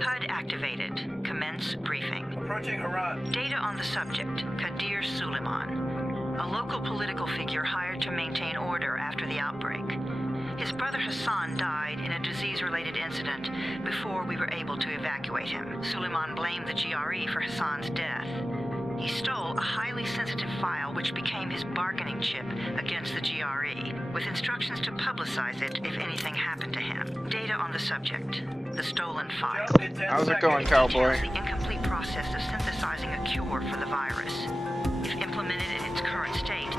HUD activated. Commence briefing. Approaching Haran. Data on the subject, Kadir Suleiman, a local political figure hired to maintain order after the outbreak. His brother Hassan died in a disease-related incident before we were able to evacuate him. Suleiman blamed the GRE for Hassan's death. He stole a highly sensitive file which became his bargaining chip against the GRE, with instructions to publicize it if anything happened to him. Data on the subject, the stolen file. How's it going, cowboy? Details the incomplete process of synthesizing a cure for the virus. If implemented in its current state,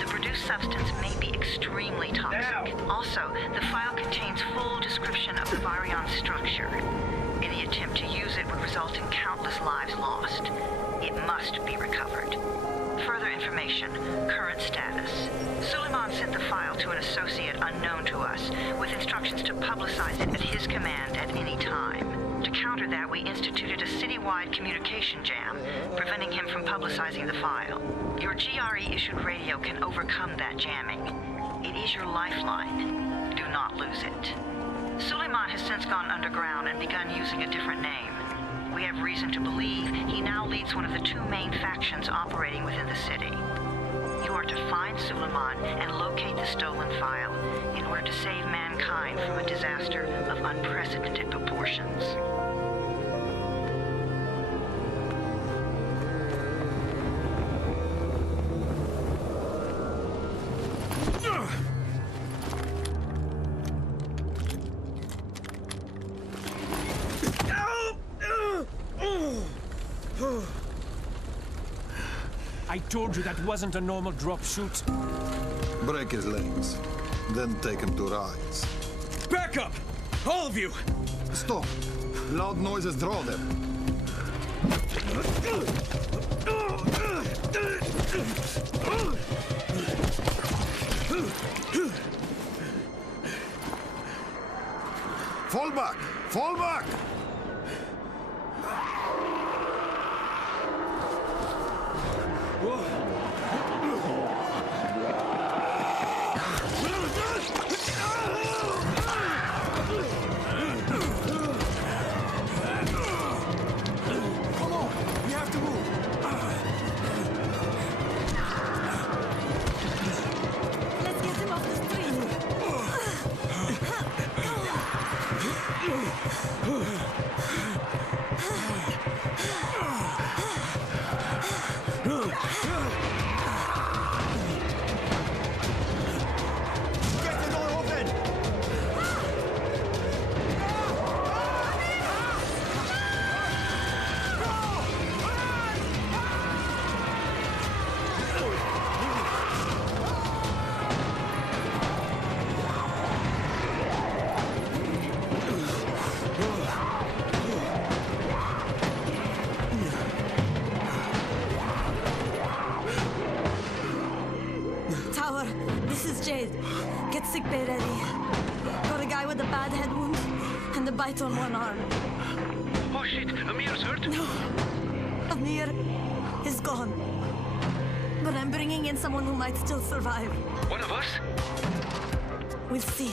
the produced substance may be extremely toxic. Also, the file contains full description of the virion structure. Any attempt to use it would result in countless lives lost. It must be recovered. Further information, current status. Suleiman sent the file to an associate unknown to us, with instructions to publicize it at his command at any time. To counter that, we instituted a citywide communication jam, preventing him from publicizing the file. Your GRE-issued radio can overcome that jamming. It is your lifeline. Do not lose it. Suleiman has since gone underground and begun using a different name. We have reason to believe he now leads one of the two main factions operating within the city. You are to find Suleiman and locate the stolen file in order to save mankind from a disaster of unprecedented proportions. I told you that wasn't a normal drop shoot. Break his legs, then take him to rides. Back up! All of you! Stop! Loud noises draw them. Fall back! Fall back! Let's get him off the street. Get the door open! Tower, this is Jade. Get sick bay ready. Got a guy with a bad head wound and a bite on one arm. Oh shit, Amir's hurt? No, Amir is gone. But I'm bringing in someone who might still survive. One of us? We'll see.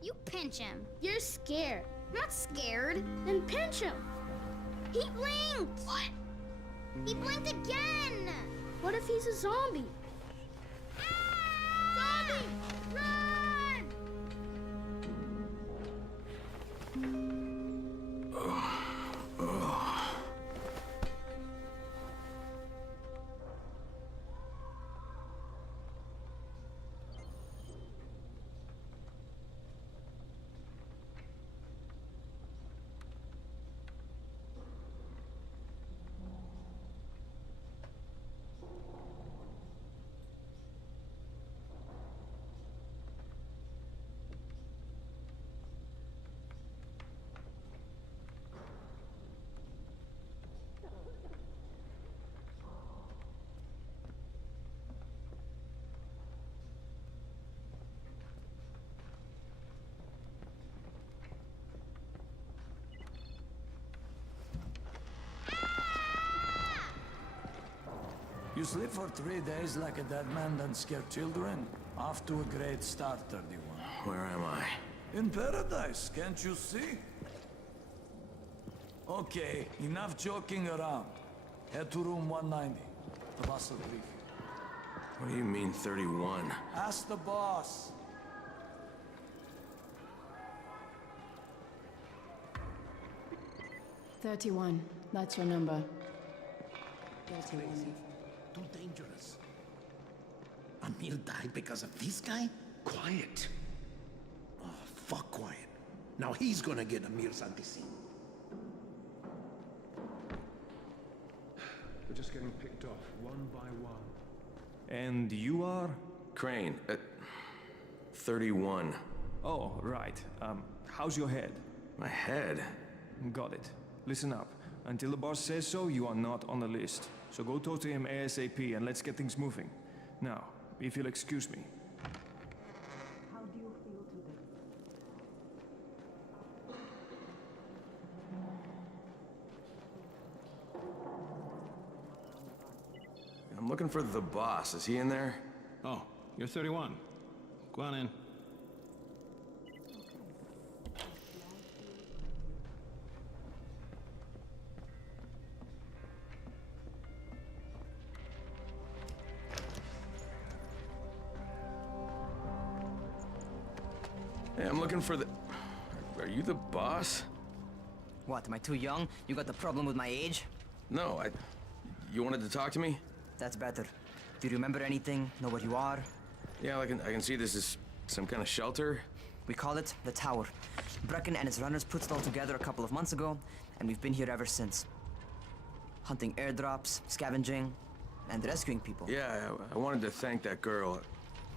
You pinch him. You're scared. I'm not scared. Then pinch him. He blinked! What? He blinked again! What if he's a zombie? Zombie! Run! You sleep for 3 days like a dead man, then scare children? Off to a great start, 31. Where am I? In paradise, can't you see? Okay, enough joking around. Head to room 190. The boss will brief you. What do you mean 31? Ask the boss. "31. That's your number." 31. Too dangerous. Amir died because of this guy? Quiet. Oh, fuck quiet. Now he's gonna get Amir's anti-scene. We're just getting picked off, one by one. And you are? Crane, 31. Oh, right. How's your head? My head? Got it. Listen up. Until the boss says so, you are not on the list. So go talk to him ASAP and let's get things moving. Now, if you'll excuse me. How do you feel today? I'm looking for the boss. Is he in there? Oh, you're 31. Go on in. Hey, I'm looking for the... Are you the boss? What, am I too young? You got the problem with my age? No, You wanted to talk to me? That's better. Do you remember anything? Know where you are? Yeah, I can see this is some kind of shelter. We call it the Tower. Brecken and his runners put it all together a couple of months ago, and we've been here ever since. Hunting airdrops, scavenging, and rescuing people. Yeah, I wanted to thank that girl.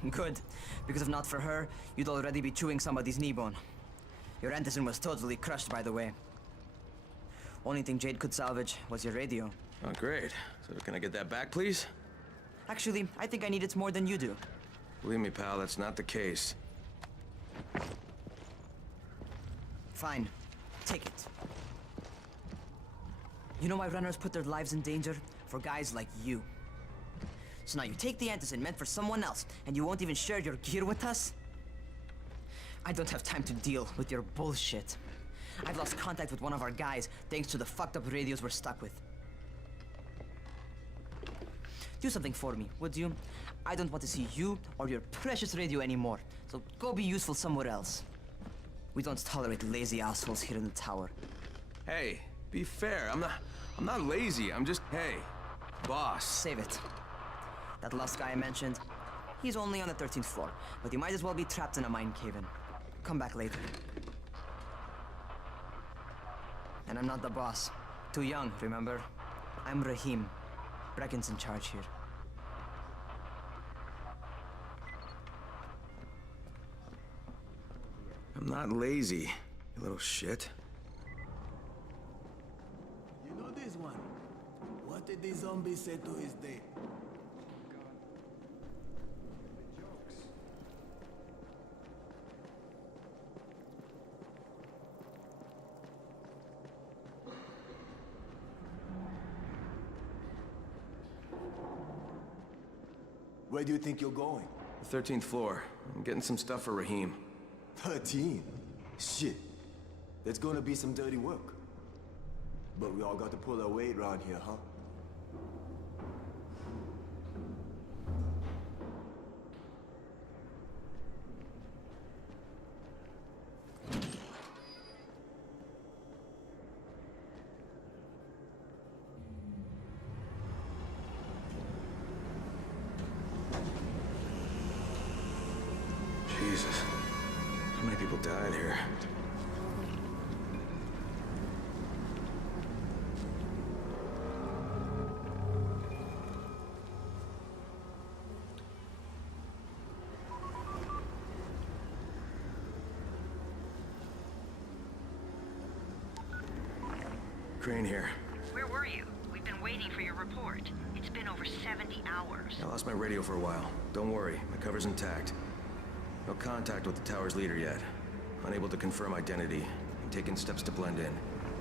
Good, because if not for her, you'd already be chewing somebody's knee bone. Your Antizin was totally crushed, by the way. Only thing Jade could salvage was your radio. Oh, great. So can I get that back, please? Actually, I think I need it more than you do. Believe me, pal, that's not the case. Fine. Take it. You know why runners put their lives in danger? For guys like you. So now you take the Antizin meant for someone else, and you won't even share your gear with us? I don't have time to deal with your bullshit. I've lost contact with one of our guys thanks to the fucked up radios we're stuck with. Do something for me, would you? I don't want to see you or your precious radio anymore, so go be useful somewhere else. We don't tolerate lazy assholes here in the tower. Hey, be fair. I'm not lazy. I'm just, hey, boss. Save it. That last guy I mentioned, he's only on the 13th floor, but he might as well be trapped in a mine cave-in. Come back later. And I'm not the boss. Too young, remember? I'm Rahim. Brecken's in charge here. I'm not lazy, you little shit. You know this one? What did the zombie say to his date? Where do you think you're going? The 13th floor. I'm getting some stuff for Rahim. 13? Shit. That's gonna be some dirty work. But we all got to pull our weight around here, huh? Jesus. How many people died here? Crane here. Where were you? We've been waiting for your report. It's been over 70 hours. I lost my radio for a while. Don't worry, my cover's intact. No contact with the tower's leader yet. Unable to confirm identity. I'm taking steps to blend in.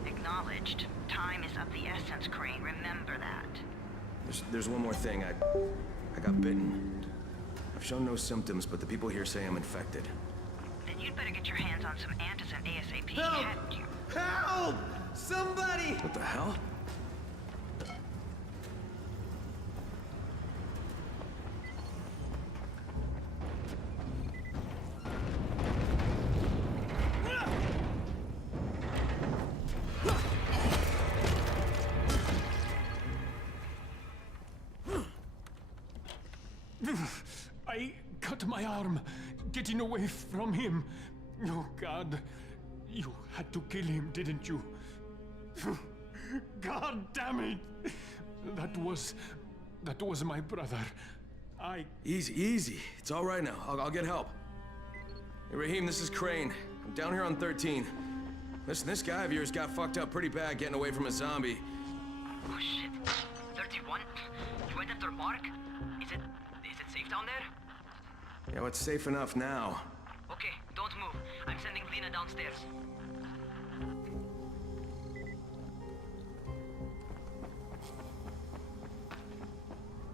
Acknowledged. Time is of the essence, Crane. Remember that. There's one more thing. I got bitten. I've shown no symptoms, but the people here say I'm infected. Then you'd better get your hands on some antizin ASAP, Help! hadn't you? Help! Somebody! What the hell? I cut my arm, getting away from him. Oh, God. You had to kill him, didn't you? God damn it! That was my brother. Easy. It's all right now. I'll get help. Hey, Rahim, this is Crane. I'm down here on 13. Listen, this guy of yours got fucked up pretty bad getting away from a zombie. Oh shit. 31? You went after Mark? Is it safe down there? Yeah, well, it's safe enough now. Okay, don't move. I'm sending Lena downstairs.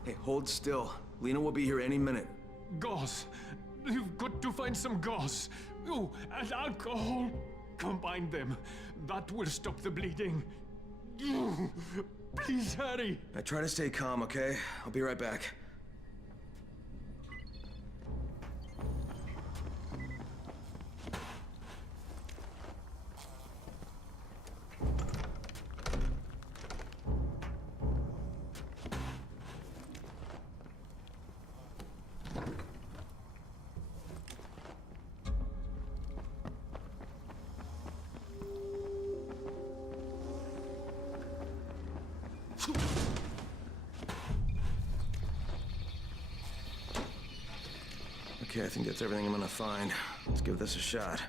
Hey, hold still. Lena will be here any minute. Gauze. You've got to find some gauze. Oh, and alcohol. Combine them. That will stop the bleeding. Please hurry. Now try to stay calm, okay? I'll be right back. Okay, I think that's everything I'm gonna find. Let's give this a shot.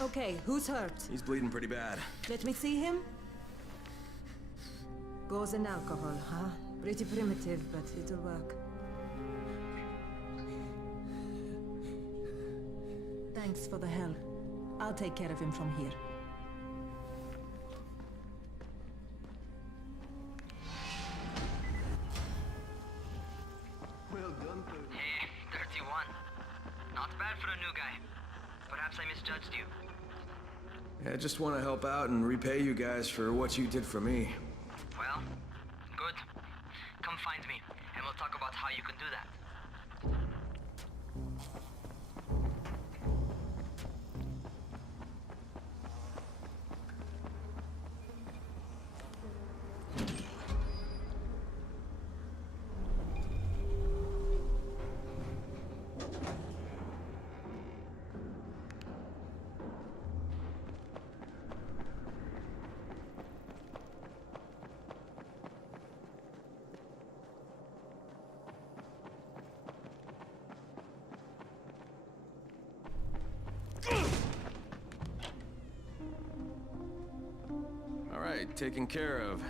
Okay, who's hurt? He's bleeding pretty bad. Let me see him. Gauze and alcohol, huh? Pretty primitive, but it'll work. Thanks for the help. I'll take care of him from here. Well done, Hey, 31. Not bad for a new guy. Perhaps I misjudged you. Yeah, I just want to help out and repay you guys for what you did for me. Well, good. Come find me, and we'll talk about how you can do that. right, taken care of.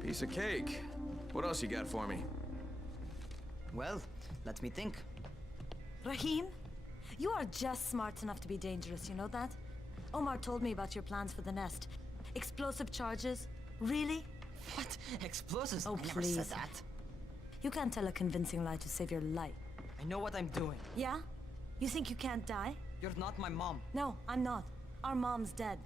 Piece of cake. What else you got for me? Well, let me think. Rahim, you are just smart enough to be dangerous, you know that? Omar told me about your plans for the nest. Explosive charges? Really? What? Explosives? Oh, I never said please. that. You can't tell a convincing lie to save your life. I know what I'm doing. Yeah? You think you can't die? You're not my mom. No, I'm not. Our mom's dead.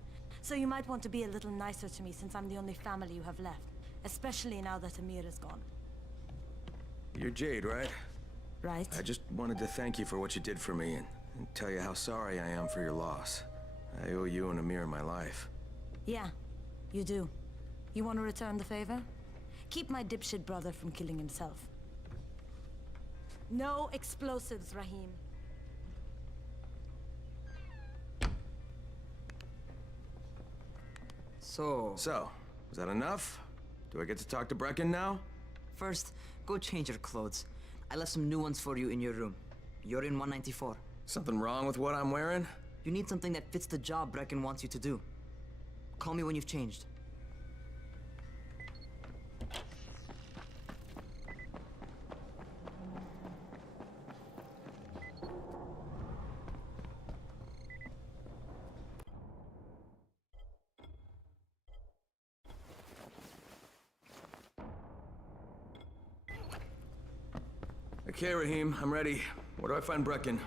So you might want to be a little nicer to me since I'm the only family you have left. Especially now that Amir is gone. You're Jade, right? Right? I just wanted to thank you for what you did for me and tell you how sorry I am for your loss. I owe you and Amir my life. Yeah, you do. You want to return the favor? Keep my dipshit brother from killing himself. No explosives, Rahim. So, was that enough? Do I get to talk to Brecken now? First, go change your clothes. I left some new ones for you in your room. You're in 194. Something wrong with what I'm wearing? You need something that fits the job Brecken wants you to do. Call me when you've changed. Okay, Rahim, I'm ready. Where do I find Brecken?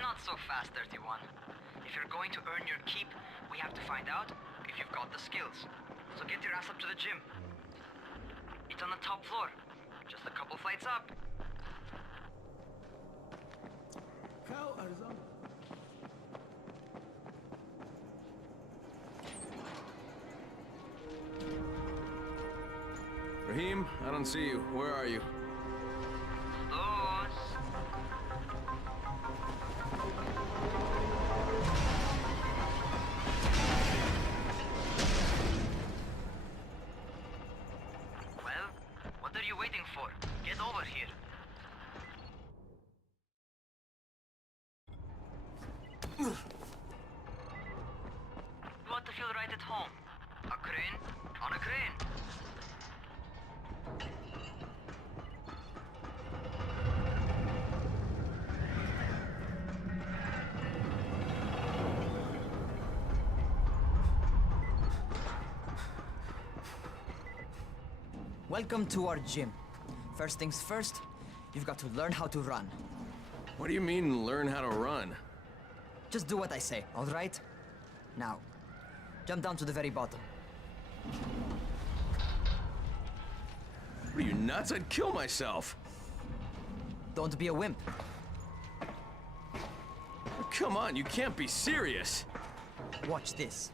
Not so fast, 31. If you're going to earn your keep, we have to find out if you've got the skills. So get your ass up to the gym. It's on the top floor. Just a couple flights up. Rahim, I don't see you. Where are you? Well, what are you waiting for? Get over here. You want to feel right at home? A crane? On a crane. Welcome to our gym. First things first, you've got to learn how to run. What do you mean, learn how to run? Just do what I say, all right? Now, jump down to the very bottom. What are you, nuts? I'd kill myself. Don't be a wimp. Come on, you can't be serious. Watch this.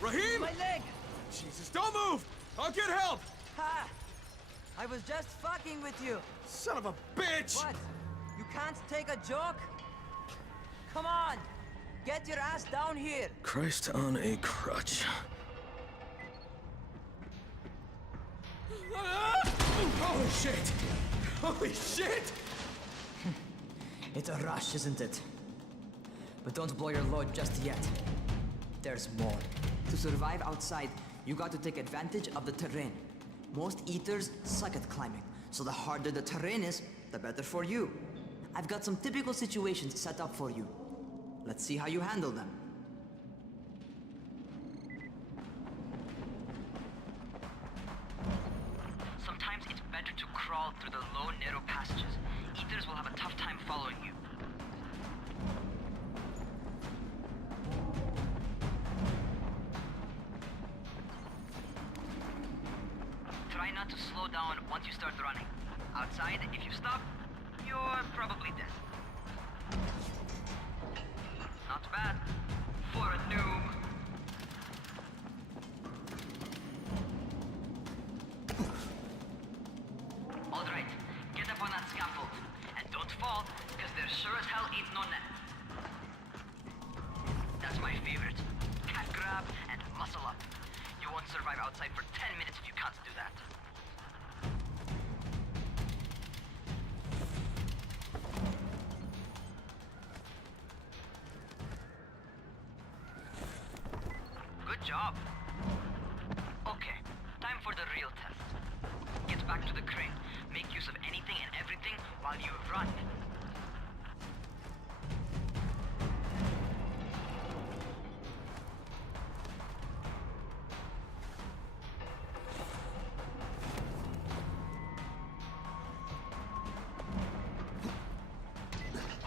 Rahim! My leg! Jesus, don't move! I'll get help! Ha! I was just fucking with you. Son of a bitch! What? You can't take a joke? Come on! Get your ass down here! Christ on a crutch. Holy shit! Holy shit! It's a rush, isn't it? But don't blow your load just yet. There's more. To survive outside, you got to take advantage of the terrain. Most eaters suck at climbing, so the harder the terrain is, the better for you. I've got some typical situations set up for you. Let's see how you handle them. Sometimes it's better to crawl through the low, narrow passages. Eaters will have a tough time following you. Try not to slow down once you start running. Outside, if you stop, you're probably dead. Not bad for a noob. All right, get up on that scaffold. And don't fall, because there sure as hell ain't no net. That's my favorite. Cat grab and muscle up. You won't survive outside for 10 minutes if you can't do that. job. Okay, time for the real test. Get back to the crane. Make use of anything and everything while you run.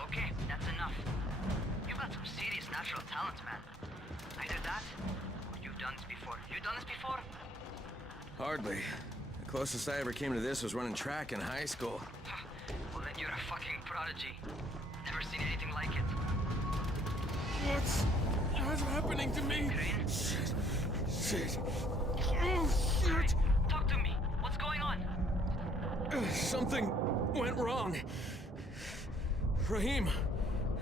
Okay, that's enough. You've got some serious natural talent, man. Either that, or you've done this before. You done this before? Hardly. The closest I ever came to this was running track in high school. Well, then you're a fucking prodigy. Never seen anything like it. What's happening to me? Crane? Shit. Crane, talk to me. What's going on? Something went wrong. Rahim,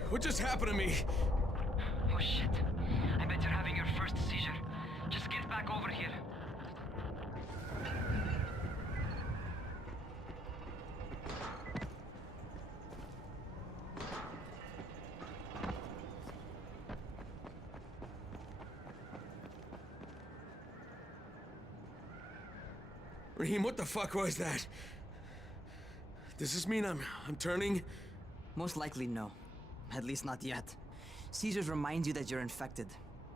what just happened to me? Oh shit. I bet you're having your first seizure. Just get back over here. Rahim, what the fuck was that? Does this mean I'm turning? Most likely no. At least not yet. Seizures remind you that you're infected.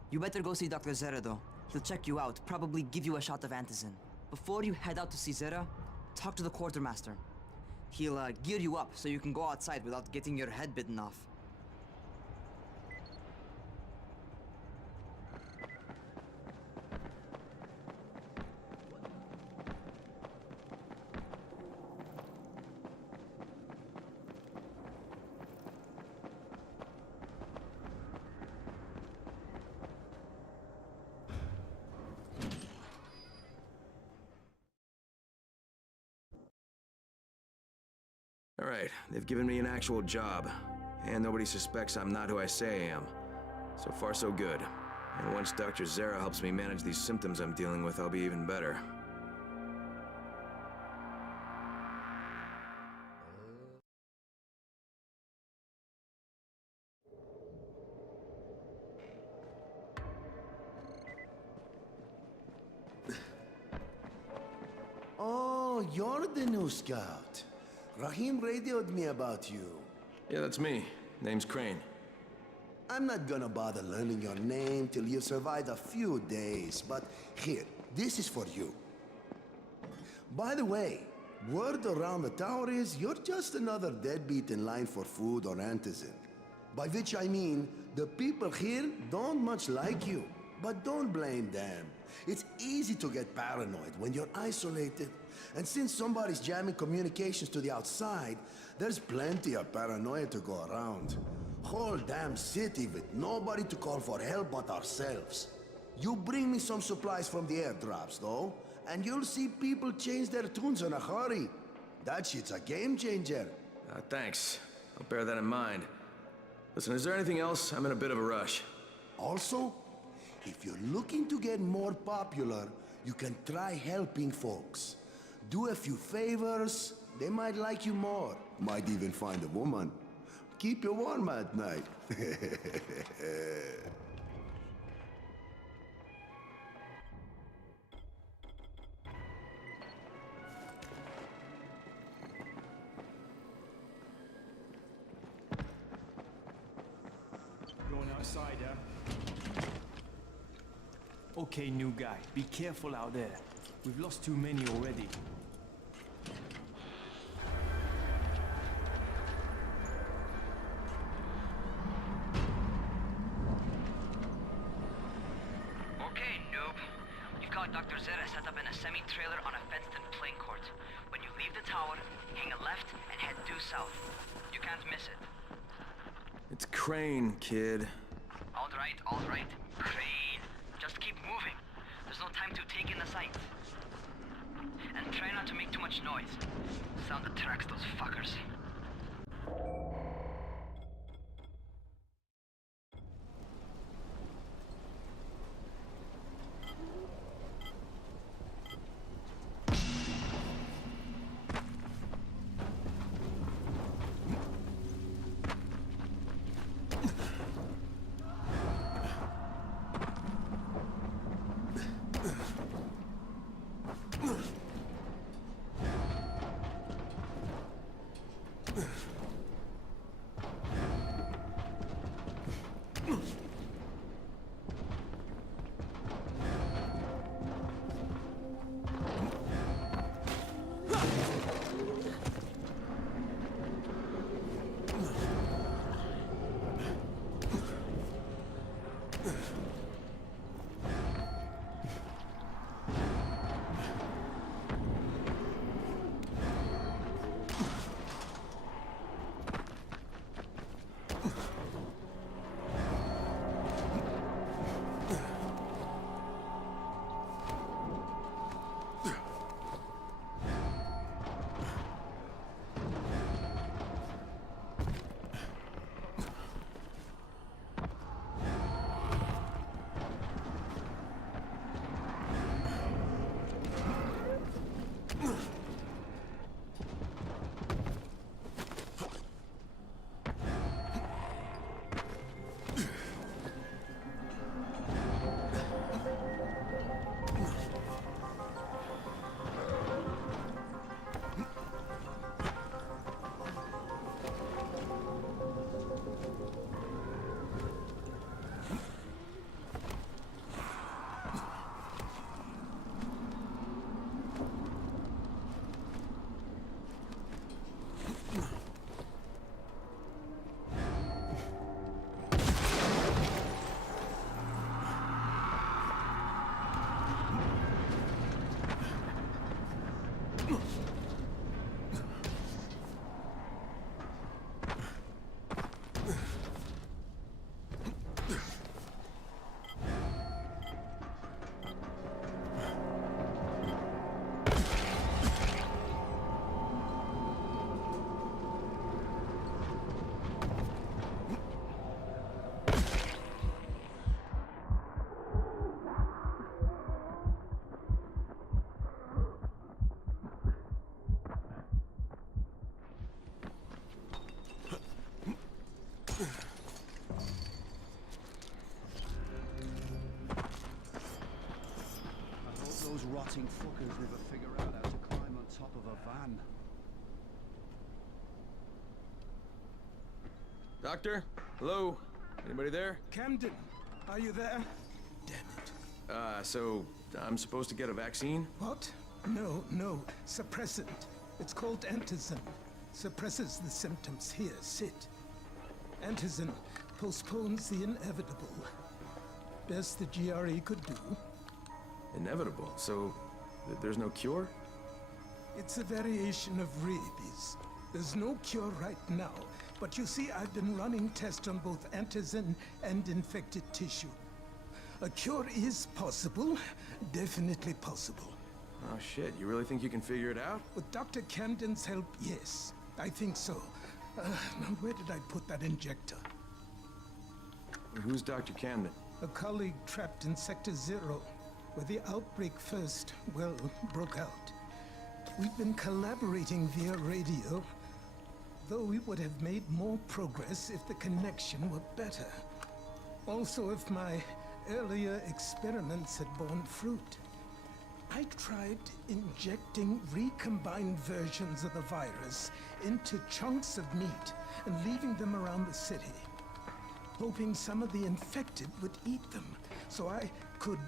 You better go see Dr. Zera though. He'll check you out, probably give you a shot of antizin. Before you head out to see Zera, talk to the quartermaster. He'll gear you up so you can go outside without getting your head bitten off. All right, they've given me an actual job, and nobody suspects I'm not who I say I am. So far, so good. And once Dr. Zera helps me manage these symptoms I'm dealing with, I'll be even better. Oh, you're the new scout. Rahim radioed me about you. Yeah, that's me. Name's Crane. I'm not gonna bother learning your name till you've survived a few days, but here, this is for you. By the way, word around the tower is you're just another deadbeat in line for food or antizin. By which I mean, the people here don't much like you, but don't blame them. It's easy to get paranoid when you're isolated. And since somebody's jamming communications to the outside, there's plenty of paranoia to go around. Whole damn city with nobody to call for help but ourselves. You bring me some supplies from the airdrops, though, and you'll see people change their tunes in a hurry. That shit's a game changer. Thanks. I'll bear that in mind. Listen, is there anything else? I'm in a bit of a rush. Also, if you're looking to get more popular, you can try helping folks. Do a few favors, they might like you more. Might even find a woman. Keep you warm at night. Going outside, huh? Okay, new guy. Be careful out there. We've lost too many already. Okay, noob. You've got Dr. Zera set up in a semi-trailer on a fenced-in playing court. When you leave the tower, hang a left and head due south. You can't miss it. It's Crane, kid. All right. Crane. Just keep moving. There's no time to take in the sights. And try not to make too much noise. Sound attracts those fuckers. Doctor? Hello? Anybody there? Camden, are you there? So I'm supposed to get a vaccine? What? No. Suppressant. It's called Antizin. Suppresses the symptoms. Here, sit. Antizin postpones the inevitable. Best the GRE could do. Inevitable? So there's no cure? It's a variation of rabies. There's no cure right now, but you see, I've been running tests on both Antizin and infected tissue. A cure is possible, definitely possible. Oh shit, you really think you can figure it out? With Dr. Camden's help, yes. I think so. Now where did I put that injector? Who's Dr. Camden? A colleague trapped in Sector Zero, where the outbreak first, well, broke out. We've been collaborating via radio, though we would have made more progress if the connection were better. Also, if my earlier experiments had borne fruit. I tried injecting recombined versions of the virus into chunks of meat and leaving them around the city, hoping some of the infected would eat them so I could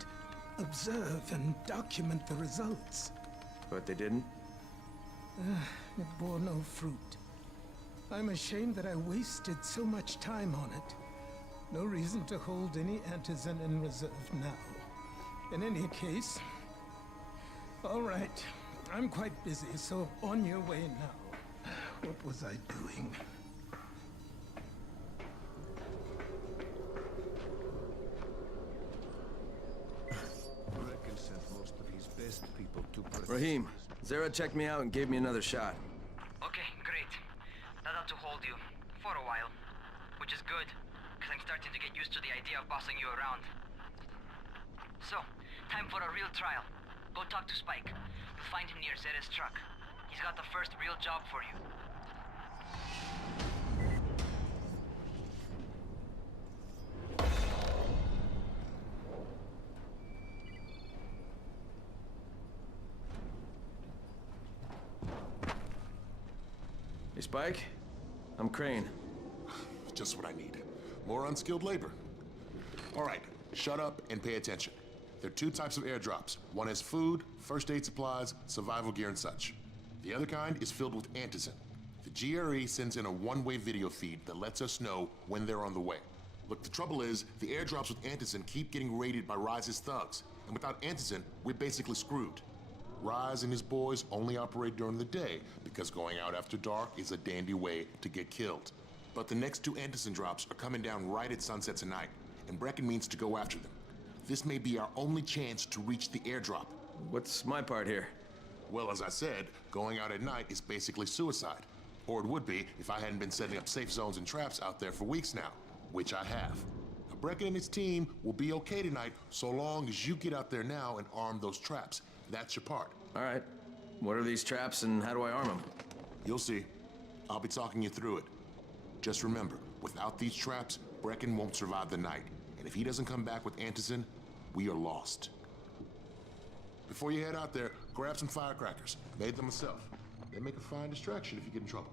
observe and document the results. But they didn't? It bore no fruit. I'm ashamed that I wasted so much time on it. No reason to hold any Antizin in reserve now. In any case, all right, I'm quite busy, so on your way now. What was I doing? Brecken sent most of his best people to Rahim, Zara checked me out and gave me another shot. Okay, great. That'll to hold you. For a while. Which is good, because I'm starting to get used to the idea of bossing you around. So, time for a real trial. Go talk to Spike. You'll find him near Zera's truck. He's got the first real job for you. Hey, Spike. I'm Crane. Just what I need. More unskilled labor. All right, shut up and pay attention. There are two types of airdrops. One is food, first aid supplies, survival gear, and such. The other kind is filled with Antizin. The GRE sends in a one-way video feed that lets us know when they're on the way. Look, the trouble is, the airdrops with Antizin keep getting raided by Rise's thugs, and without Antizin, we're basically screwed. Rise and his boys only operate during the day because going out after dark is a dandy way to get killed. But the next two Antizin drops are coming down right at sunset tonight, and Brecken means to go after them. This may be our only chance to reach the airdrop. What's my part here? Well, as I said, going out at night is basically suicide. Or it would be if I hadn't been setting up safe zones and traps out there for weeks now, which I have. Now, Brecken and his team will be okay tonight so long as you get out there now and arm those traps. That's your part. All right. What are these traps and how do I arm them? You'll see. I'll be talking you through it. Just remember, without these traps, Brecken won't survive the night. And if he doesn't come back with Antizin, we are lost. Before you head out there, grab some firecrackers. Made them myself. They make a fine distraction if you get in trouble.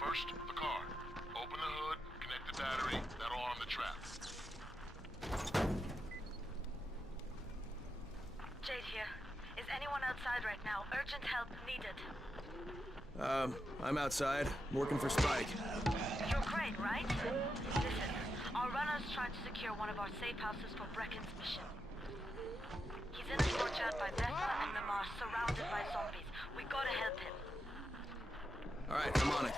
First, the car. Open the hood, connect the battery, that'll arm the trap. Jade here. Is anyone outside right now? Urgent help needed. I'm outside, working for Spike. You're Crane, right? Listen, our runner's trying to secure one of our safe houses for Brecken's mission. He's in a courtyard by Vesta and Namar, surrounded by zombies. We gotta help him. All right, I'm on it.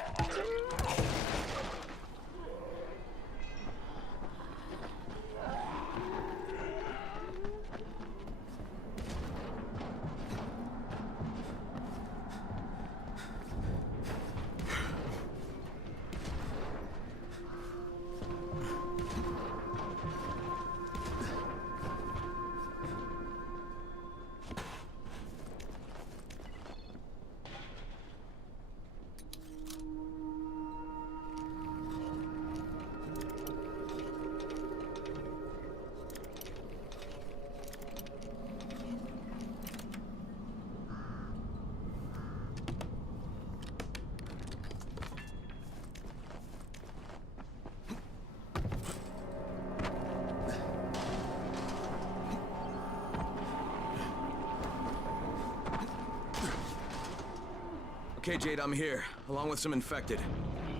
Okay, Jade, I'm here, along with some infected.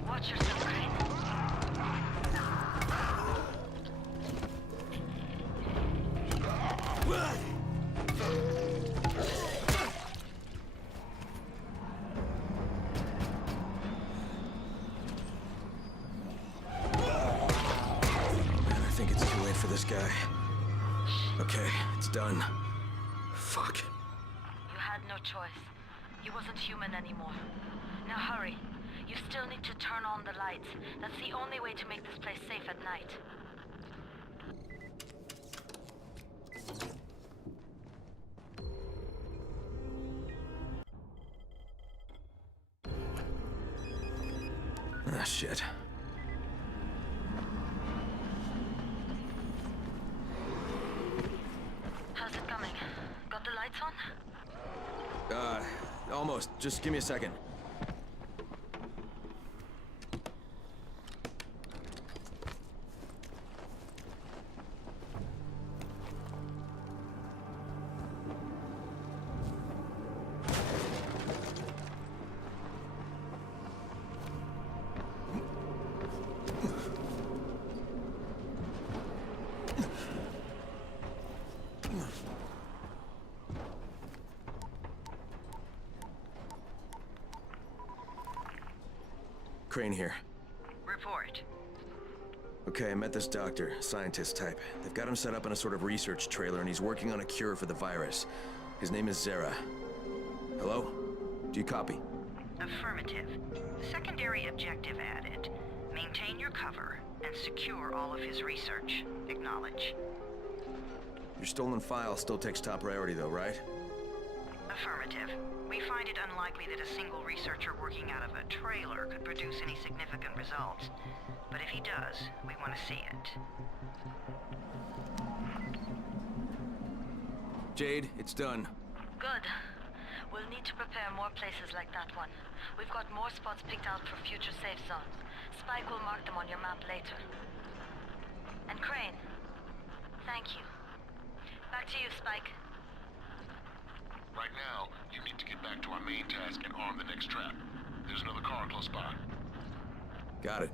Watch yourself, Crane. Man, I think it's too late for this guy. Okay, it's done. Fuck. You had no choice. He wasn't human anymore. Now hurry. You still need to turn on the lights. That's the only way to make this place safe at night. Ah, shit. How's it coming? Got the lights on? Almost. Just give me a second. Crane here. Report. Okay, I met this doctor, scientist type. They've got him set up in a sort of research trailer, and he's working on a cure for the virus. His name is Zere. Hello? Do you copy? Affirmative. Secondary objective added. Maintain your cover and secure all of his research. Acknowledge. Your stolen file still takes top priority though, right? Affirmative. We find it unlikely that a single researcher working out of a trailer could produce any significant results. But if he does, we want to see it. Jade, it's done. Good. We'll need to prepare more places like that one. We've got more spots picked out for future safe zones. Spike will mark them on your map later. And Crane, thank you. Back to you, Spike. Right now, you need to get back to our main task and arm the next trap. There's another car close by. Got it.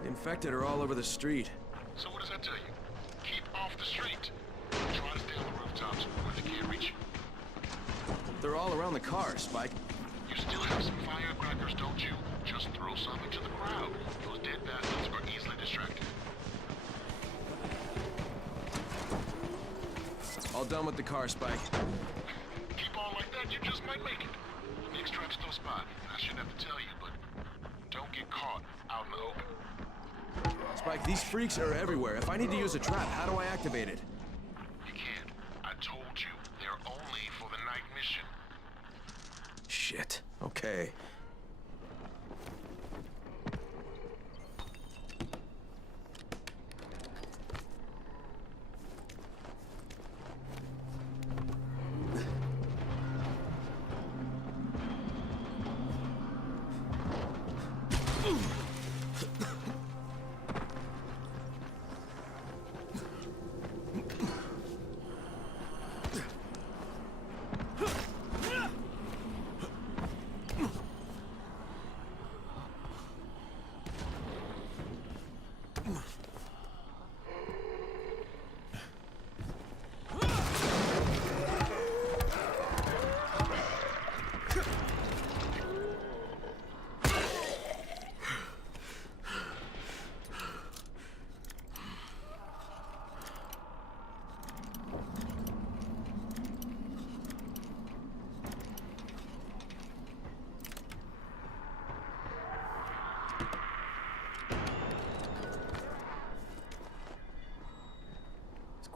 The infected are all over the street. So what does that tell you? Keep off the street. Try to stay on the rooftops where they can't reach you. They're all around the car, Spike. You still have some firecrackers, don't you? Just throw some into the crowd. Those dead bastards are easily distracted. All done with the car, Spike. Keep on like that, you just might make it. The next trap's close by. I shouldn't have to tell you, but don't get caught out in the open. Spike, these freaks are everywhere. If I need to use a trap, how do I activate it? You can't. I told you, they're only for the night mission. Shit. Okay.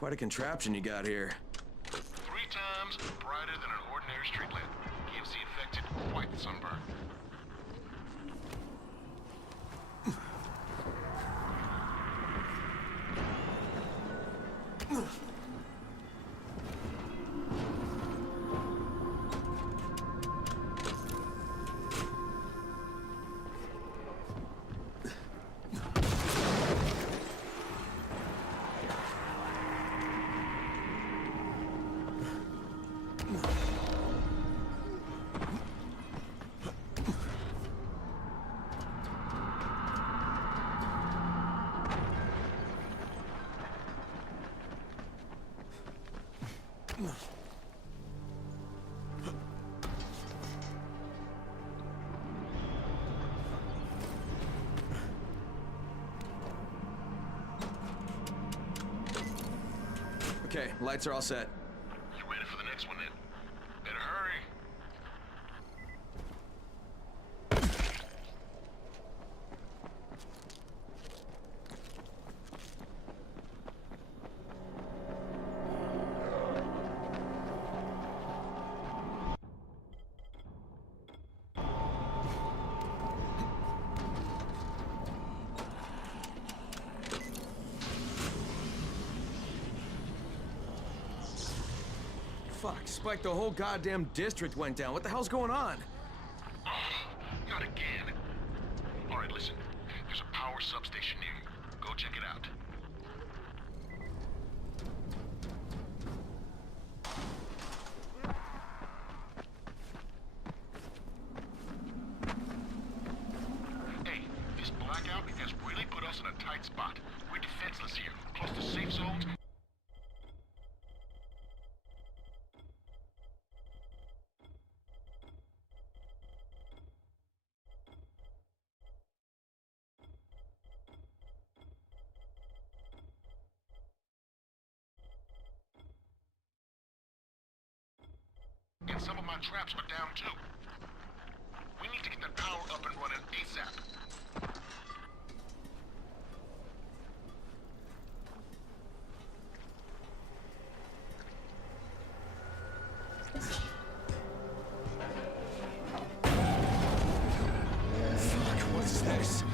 Quite a contraption you got here. 3 times brighter than an ordinary street lamp. Gives the infected quite the sunburn. Okay, lights are all set. You ready for the next one then? Better hurry. Fuck, Spike, the whole goddamn district went down. What the hell's going on? Oh, not again. All right, listen. There's a power substation near you. Go check it out. Hey, this blackout has really put us in a tight spot. We're defenseless here, close to safe zones. And some of my traps are down too. We need to get that power up and running ASAP. Fuck, what's this?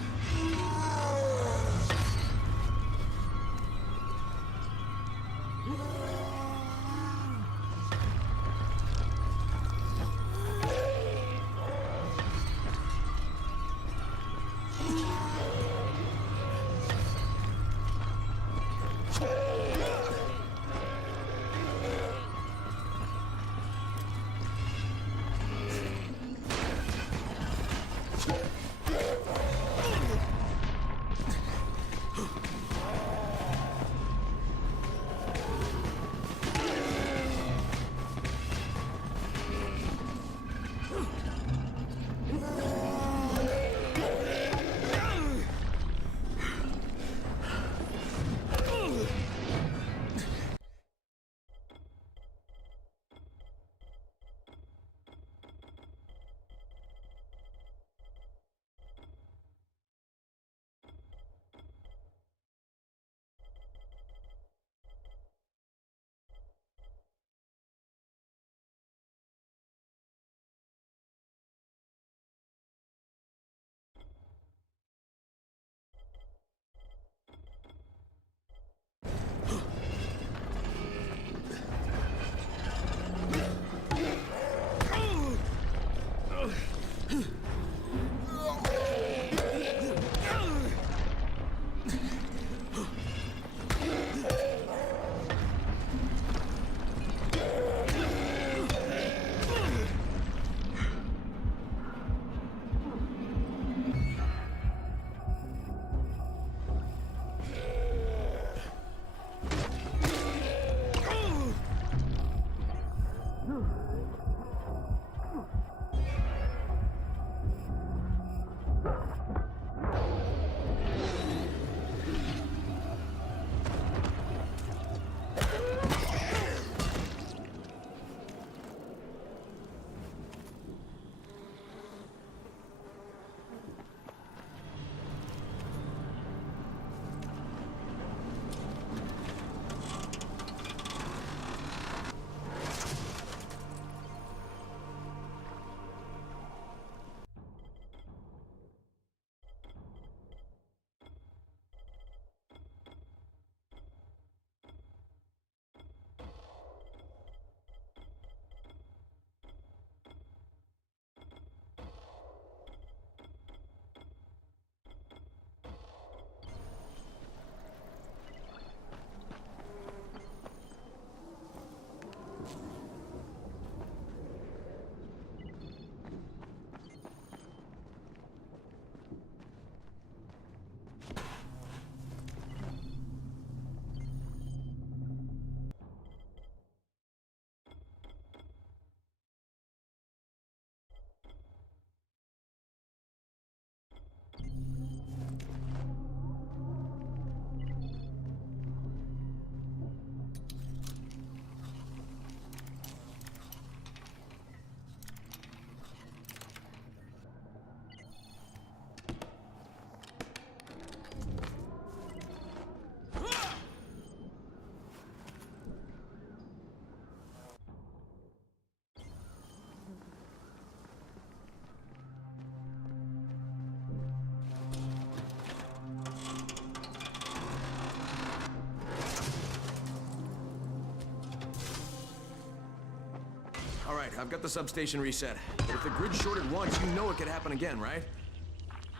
All right, I've got the substation reset. But if the grid shorted once, you know it could happen again, right?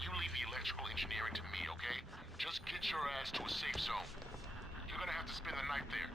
You leave the electrical engineering to me, okay? Just get your ass to a safe zone. You're gonna have to spend the night there.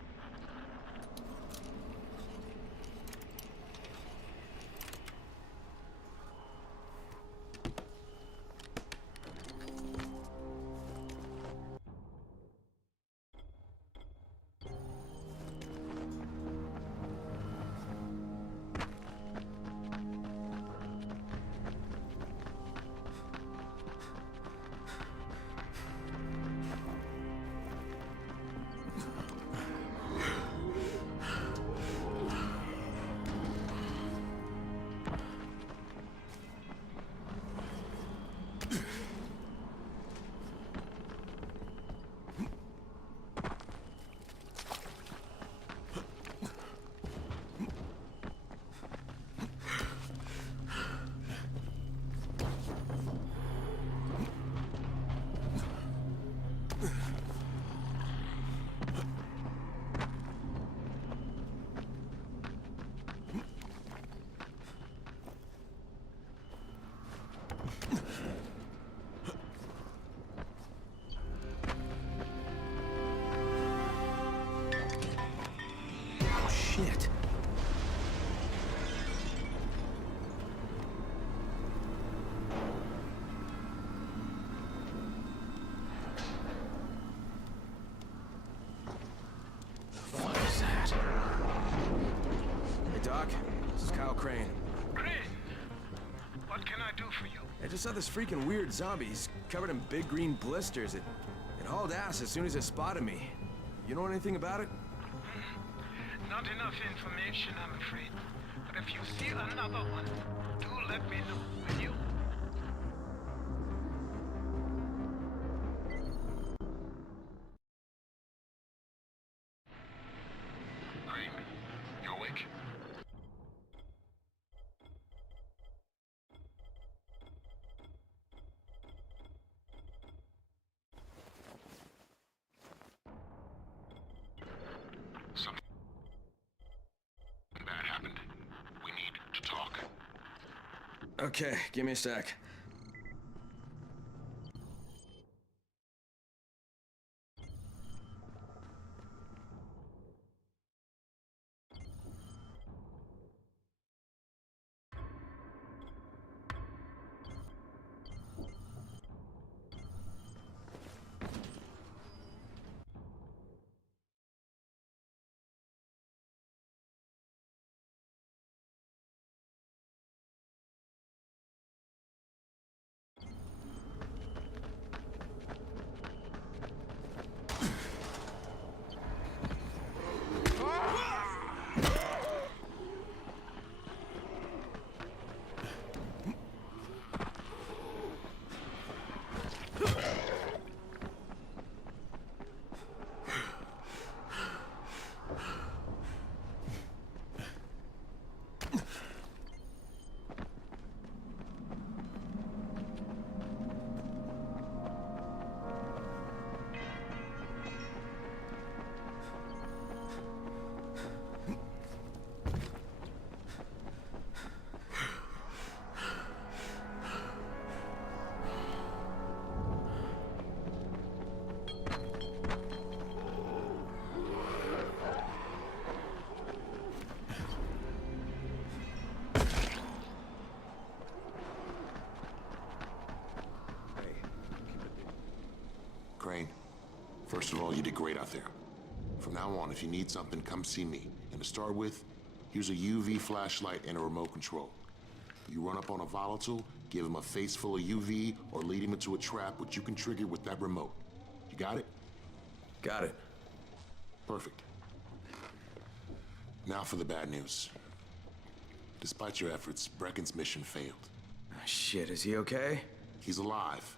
Shit. What is that? Hey, Doc. This is Kyle Crane. Crane? What can I do for you? I just saw this freaking weird zombie. He's covered in big green blisters. It hauled ass as soon as it spotted me. You know anything about it? Not enough information, I'm afraid. But if you see another one, do let me know, will you? Crane, you awake? Something bad happened. We need to talk. Okay, give me a sec. Crane, first of all, you did great out there. From now on, if you need something, come see me. And to start with, here's a UV flashlight and a remote control. You run up on a volatile, give him a face full of UV, or lead him into a trap which you can trigger with that remote. You got it? Got it. Perfect. Now for the bad news. Despite your efforts, Brecken's mission failed. Shit, is he okay? He's alive.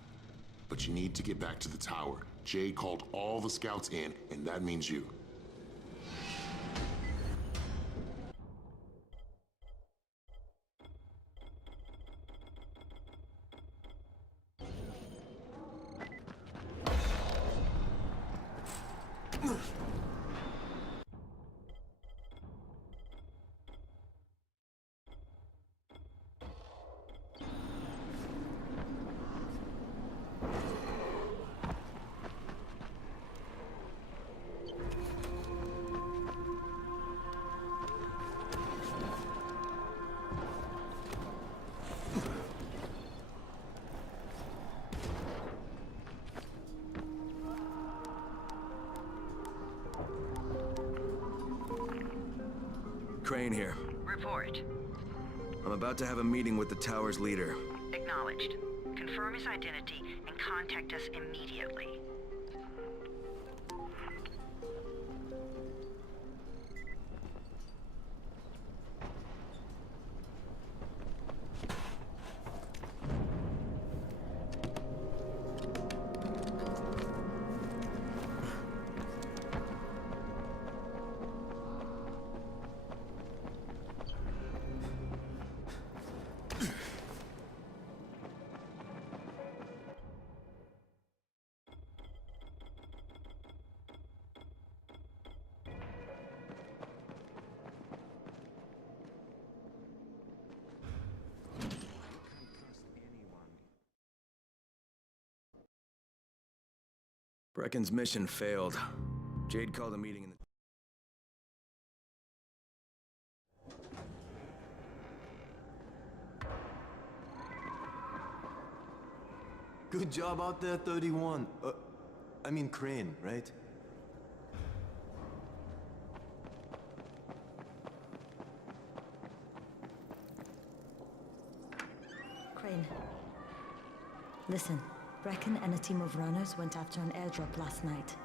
But you need to get back to the tower. Jade called all the scouts in, and that means you. Crane here. Report. I'm about to have a meeting with the tower's leader. Acknowledged. Confirm his identity and contact us immediately. Brecken's mission failed. Jade called a meeting in the... Good job out there, 31. I mean Crane, right? Crane. Listen, Brecken and a team of runners went after an airdrop last night.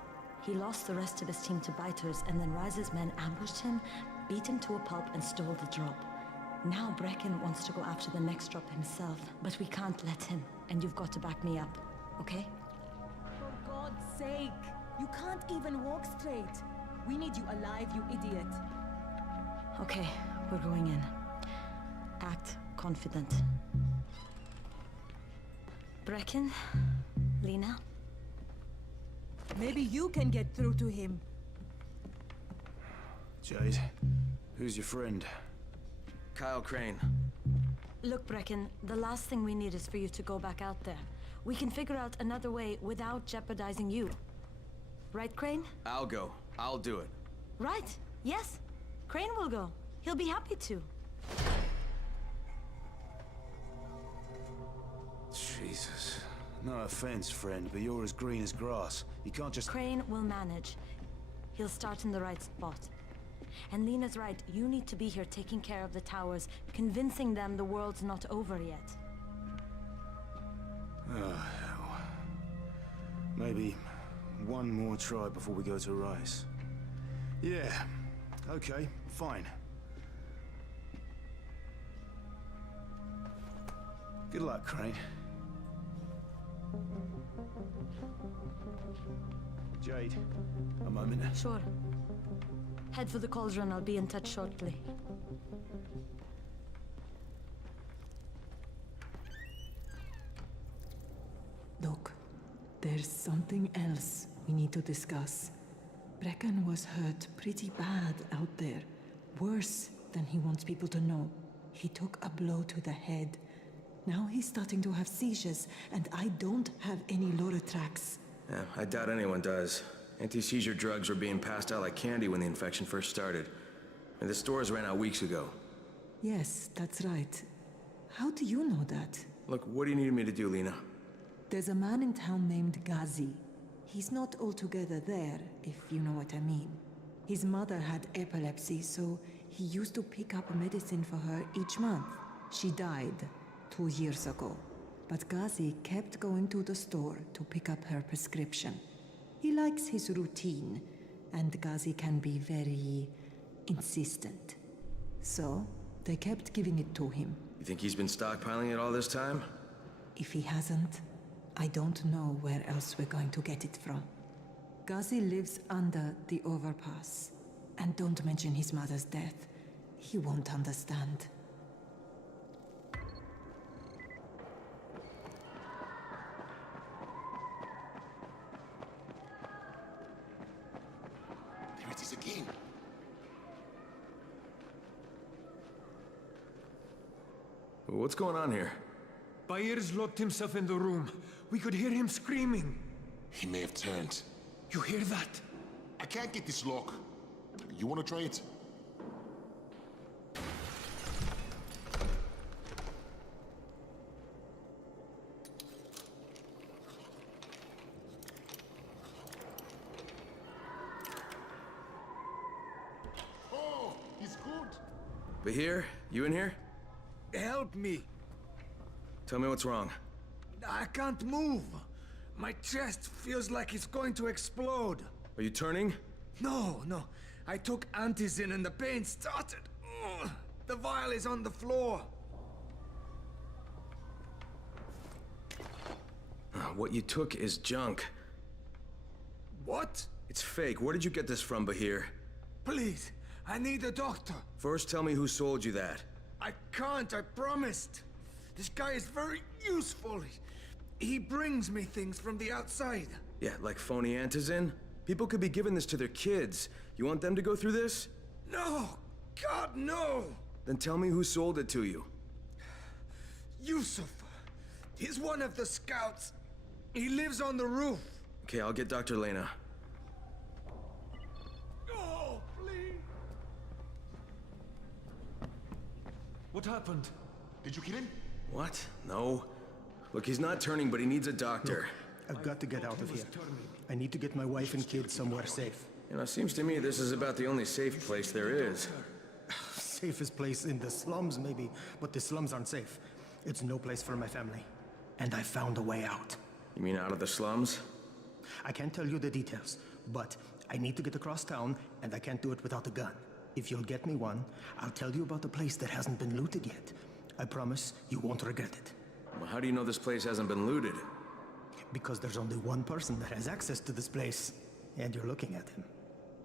He lost the rest of his team to biters, and then Rise's men ambushed him, beat him to a pulp, and stole the drop. Now Brecken wants to go after the next drop himself, but we can't let him, and you've got to back me up, okay? For God's sake! You can't even walk straight. We need you alive, you idiot. Okay, we're going in. Act confident. Brecken? Lena? Maybe you can get through to him. Jade, who's your friend? Kyle Crane. Look, Brecken, the last thing we need is for you to go back out there. We can figure out another way without jeopardizing you. Right, Crane? I'll go. I'll do it. Right. Yes. Crane will go. He'll be happy to. Jesus. No offense, friend, but you're as green as grass. You can't just... Crane will manage. He'll start in the right spot. And Lena's right, you need to be here taking care of the towers, convincing them the world's not over yet. Oh, hell. Maybe one more try before we go to Rise. Yeah, okay, fine. Good luck, Crane. Jade, a moment. Sure. Head for the cauldron. I'll be in touch shortly. Look, there's something else we need to discuss. Brecken was hurt pretty bad out there. Worse than he wants people to know. He took a blow to the head. Now he's starting to have seizures, and I don't have any Loratrax. Yeah, I doubt anyone does. Anti-seizure drugs were being passed out like candy when the infection first started. And the stores ran out weeks ago. Yes, that's right. How do you know that? Look, what do you need me to do, Lena? There's a man in town named Ghazi. He's not altogether there, if you know what I mean. His mother had epilepsy, so he used to pick up medicine for her each month. She died. 2 years ago. But Ghazi kept going to the store to pick up her prescription. He likes his routine, and Ghazi can be very insistent. So, they kept giving it to him. You think he's been stockpiling it all this time? If he hasn't, I don't know where else we're going to get it from. Ghazi lives under the overpass. And don't mention his mother's death. He won't understand. There it is again. What's going on here? Bayer's locked himself in the room. We could hear him screaming. He may have turned. You hear that? I can't get this lock. You want to try it? Oh, he's good. Bahir, you in here? Help me. Tell me what's wrong. I can't move. My chest feels like it's going to explode. Are you turning? No. I took Antizin and the pain started. Ugh. The vial is on the floor. What you took is junk. What? It's fake. Where did you get this from, Bahir? Please, I need a doctor. First, tell me who sold you that. I can't, I promised. This guy is very useful. He brings me things from the outside. Yeah, like phony Antizin? People could be giving this to their kids. You want them to go through this? No! God, no! Then tell me who sold it to you. Yusuf. He's one of the scouts. He lives on the roof. Okay, I'll get Dr. Lena. Oh, please! What happened? Did you kill him? What? No. Look, he's not turning, but he needs a doctor. Look, I've got to get out of here. I need to get my wife and kids somewhere safe. You know, it seems to me this is about the only safe place there is. Safest place in the slums, maybe, but the slums aren't safe. It's no place for my family. And I found a way out. You mean out of the slums? I can't tell you the details, but I need to get across town, and I can't do it without a gun. If you'll get me one, I'll tell you about a place that hasn't been looted yet. I promise you won't regret it. Well, how do you know this place hasn't been looted? Because there's only one person that has access to this place, and you're looking at him.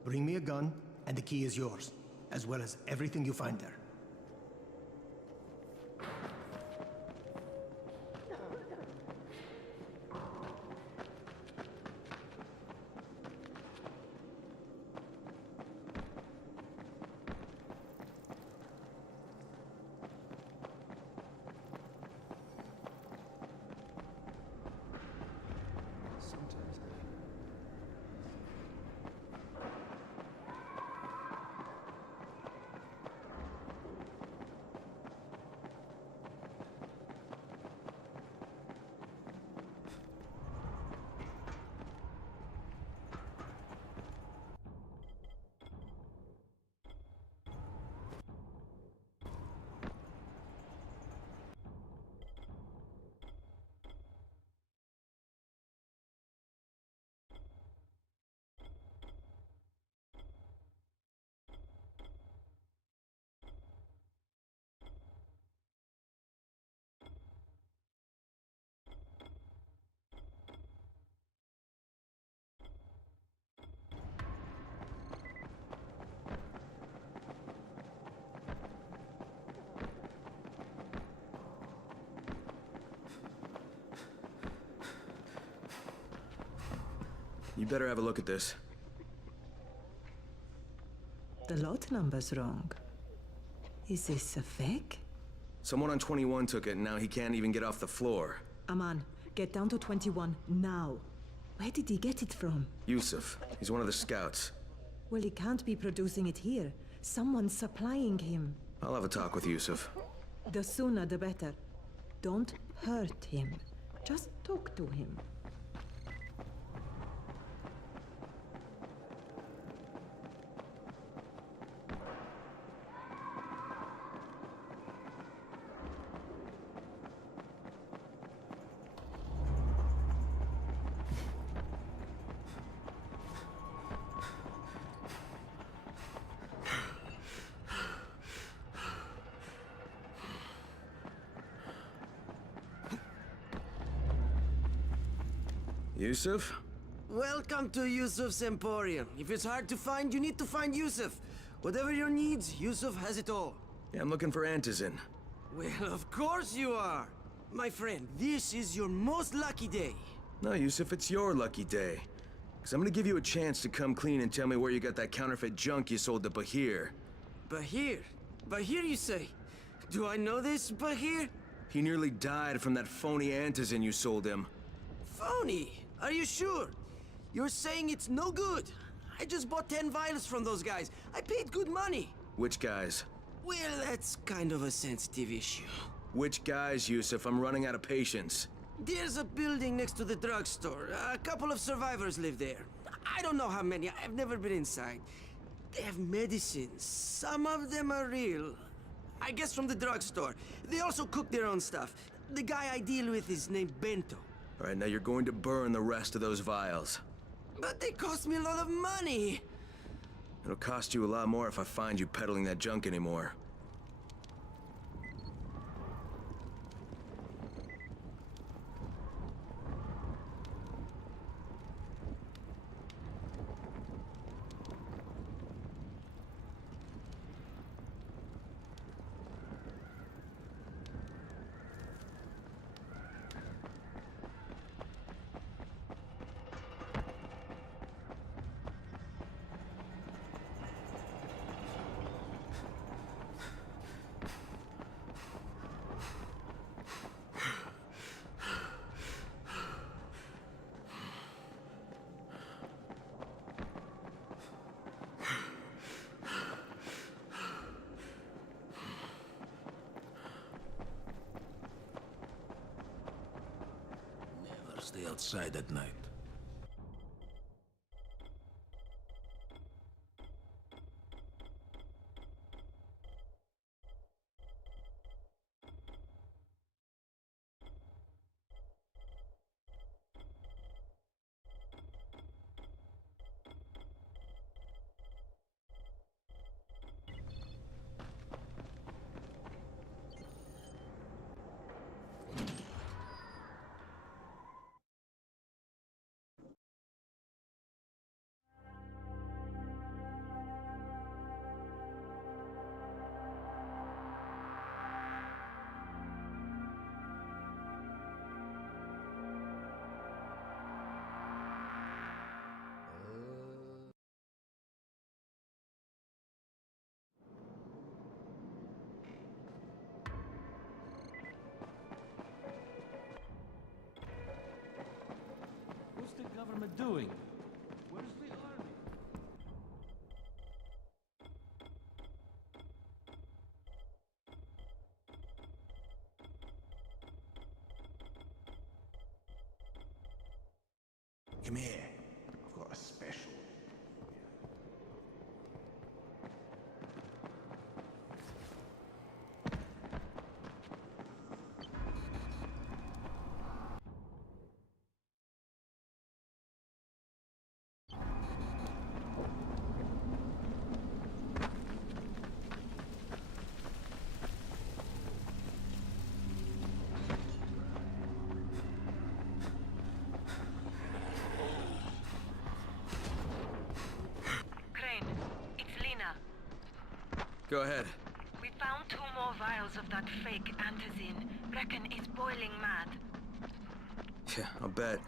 Bring me a gun, and the key is yours, as well as everything you find there. You better have a look at this. The lot number's wrong. Is this a fake? Someone on 21 took it, and now he can't even get off the floor. Aman, get down to 21 now. Where did he get it from? Yusuf. He's one of the scouts. Well, he can't be producing it here. Someone's supplying him. I'll have a talk with Yusuf. The sooner the better. Don't hurt him. Just talk to him. Yusuf? Welcome to Yusuf's Emporium. If it's hard to find, you need to find Yusuf. Whatever your needs, Yusuf has it all. Yeah, I'm looking for Antizin. Well, of course you are. My friend, this is your most lucky day. No, Yusuf, it's your lucky day. Because I'm gonna give you a chance to come clean and tell me where you got that counterfeit junk you sold to Bahir. Bahir? Bahir, you say? Do I know this, Bahir? He nearly died from that phony Antizin you sold him. Phony? Are you sure? You're saying it's no good? I just bought 10 vials from those guys. I paid good money. Which guys? Well, that's kind of a sensitive issue. Which guys, Yusuf? I'm running out of patience. There's a building next to the drugstore. A couple of survivors live there. I don't know how many. I've never been inside. They have medicines. Some of them are real. I guess from the drugstore. They also cook their own stuff. The guy I deal with is named Bento. All right, now you're going to burn the rest of those vials. But they cost me a lot of money. It'll cost you a lot more if I find you peddling that junk anymore. Stay outside at night. What's the government doing? Where's the army? Come here. I've got a special. Go ahead. We found 2 more vials of that fake Antizin. Brecken is boiling mad. Yeah, I'll bet.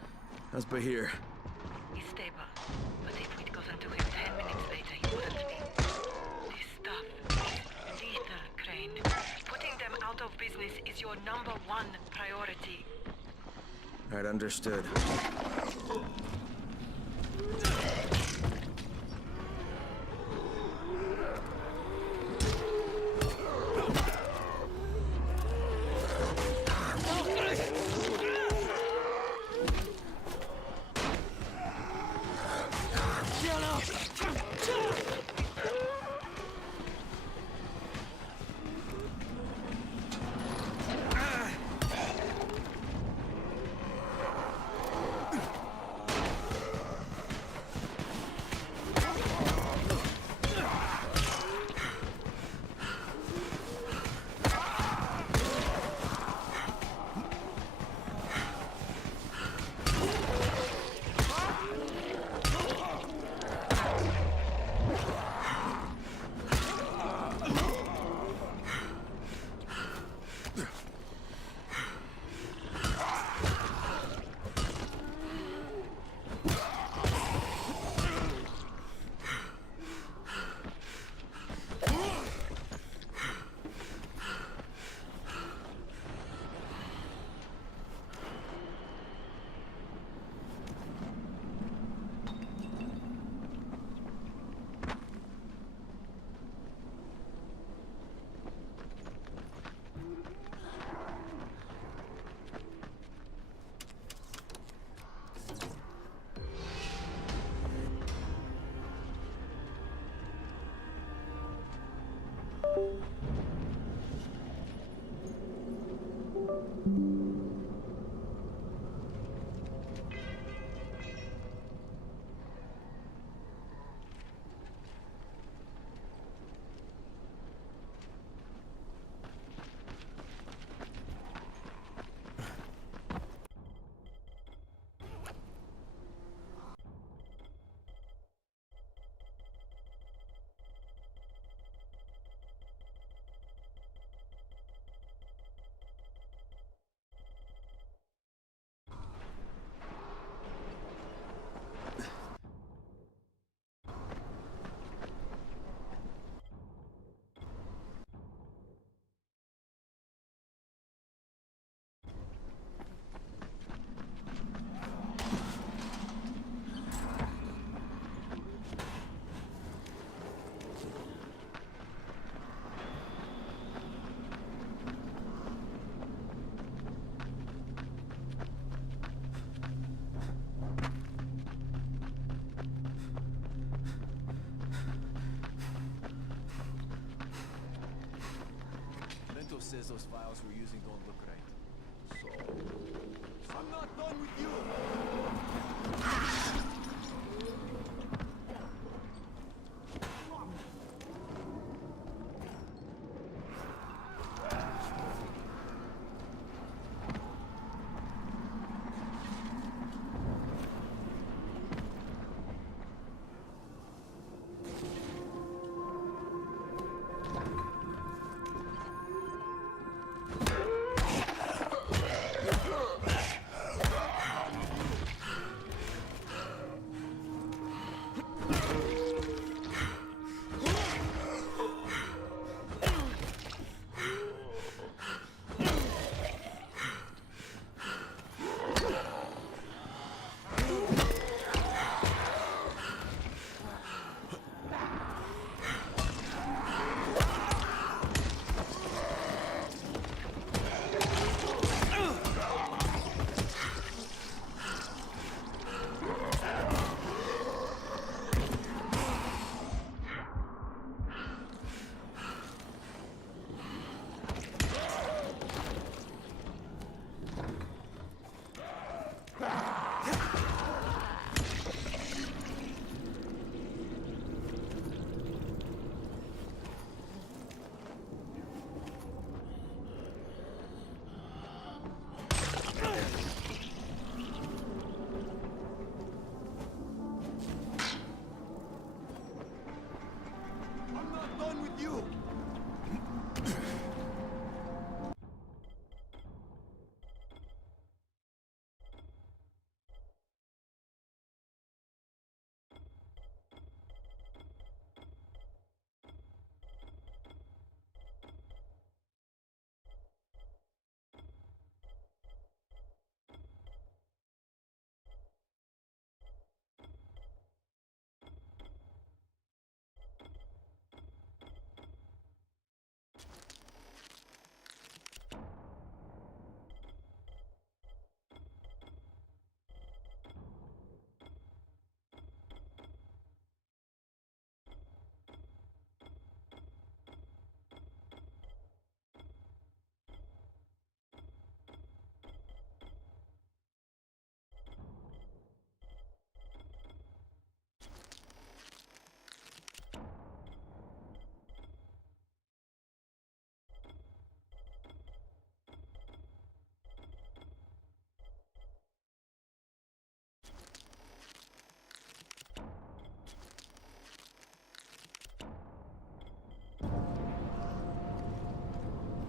How's Bahir? He's stable, but if we'd gotten to him 10 minutes later, he wouldn't be. This stuff is lethal, Crane. Putting them out of business is your #1 priority. All right, understood. says those files we're using don't look right. So... I'm not done with you!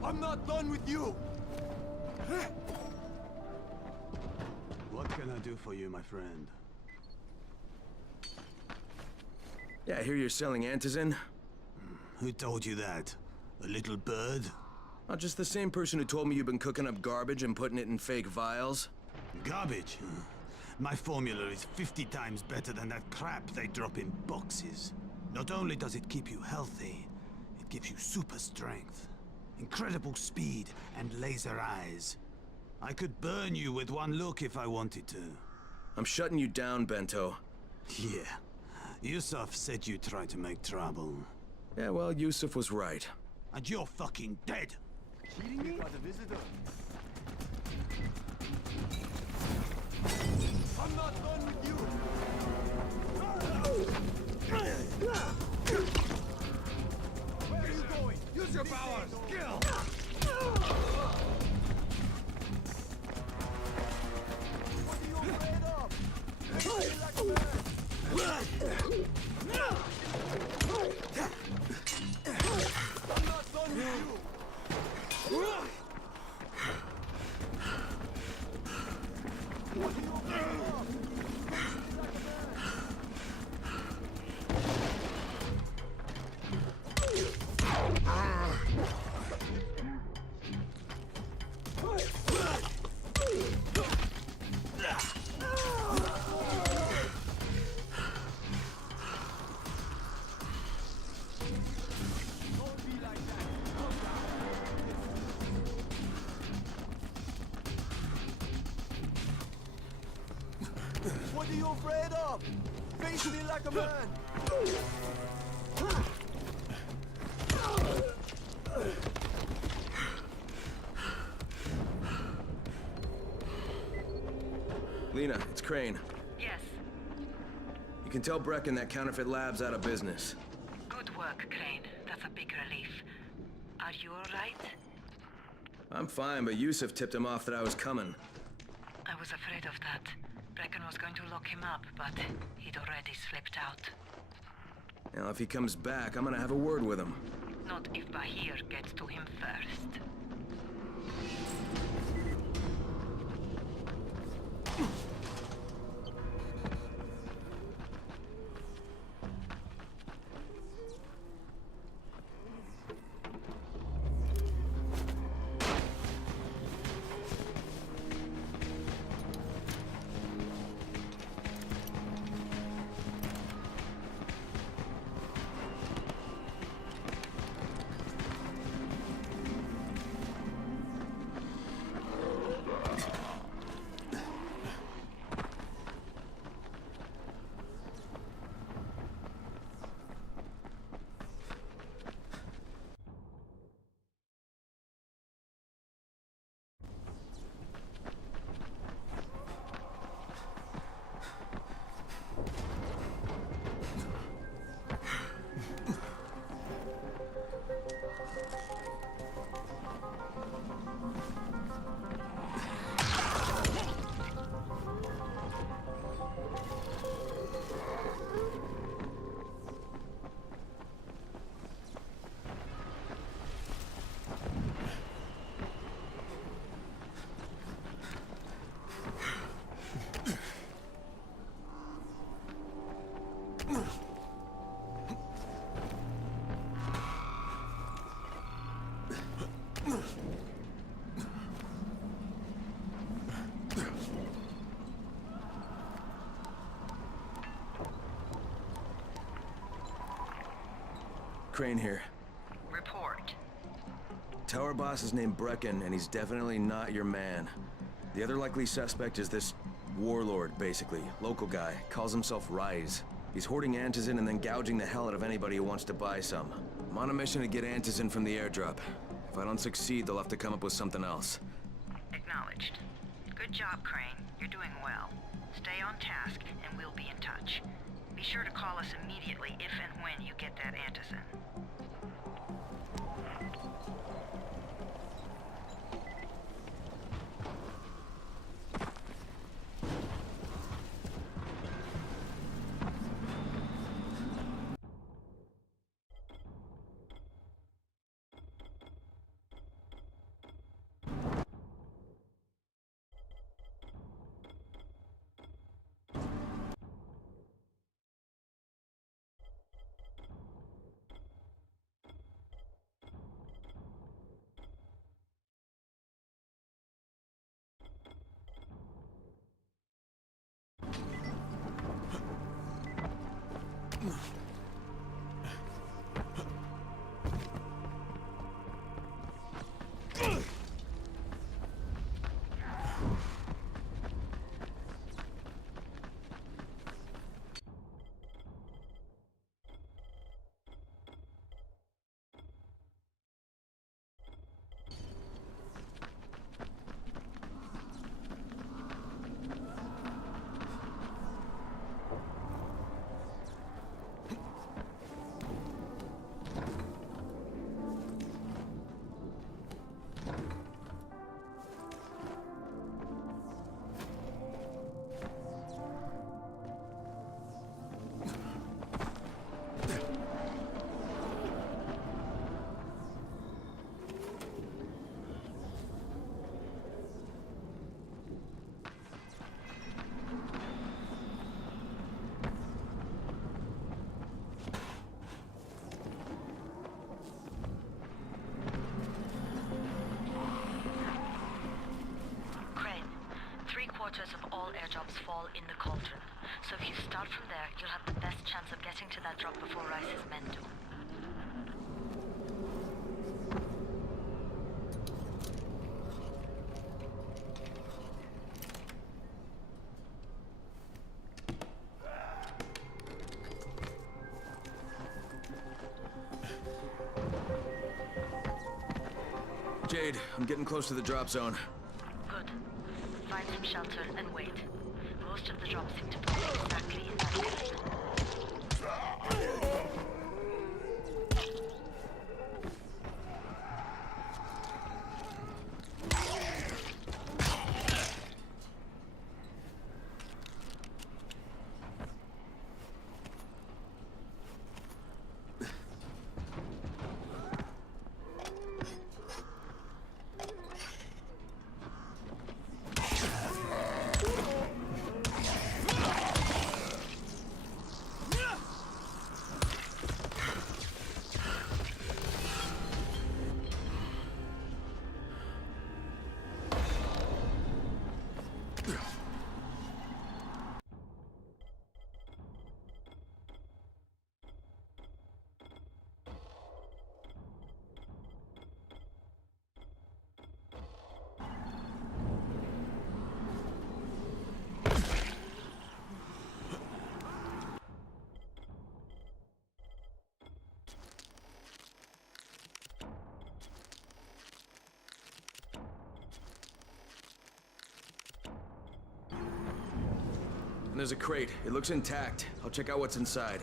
I'm not done with you! What can I do for you, my friend? Yeah, I hear you're selling antizin. Who told you that? A little bird? Not just the same person who told me you've been cooking up garbage and putting it in fake vials. Garbage? My formula is 50 times better than that crap they drop in boxes. Not only does it keep you healthy, it gives you super strength, incredible speed, and laser eyes. I could burn you with one look if I wanted to. I'm shutting you down, Bento. Yeah. Yusuf said you tried to make trouble. Yeah, well, Yusuf was right. And you're fucking dead! Kidding me? Got a visitor. I'm not done with you! Where are you going? Use your powers! Kill! What are you afraid of? Make me like a man! I'm not done with you! What are you afraid of? What are you afraid of? Face me like a man! Lena, it's Crane. Yes. You can tell Brecken that Counterfeit Lab's out of business. Good work, Crane. That's a big relief. Are you alright? I'm fine, but Yusuf tipped him off that I was coming. I was afraid of that. Brecken was going to lock him up, but he'd already slipped out. Now, if he comes back, I'm gonna have a word with him. Not if Bahir gets to him first. Crane here. Report. Tower boss is named Brecken, and he's definitely not your man. The other likely suspect is this warlord, basically. Local guy. Calls himself Rise. He's hoarding antizin and then gouging the hell out of anybody who wants to buy some. I'm on a mission to get antizin from the airdrop. If I don't succeed, they'll have to come up with something else. Acknowledged. Good job, Crane. You're doing well. Stay on task, and we'll be in touch. Be sure to call us immediately if and when you get that antizin. Of all airdrops fall in the cauldron. So if you start from there, you'll have the best chance of getting to that drop before Rice's men do. Jade, I'm getting close to the drop zone. Good. Find some shelter and wait. Most of the drops seem to point exactly in that direction. And there's a crate. It looks intact. I'll check out what's inside.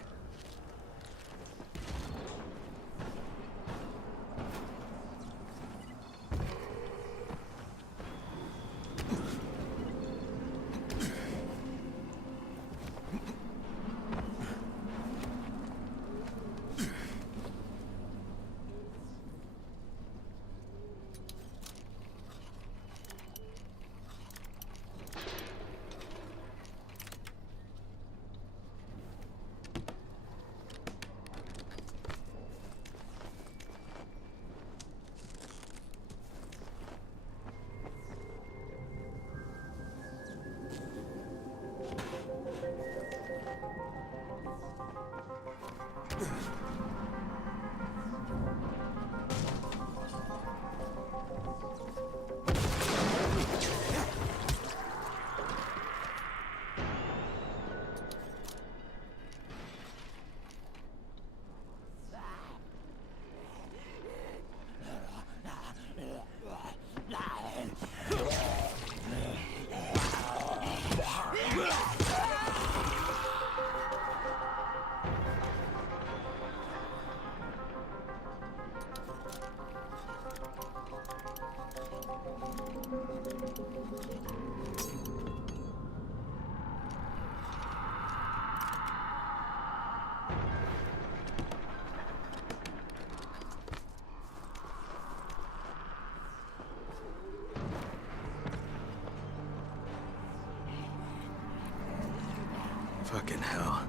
Fucking hell.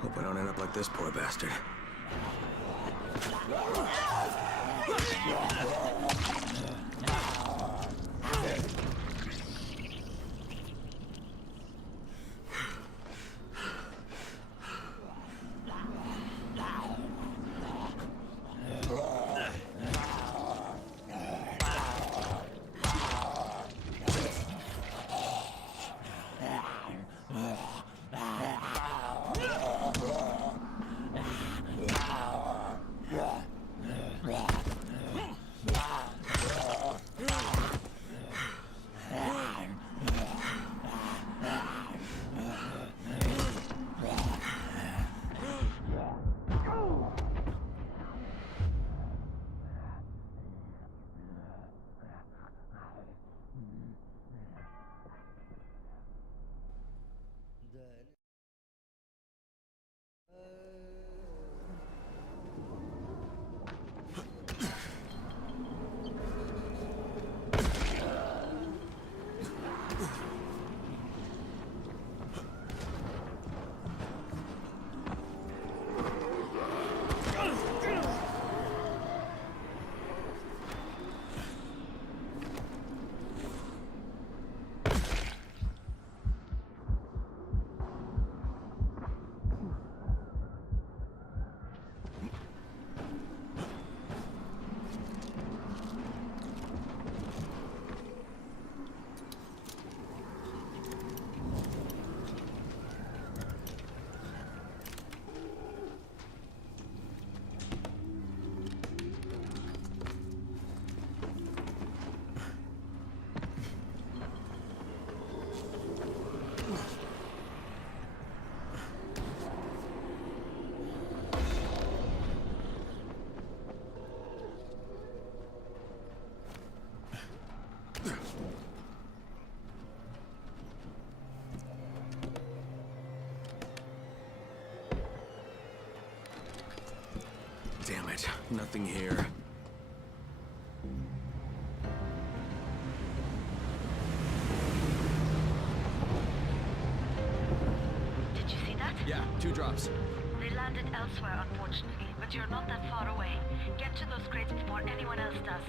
Hope I don't end up like this poor bastard. Damn it, nothing here. Did you see that? Yeah, 2 drops. They landed elsewhere, unfortunately, but you're not that far away. Get to those crates before anyone else does.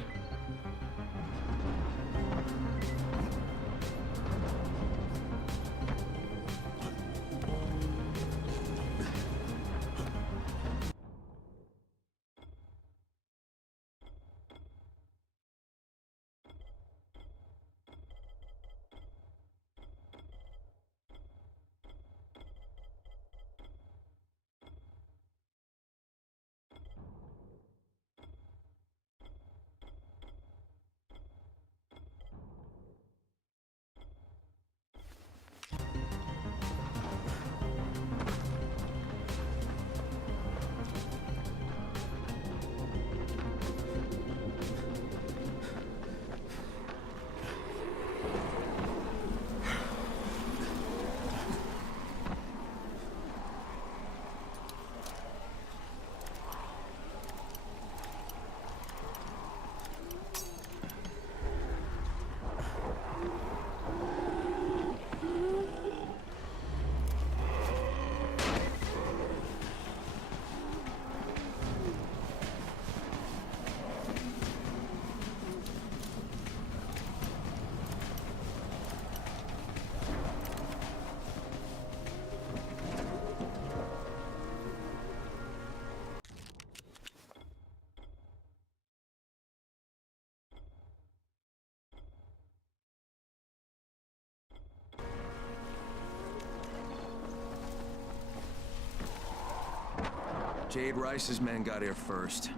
Jade Rice's men got here first.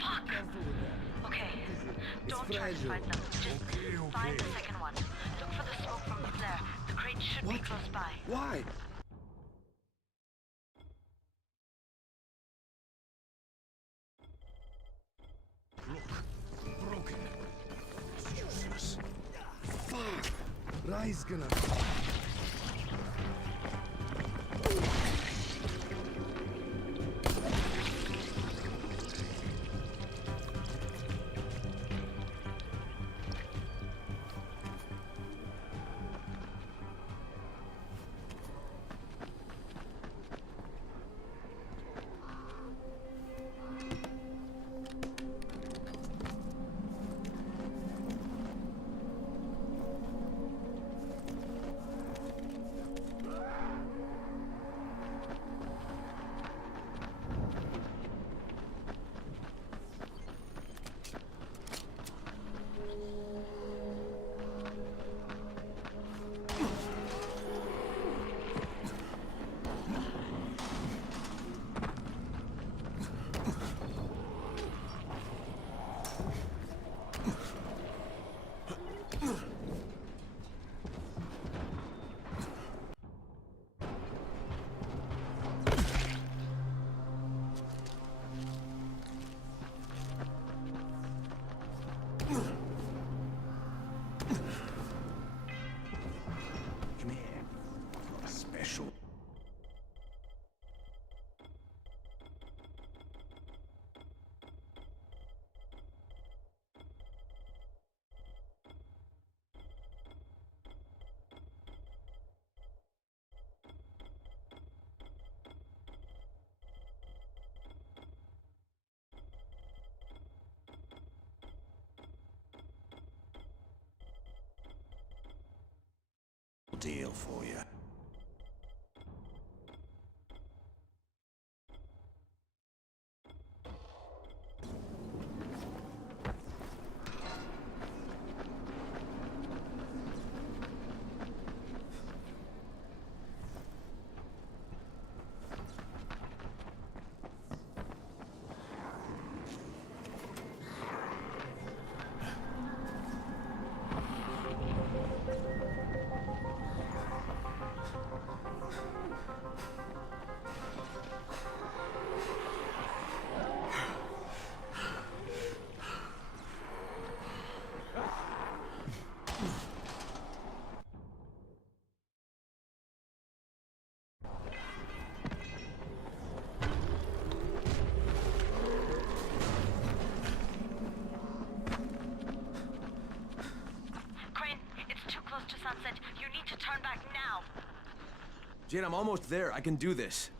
Fuck! Okay, don't try to find them. Just find the second one. Look for the smoke from there. The crate should be close by. Why? Look, broken. It's useless. Fuck! Rai's gonna... Deal for you. Jade, I'm almost there. I can do this.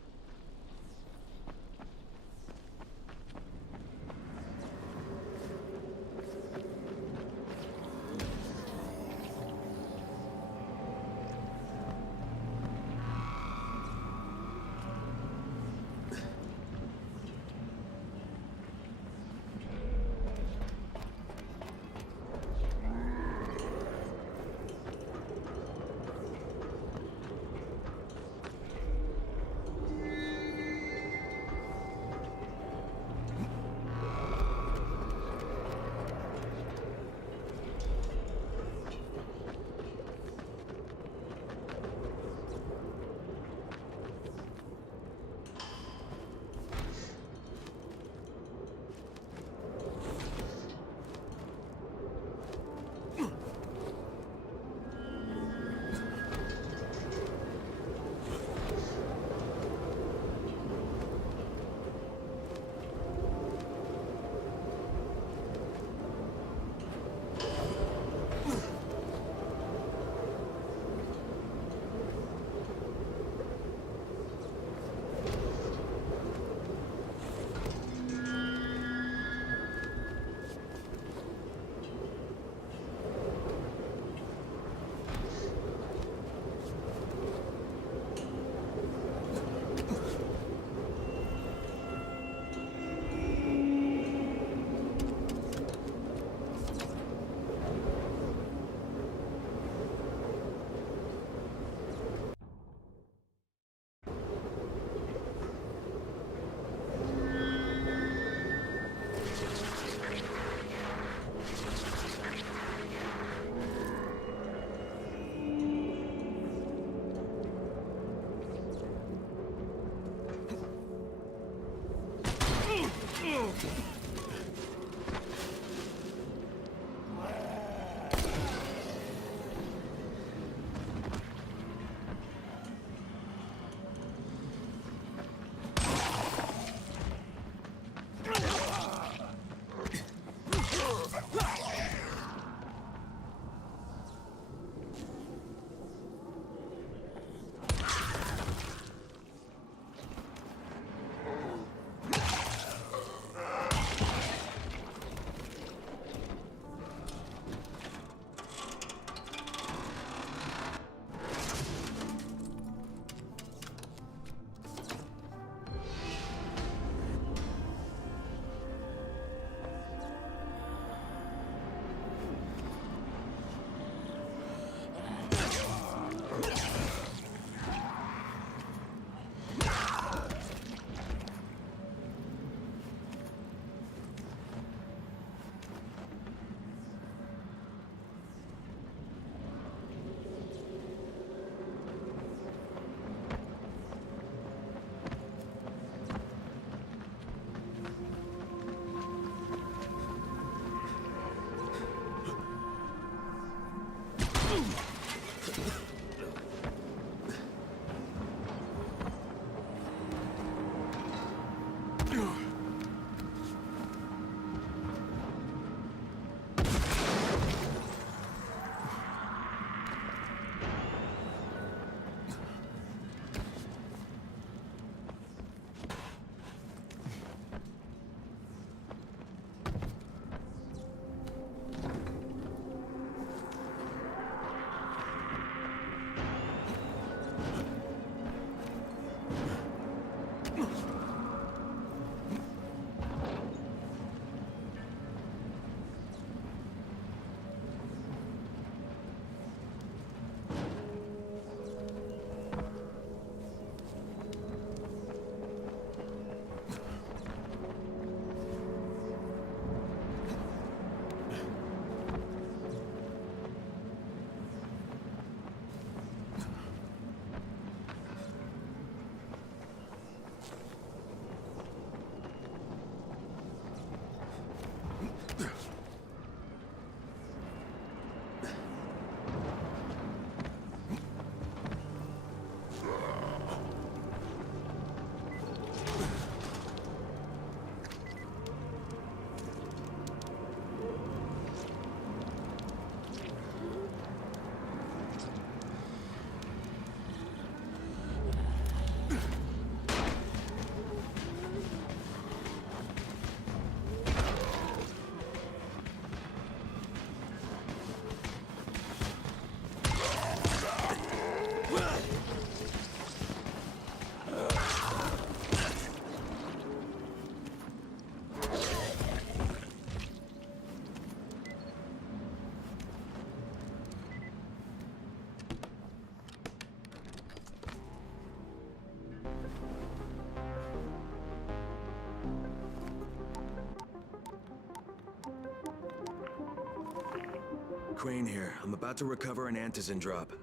Crane here. I'm about to recover an Antizin drop. Good,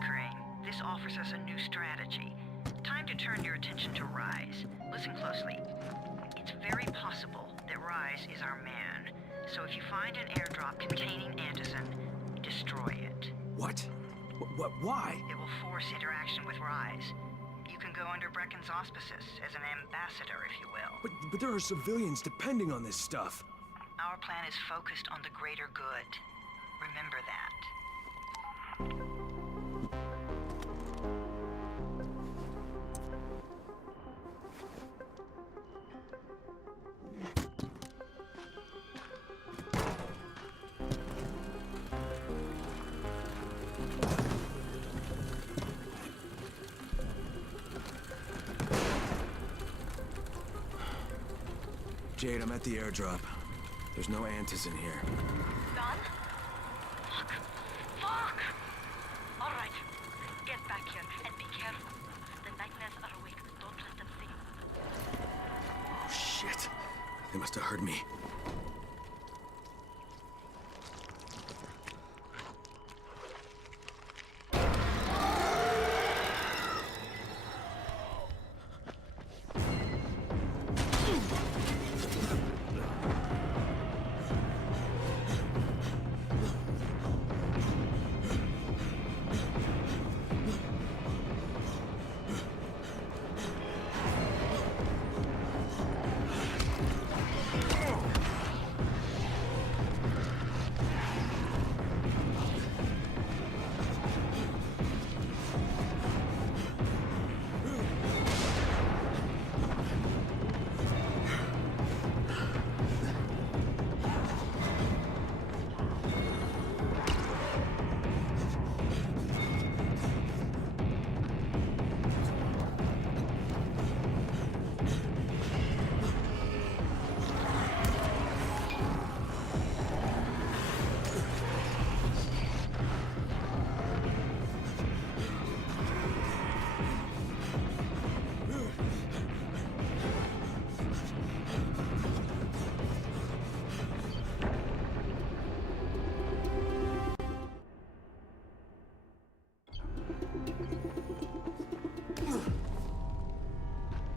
Crane. This offers us a new strategy. Time to turn your attention to Rise. Listen closely. It's very possible that Rise is our man. So if you find an airdrop containing Antizin, destroy it. What? Why? It will force interaction with Rise. You can go under Brecken's auspices as an ambassador, if you will. But there are civilians depending on this stuff. Our plan is focused on the greater good. Remember that. Jade, I'm at the airdrop. There's no Antizin here. Done? Fuck. Fuck! Alright. Get back here and be careful. The nightmares are awake. Don't let them see you. Oh, shit. They must have heard me.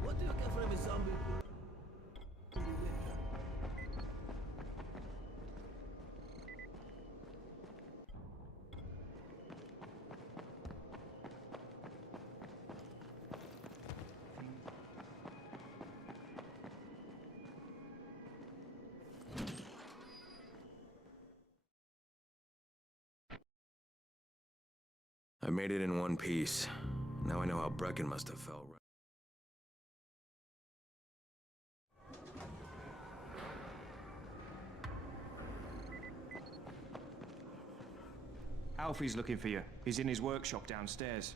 What do you get from a zombie? I made it in one piece. Now I know how Brecken must have felt. Alfie's looking for you. He's in his workshop downstairs.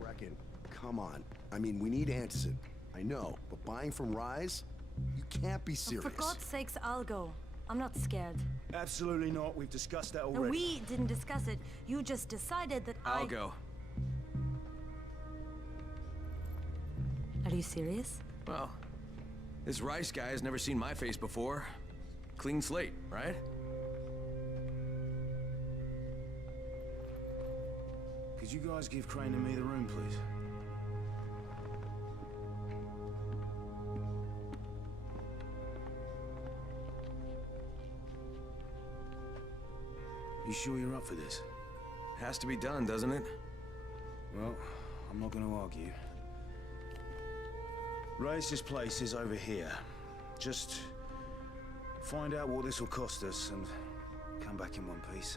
Brecken, come on. I mean, we need Antizin. I know, but buying from Rise? You can't be serious. For God's sakes, I'll go. I'm not scared. Absolutely not. We've discussed that No, already. we didn't discuss it. You just decided that I'll go. Are you serious? Well, this Rice guy has never seen my face before. Clean slate, right? Could you guys give Crane and me the room, please? You sure you're up for this? Has to be done, doesn't it? Well, I'm not gonna argue. Race's place is over here. Just find out what this will cost us and come back in one piece.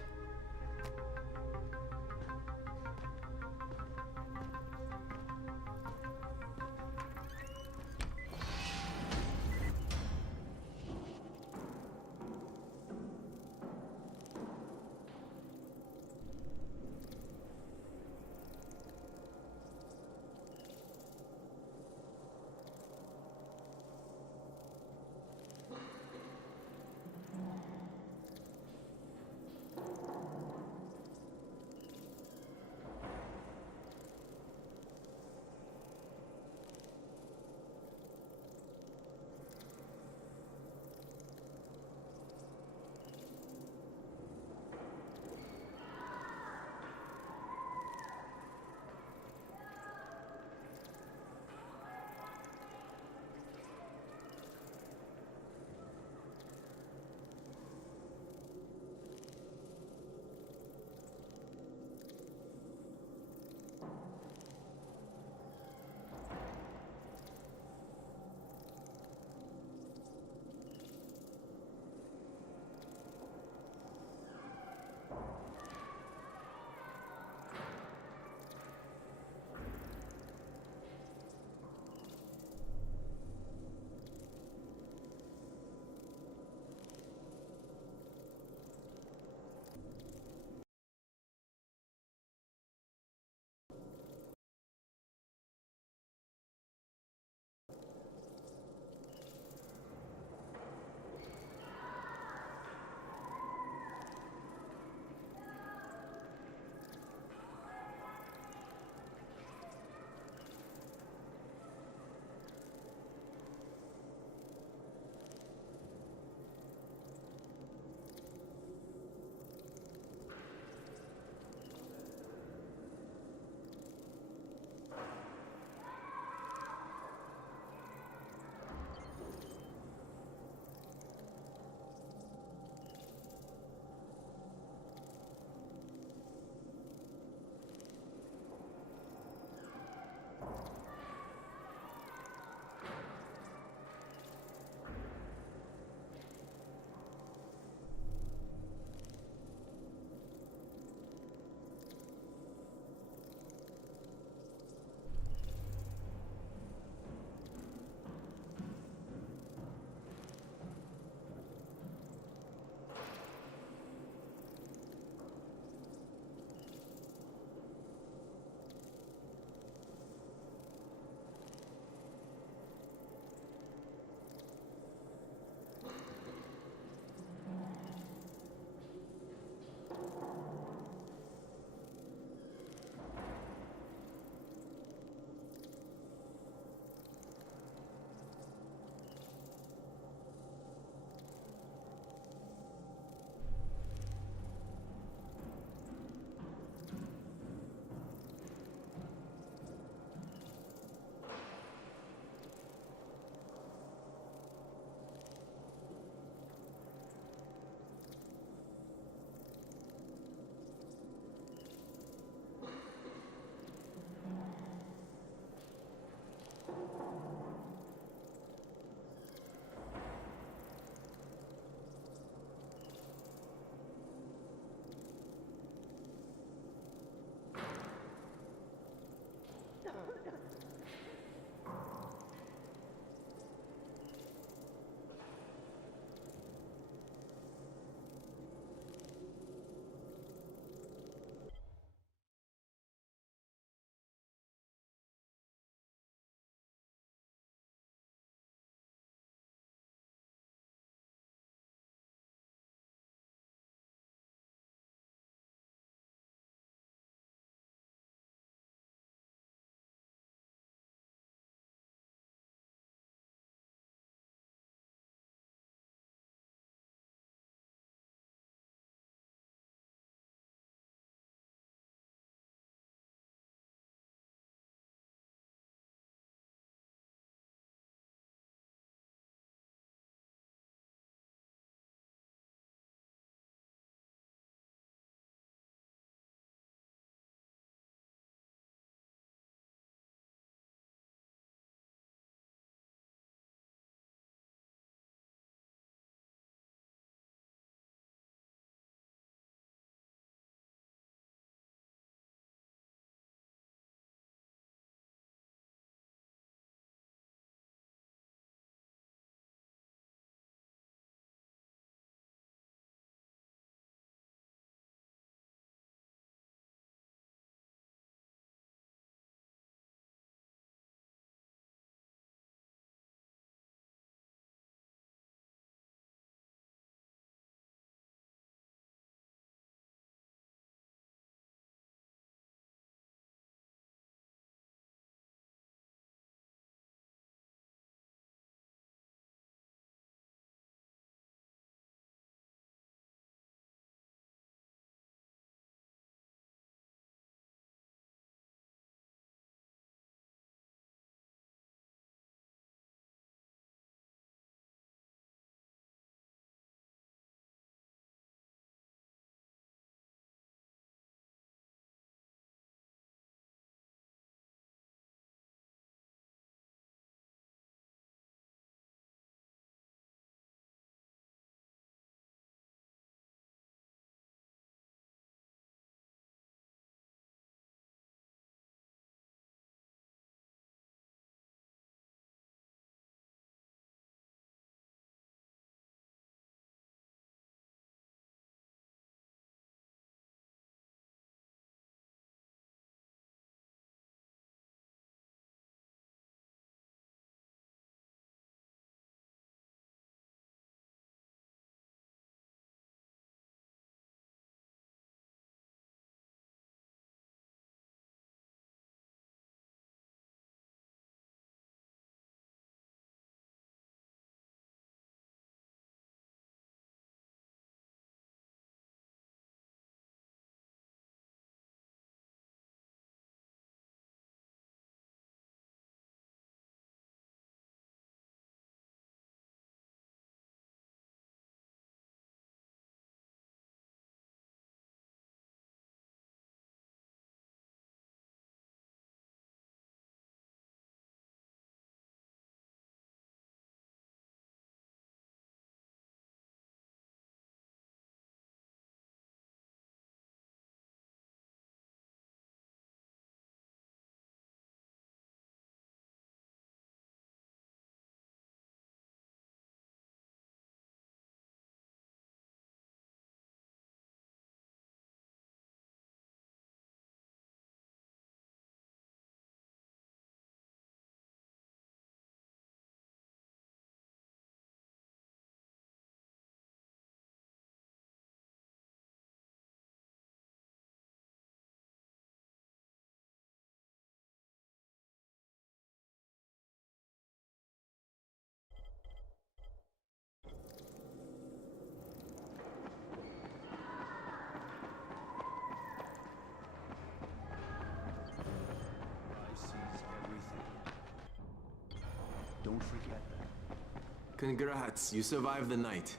Don't forget that. Congrats, you survived the night.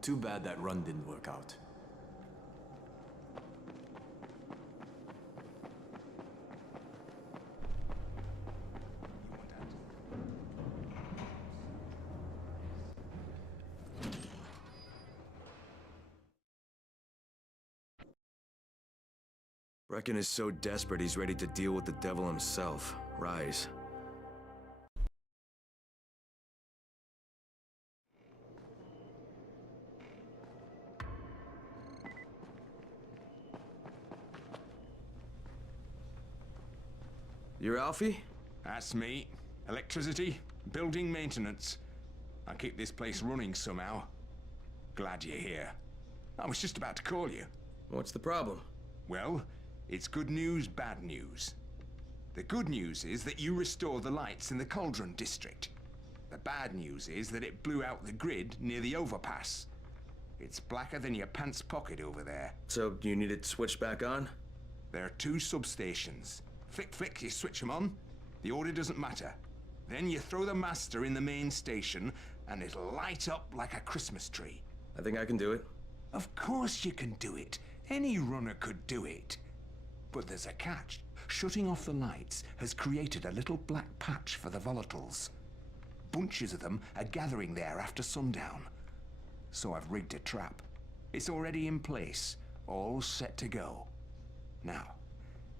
Too bad that run didn't work out. You want answers? Brecken is so desperate he's ready to deal with the devil himself, Rise. You're Alfie? That's me. Electricity, building maintenance. I keep this place running somehow. Glad you're here. I was just about to call you. What's the problem? Well, it's good news, bad news. The good news is that you restored the lights in the Cauldron district. The bad news is that it blew out the grid near the overpass. It's blacker than your pants pocket over there. So, you need it switched back on? There are 2 substations. Flick, flick, you switch them on. The order doesn't matter. Then you throw the master in the main station, and it'll light up like a Christmas tree. I think I can do it. Of course you can do it. Any runner could do it. But there's a catch. Shutting off the lights has created a little black patch for the volatiles. Bunches of them are gathering there after sundown. So I've rigged a trap. It's already in place, all set to go. Now,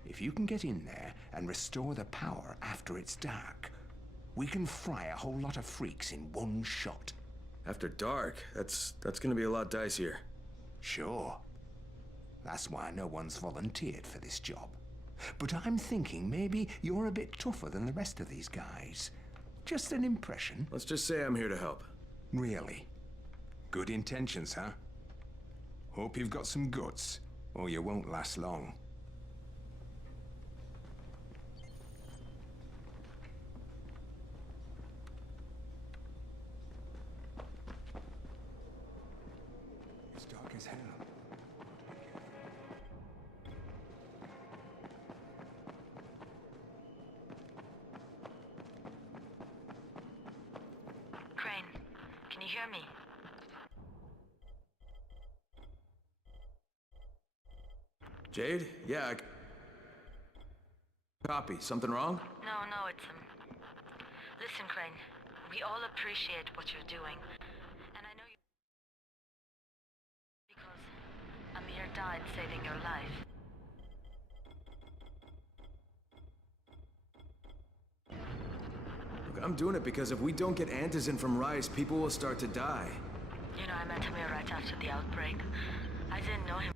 if you can get in there and restore the power after it's dark, we can fry a whole lot of freaks in one shot. After dark? That's gonna be a lot dicier. Sure. That's why no one's volunteered for this job. But I'm thinking maybe you're a bit tougher than the rest of these guys. Just an impression. Let's just say I'm here to help. Really? Good intentions, huh? Hope you've got some guts, or you won't last long. It's dark as hell. Crane, can you hear me? Jade? Yeah, Copy. Something wrong? No, it's Listen, Crane, we all appreciate what you're doing. And I know you... Because Amir died saving your life. Look, I'm doing it because if we don't get Antizin from Rise, people will start to die. You know, I met Amir right after the outbreak. I didn't know him.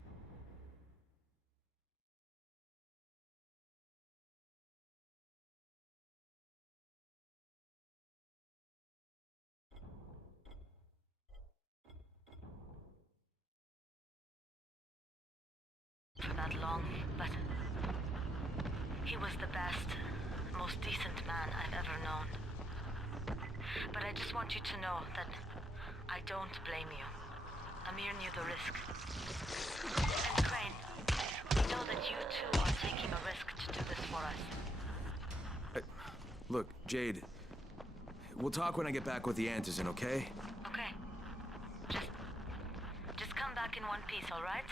For that long, but he was the best, most decent man I've ever known. But I just want you to know that I don't blame you. Amir knew the risk. And Crane, we know that you too are taking a risk to do this for us. Look, Jade, we'll talk when I get back with the Antizin, okay? Okay. Just come back in one piece, all right?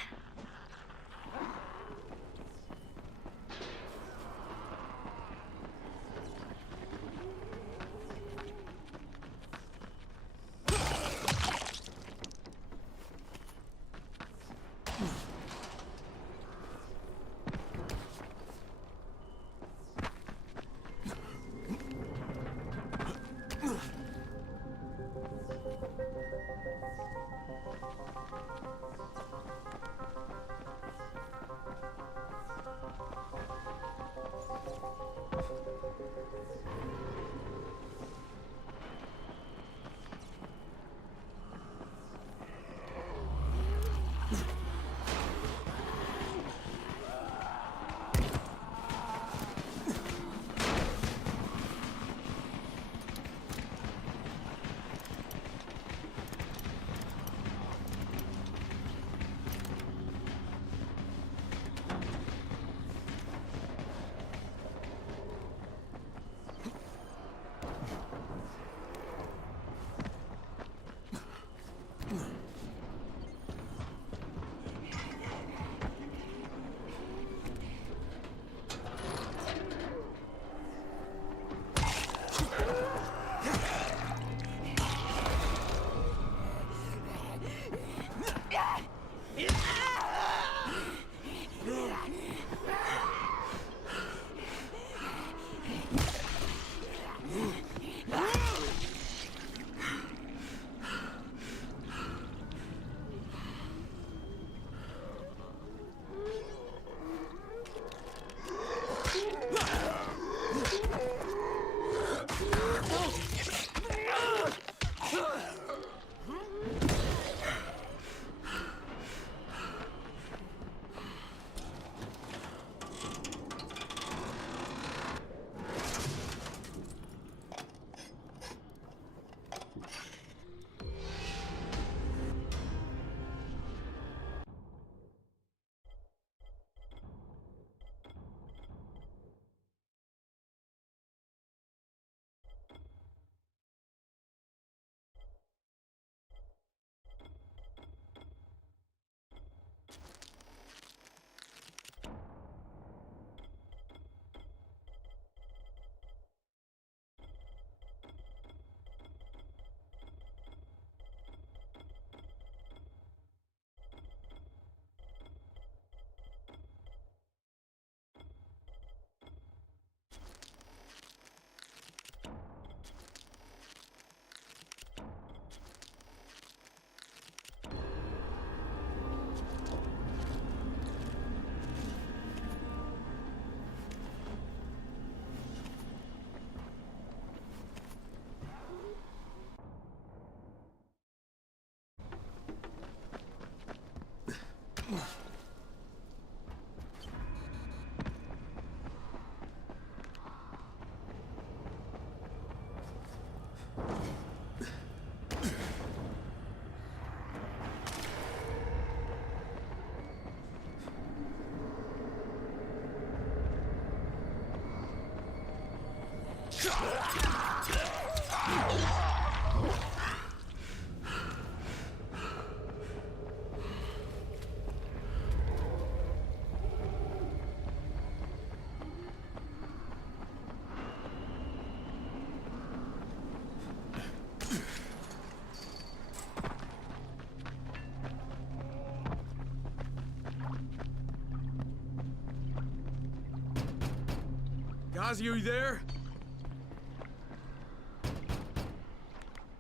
Gazi, are you there?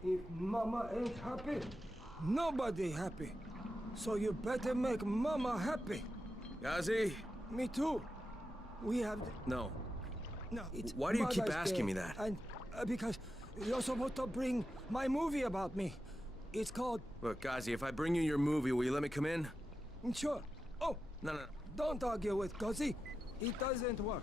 If Mama ain't happy, nobody happy. So you better make Mama happy. Gazi? Me too. We have... No. No, it's Why do you keep Mother's asking Day, me that? And because you're supposed to bring my movie about me. It's called... Look, Gazi, if I bring you your movie, will you let me come in? Sure. Oh, No. don't argue with Gazi. It doesn't work.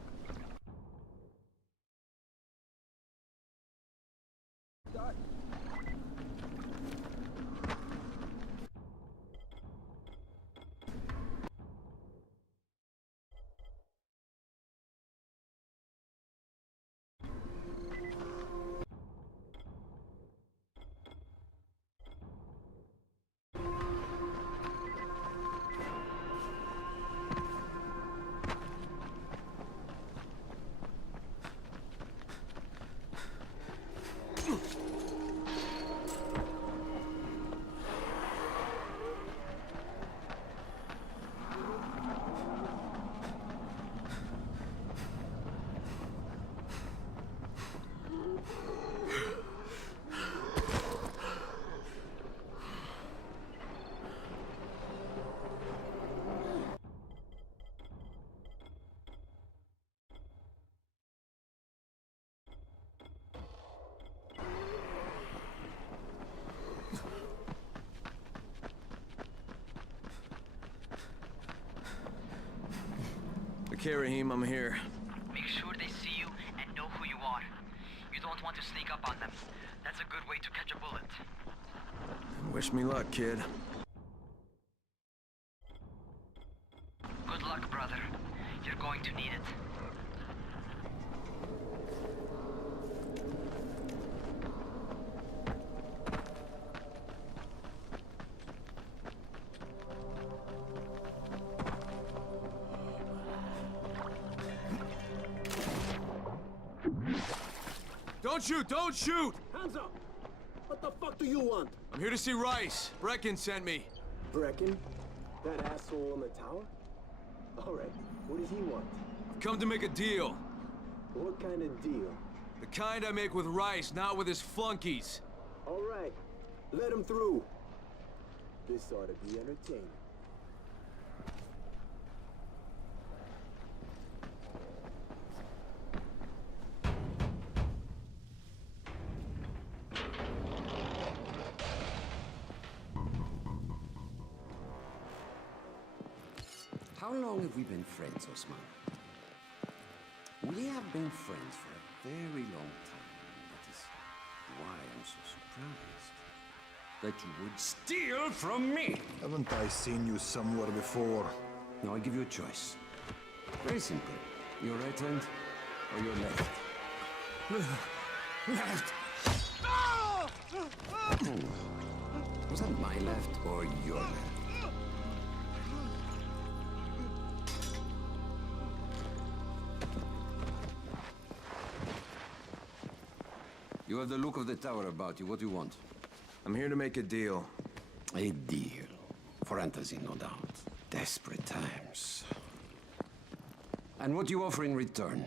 Okay, Rahim, I'm here. Make sure they see you and know who you are. You don't want to sneak up on them. That's a good way to catch a bullet. Wish me luck, kid. Good luck, brother. You're going to need it. Don't shoot! Don't shoot! Hands up! What the fuck do you want? I'm here to see Rice. Brecken sent me. Brecken? That asshole on the tower? Alright, what does he want? I've come to make a deal. What kind of deal? The kind I make with Rice, not with his flunkies. Alright, let him through. This ought to be entertaining. How long have we been friends, Osman? We have been friends for a very long time. That is why I'm so surprised that you would steal from me. Haven't I seen you somewhere before? Now I give you a choice. Very simple. Your right hand or your left? Left. Was that my left or your left? You have the look of the tower about you. What do you want? I'm here to make a deal. A deal. For Antazin, no doubt. Desperate times. And what do you offer in return?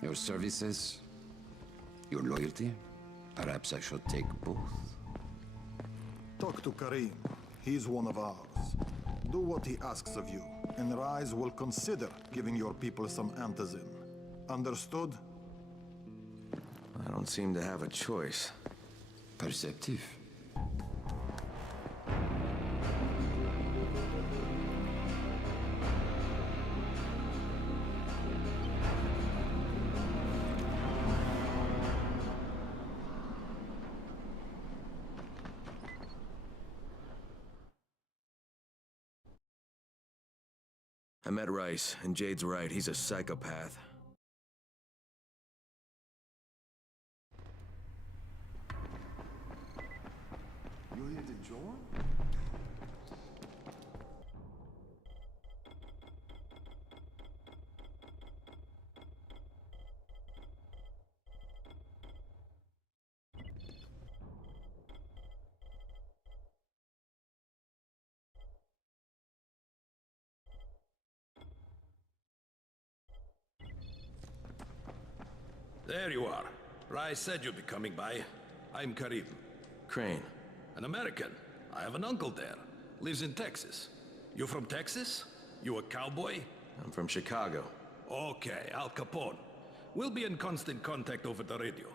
Your services? Your loyalty? Perhaps I should take both. Talk to Karim. He's one of ours. Do what he asks of you, and Rise will consider giving your people some Antazin. Understood? I don't seem to have a choice. Perceptive. I met Rice, and Jade's right. He's a psychopath. needed to join? There you are. Rai said you'd be coming by. I'm Karim. Crane. An American. I have an uncle there. Lives in Texas. You from Texas? You a cowboy? I'm from Chicago. Okay, Al Capone. We'll be in constant contact over the radio.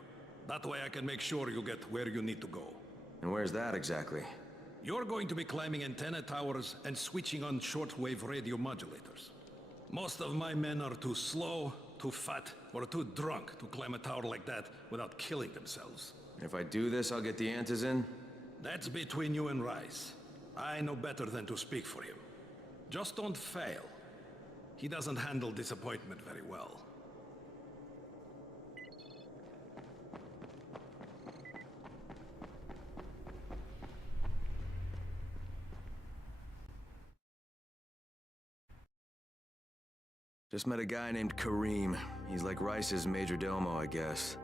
That way I can make sure you get where you need to go. And where's that exactly? You're going to be climbing antenna towers and switching on shortwave radio modulators. Most of my men are too slow, too fat, or too drunk to climb a tower like that without killing themselves. If I do this, I'll get the Antizin? That's between you and Rice. I know better than to speak for him. Just don't fail. He doesn't handle disappointment very well. Just met a guy named Kareem. He's like Rice's major domo, I guess.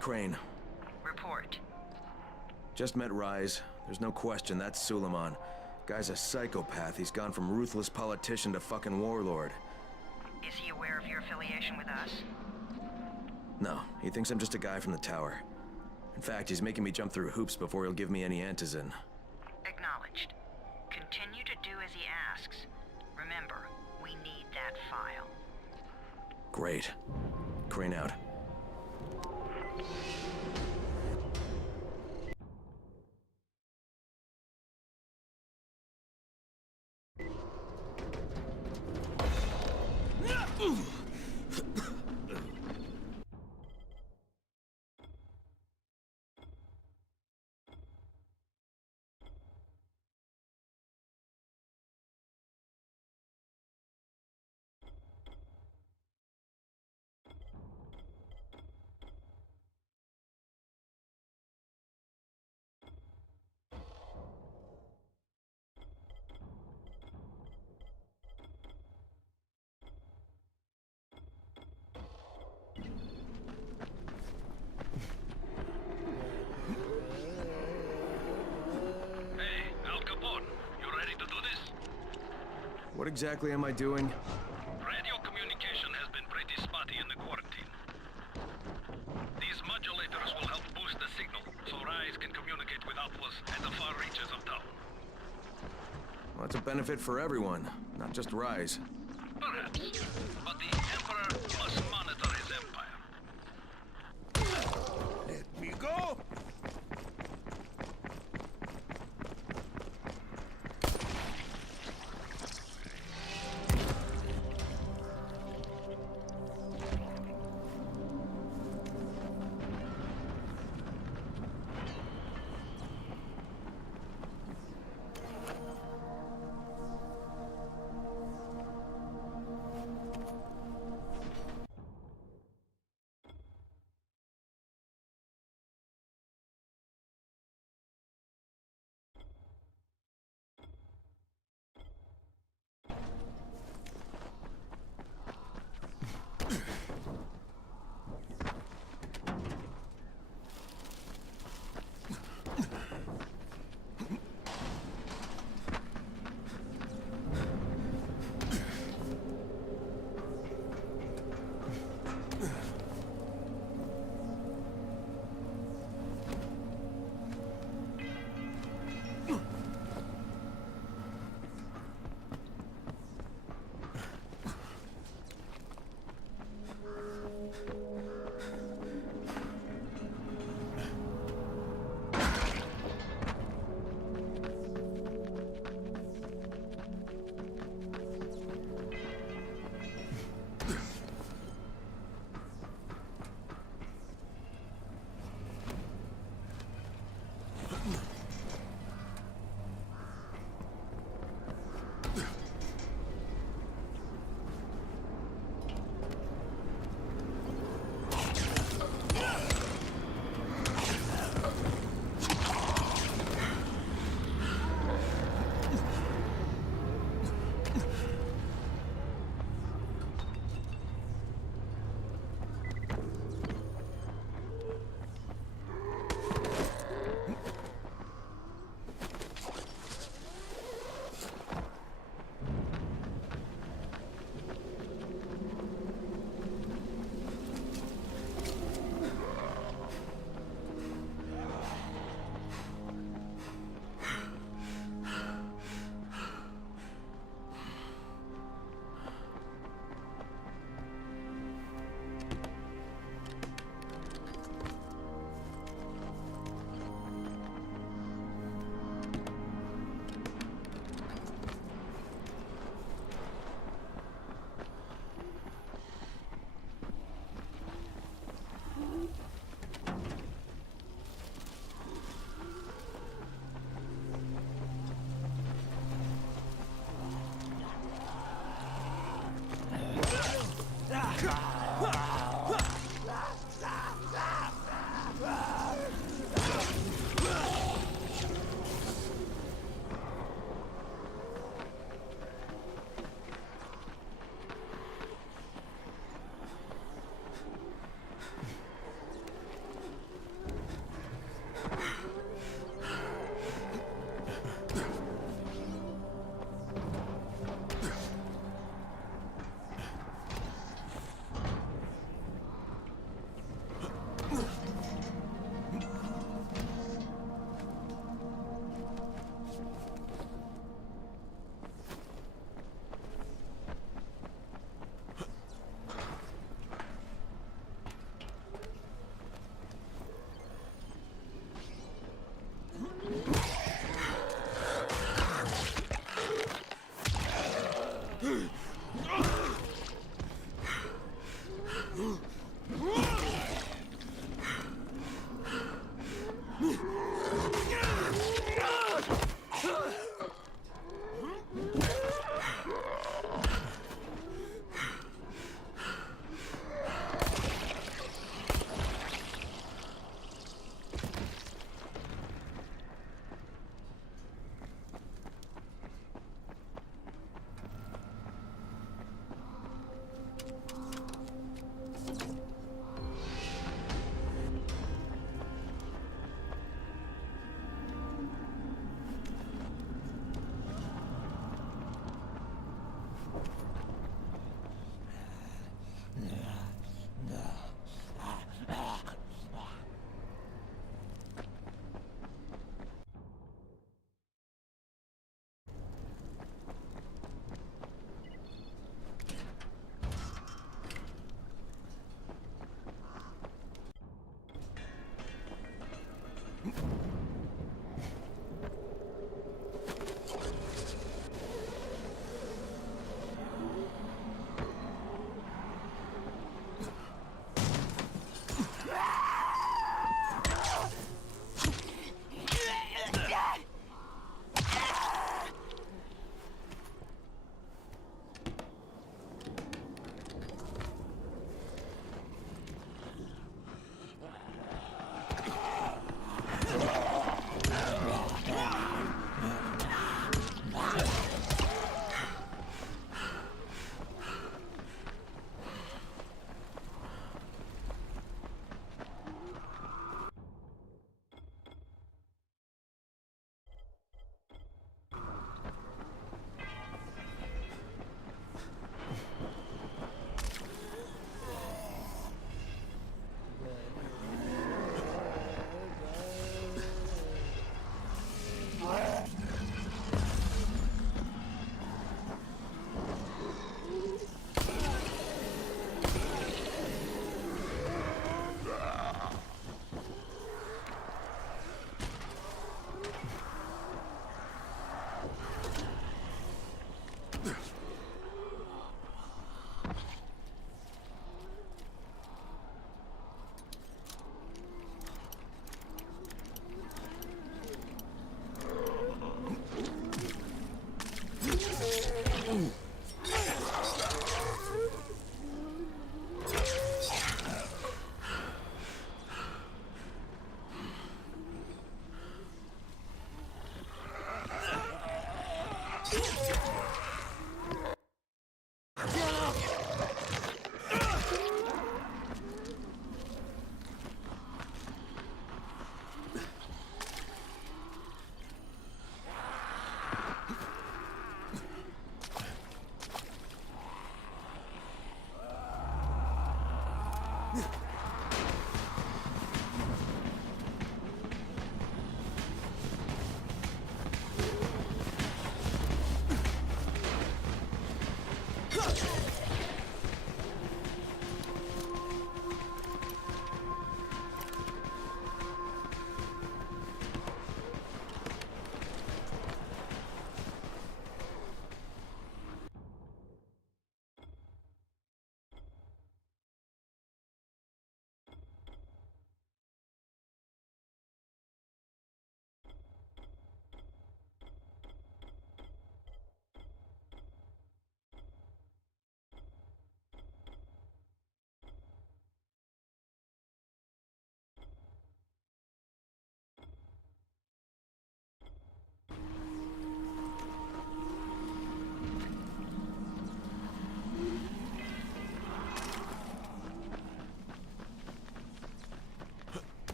Crane. Report. Just met Rise. There's no question that's Suleiman. Guy's a psychopath. He's gone from ruthless politician to fucking warlord. Is he aware of your affiliation with us? No, he thinks I'm just a guy from the tower. In fact, he's making me jump through hoops before he'll give me any Antizin. Acknowledged. Continue to do as he asks. Remember, we need that file. Great. Crane out. What exactly am I doing? Radio communication has been pretty spotty in the quarantine. These modulators will help boost the signal, so Rise can communicate with outposts at the far reaches of town. Well, that's a benefit for everyone, not just Rise. Perhaps, but the Emperor must monitor his empire. Let me go!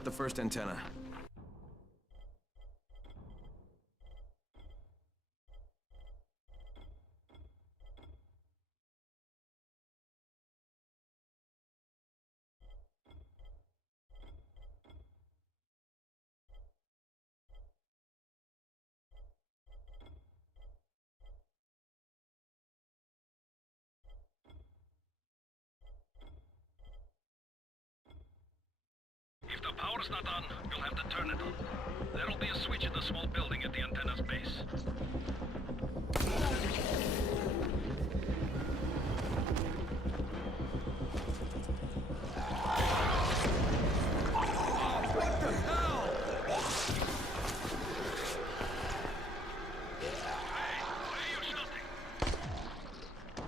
at the first antenna. If the power's not on, you'll have to turn it on. There'll be a switch in the small building at the antenna's base. What the hell?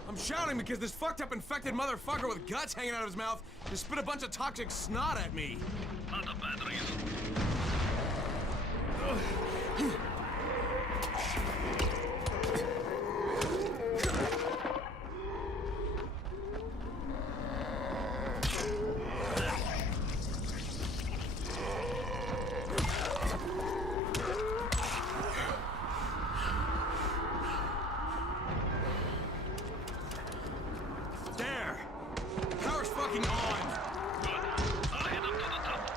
I'm shouting because this fucked up infected motherfucker with guts hanging out of his mouth just spit a bunch of toxic snot at me. Not a bad reason. There! Power's fucking on! Good. I'll head up to the top.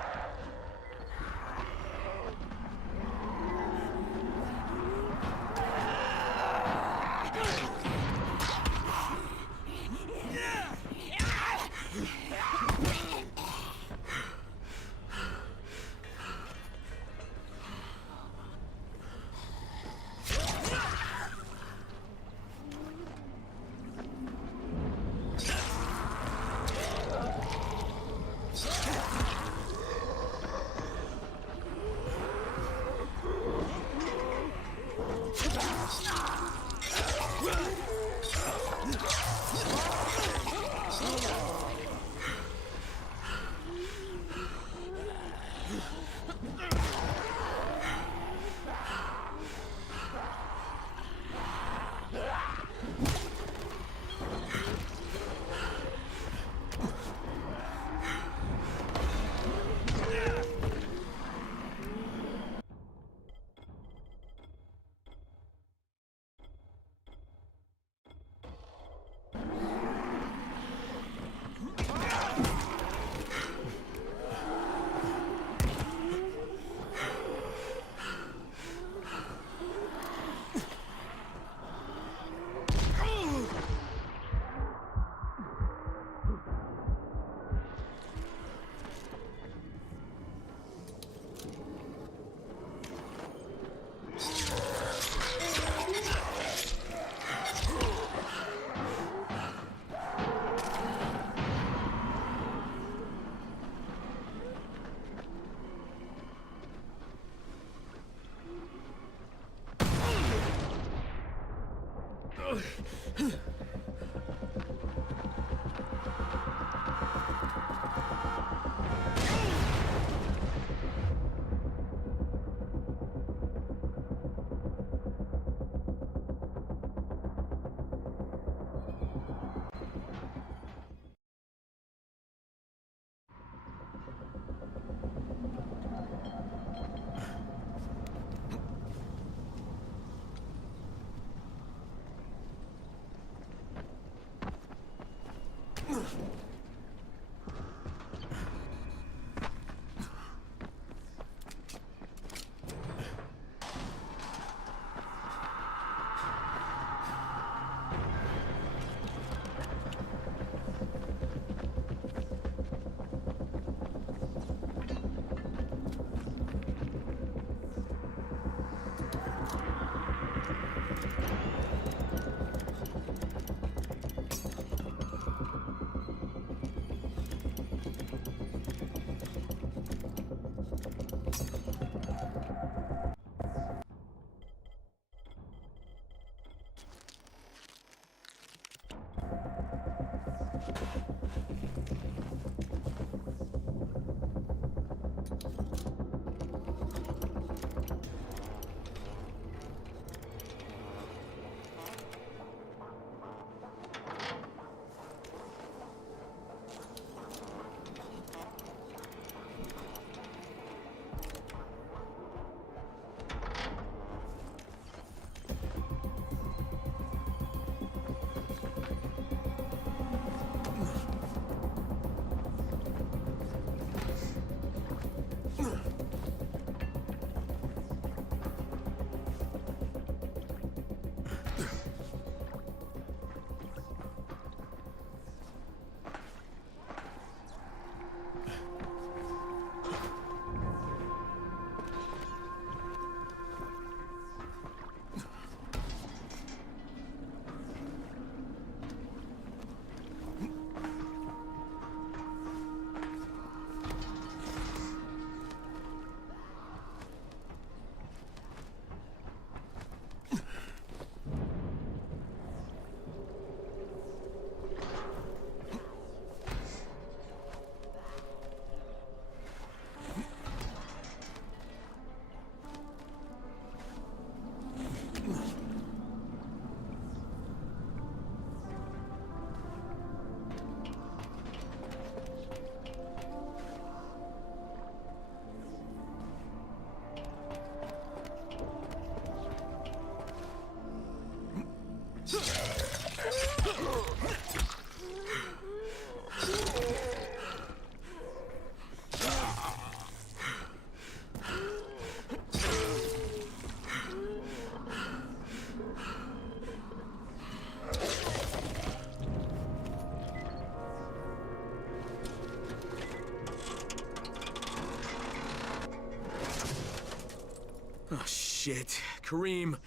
Shit. Kareem,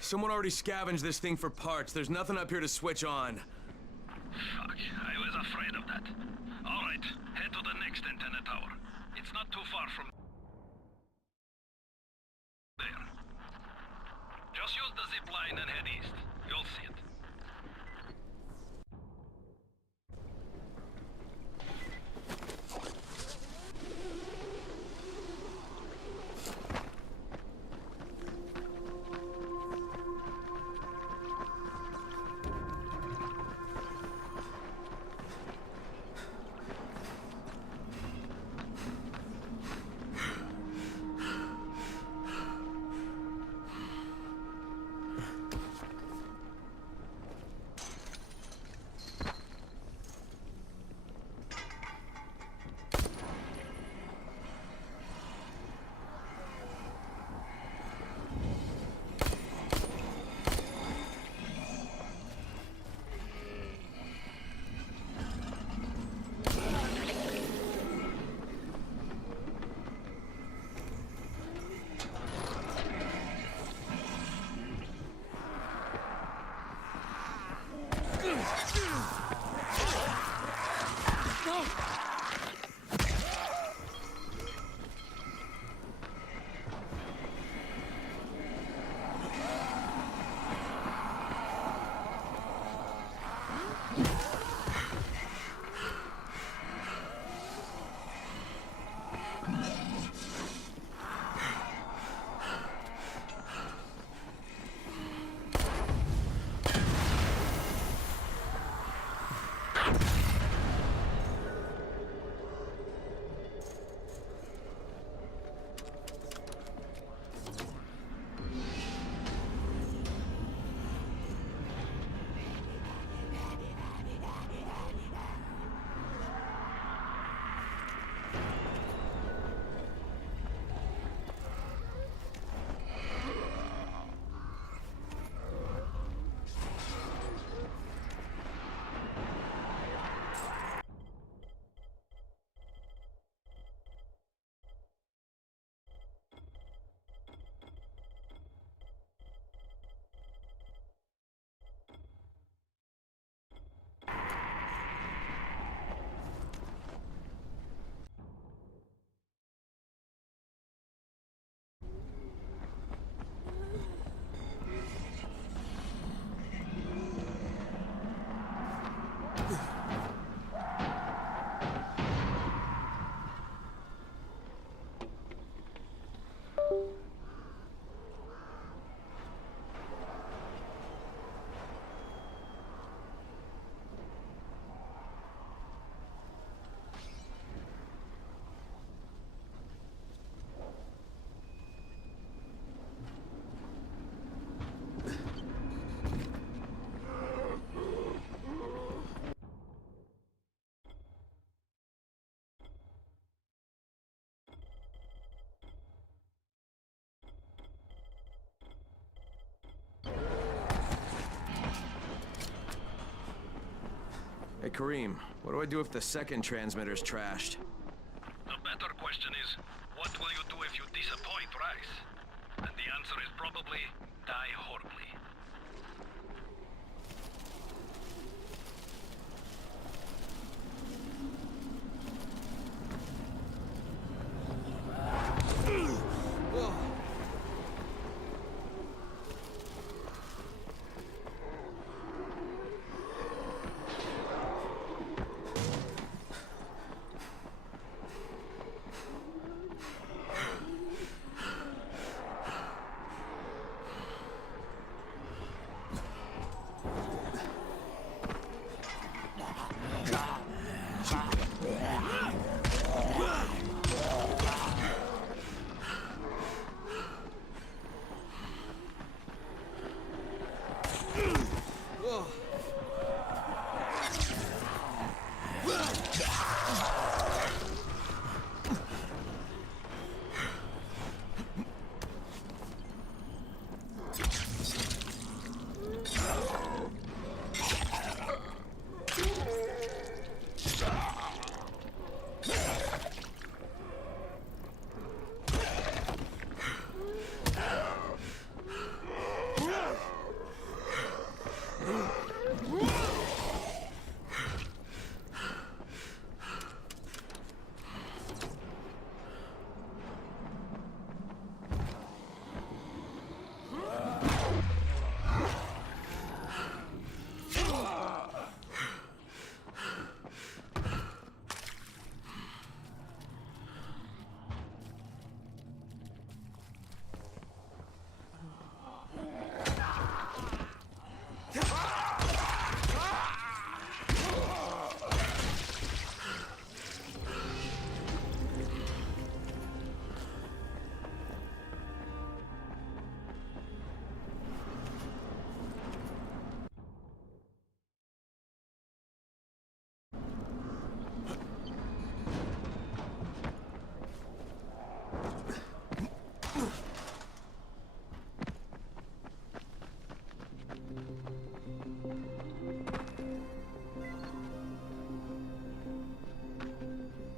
someone already scavenged this thing for parts. There's nothing up here to switch on. Fuck, I was afraid of that. All right, head to the next antenna tower. It's not too far from there. Just use the zip line and head east. You'll see it. Hey, Kareem, what do I do if the second transmitter's trashed? The better question is, what will you do if you disappoint Rice? And the answer is probably die horribly.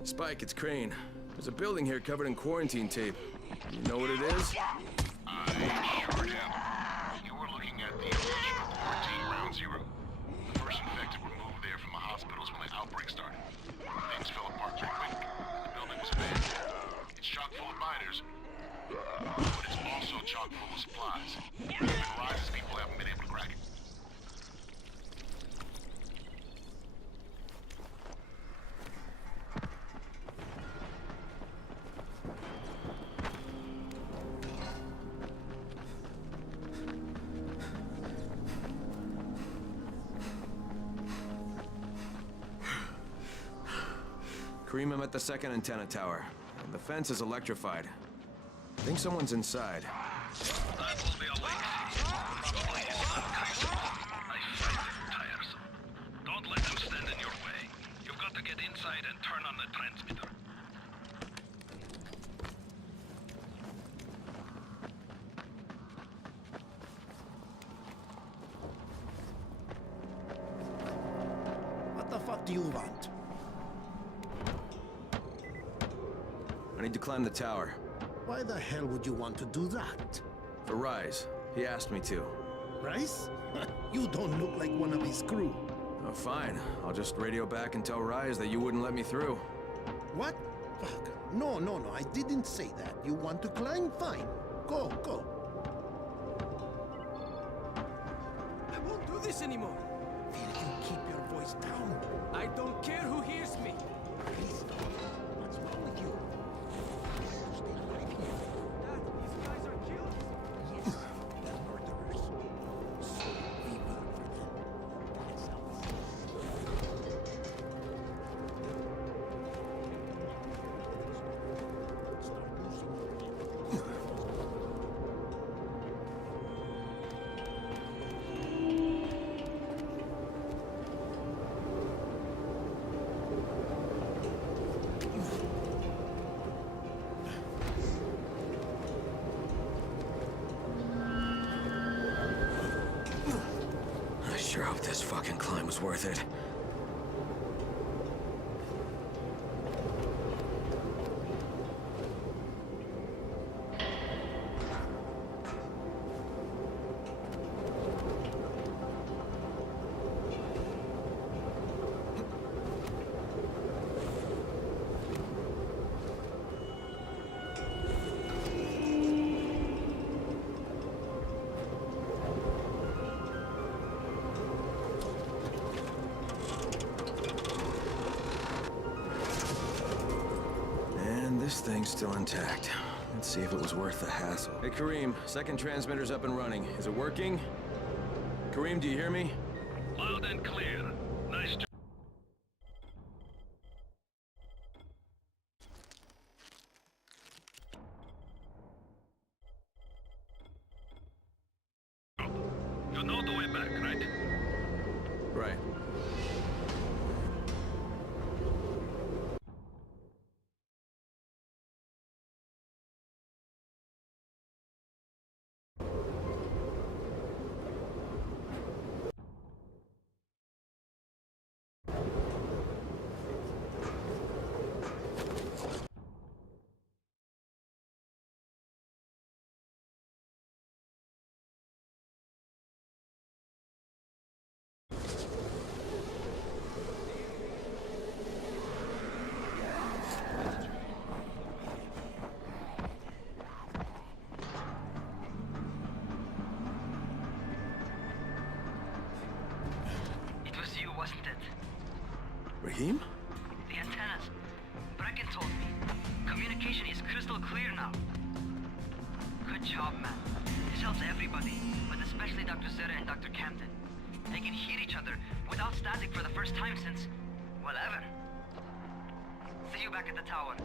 Spike, it's Crane. There's a building here covered in quarantine tape. You know what it is? I sure do. You were looking at the original quarantine Ground Zero. The first infected were moved there from the hospitals when the outbreak started. Things fell apart pretty quick, and the building was abandoned. It's chock full of miners, but it's also chock full of supplies. Even Rise's people haven't been able to crack it. Kareem, I'm at the second antenna tower. The fence is electrified. I think someone's inside. That will be a weak probably some kind of bomb. I find them tiresome. Don't let them stand in your way. You've got to get inside and turn on the transmitter. What the fuck do you want? I need to climb the tower. Why the hell would you want to do that? For Rise. He asked me to. Rice? You don't look like one of his crew. Oh, fine. I'll just radio back and tell Rise that you wouldn't let me through. What? Fuck. No, I didn't say that. You want to climb? Fine. Go. I won't do this anymore. Will you keep your voice down? I don't care who hears me. Please don't. What's wrong with you? Stay alive here. Dad, these guys are killers. Yes, they're murderers. So we work for them. That's how we start losing your head. I sure hope this fucking climb was worth it. This thing's still intact. Let's see if it was worth the hassle. Hey, Kareem, second transmitter's up and running. Is it working? Kareem, do you hear me? Loud and clear. Nice job. You know the way back, right? Right. Raheem? The antennas. Brecken told me. Communication is crystal clear now. Good job, man. This helps everybody, but especially Dr. Zere and Dr. Camden. They can hear each other without static for the first time since, well, ever. See you back at the tower.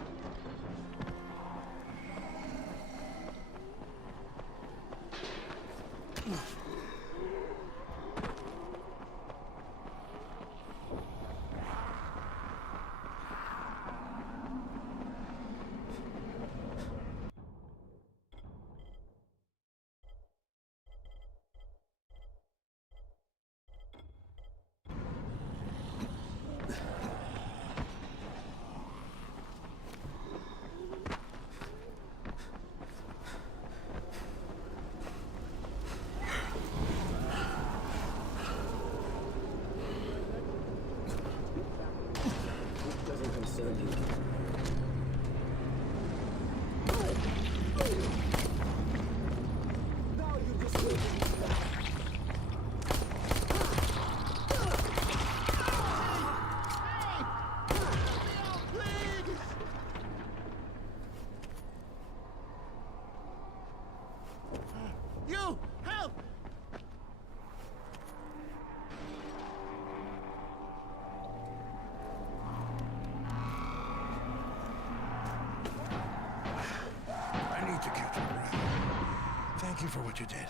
you. Now you just wait. You! Help! I need to catch my breath. Thank you for what you did.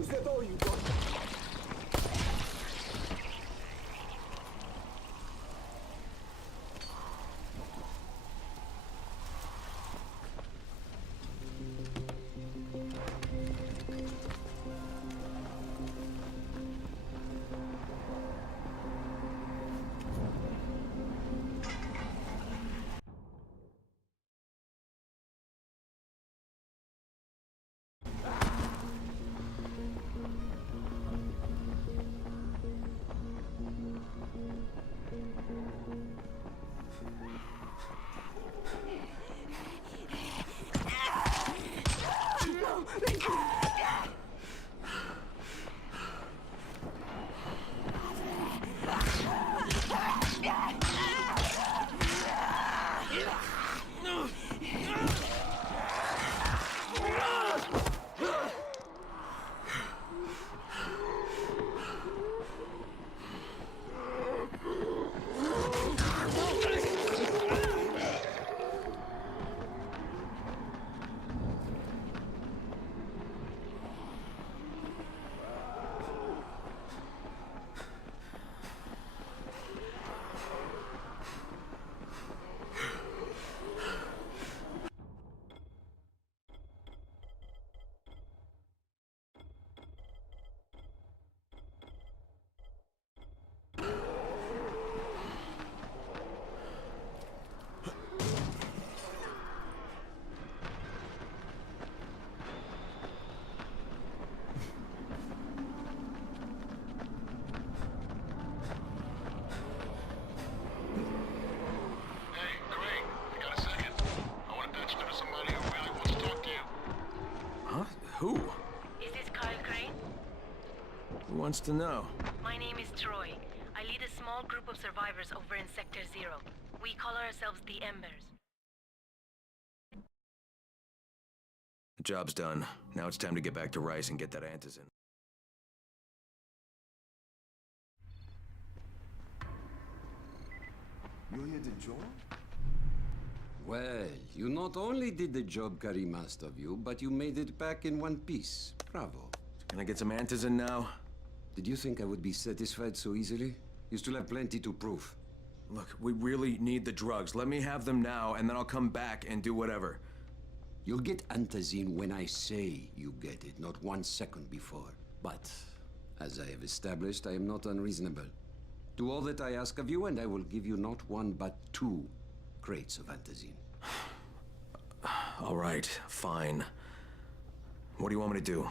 Is that all you got? Who? Is this Kyle Crane? Who wants to know? My name is Troy. I lead a small group of survivors over in Sector Zero. We call ourselves the Embers. The job's done. Now it's time to get back to Rice and get that antizin. You're here to join? Well, you not only did the job Karim asked of you, but you made it back in one piece. Bravo. Can I get some antizin now? Did you think I would be satisfied so easily? You still have plenty to prove. Look, we really need the drugs. Let me have them now, and then I'll come back and do whatever. You'll get antizin when I say you get it, not 1 second before. But, as I have established, I am not unreasonable. Do all that I ask of you, and I will give you not 1, but 2 crates of antizin. All right, fine. What do you want me to do?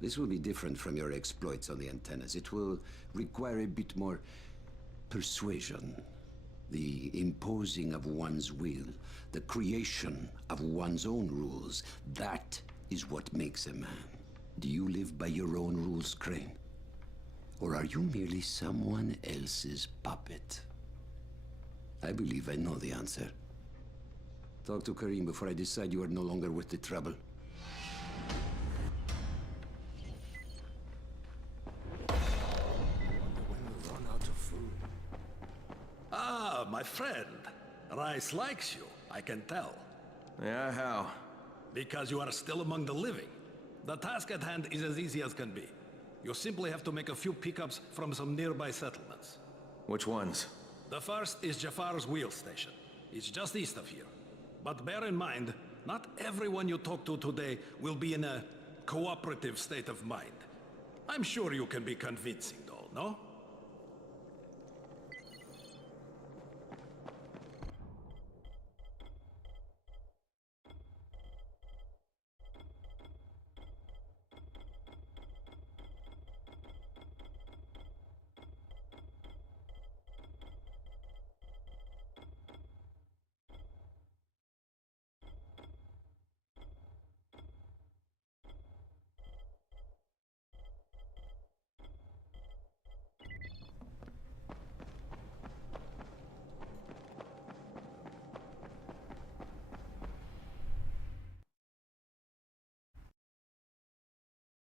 This will be different from your exploits on the antennas. It will require a bit more persuasion. The imposing of one's will, the creation of one's own rules. That is what makes a man. Do you live by your own rules, Crane? Or are you merely someone else's puppet? I believe I know the answer. Talk to Karim before I decide you are no longer worth the trouble. my friend. Rice likes you, I can tell. Yeah, how? Because you are still among the living. The task at hand is as easy as can be. You simply have to make a few pickups from some nearby settlements. Which ones? The first is Jafar's wheel station. It's just east of here. But bear in mind, not everyone you talk to today will be in a cooperative state of mind. I'm sure you can be convincing, though, no?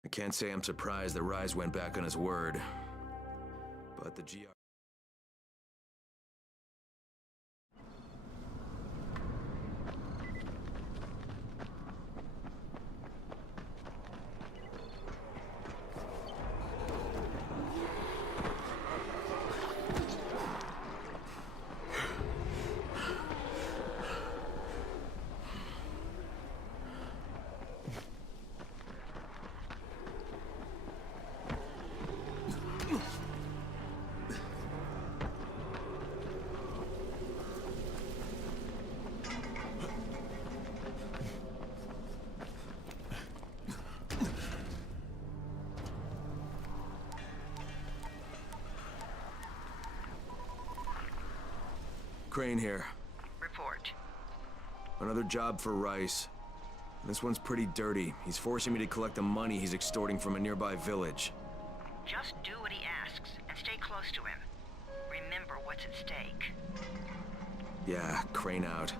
I can't say I'm surprised that Rise went back on his word. But the GR... Crane here. Report. Another job for Rice. This one's pretty dirty. He's forcing me to collect the money he's extorting from a nearby village. Just do what he asks and stay close to him. Remember what's at stake. Yeah, Crane out.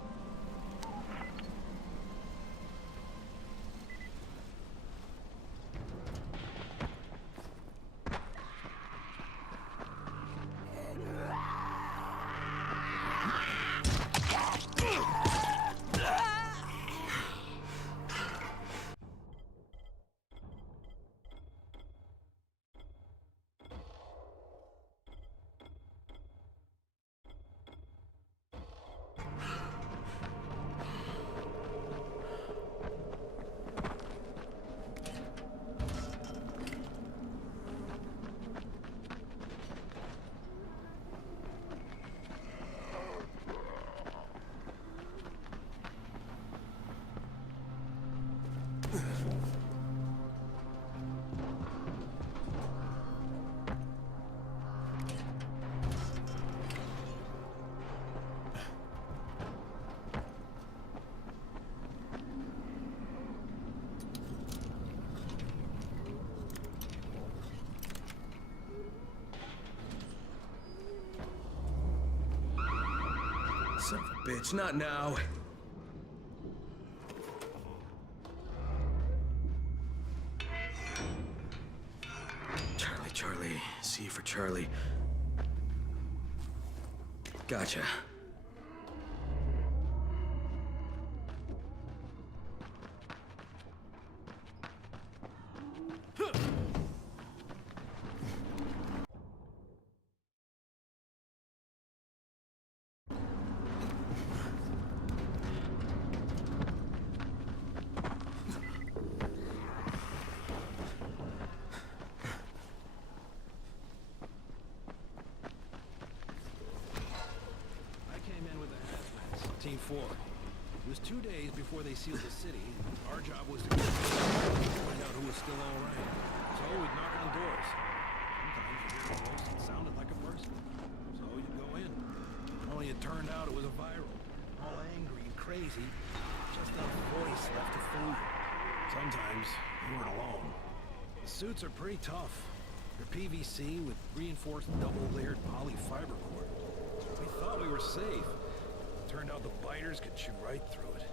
Son of a bitch, not now. Charlie, C for Charlie. Gotcha. Team 4. It was 2 days before they sealed the city. Our job was to find out who was still all right. So we'd knock on doors. Sometimes you'd hear a voice that sounded like a person. So you'd go in. Only it turned out it was a viral. All angry and crazy. Just enough voice left to fool you. Sometimes you weren't alone. The suits are pretty tough. They're PVC with reinforced double-layered polyfiber cord. We thought we were safe. Turned out the biters could chew right through it.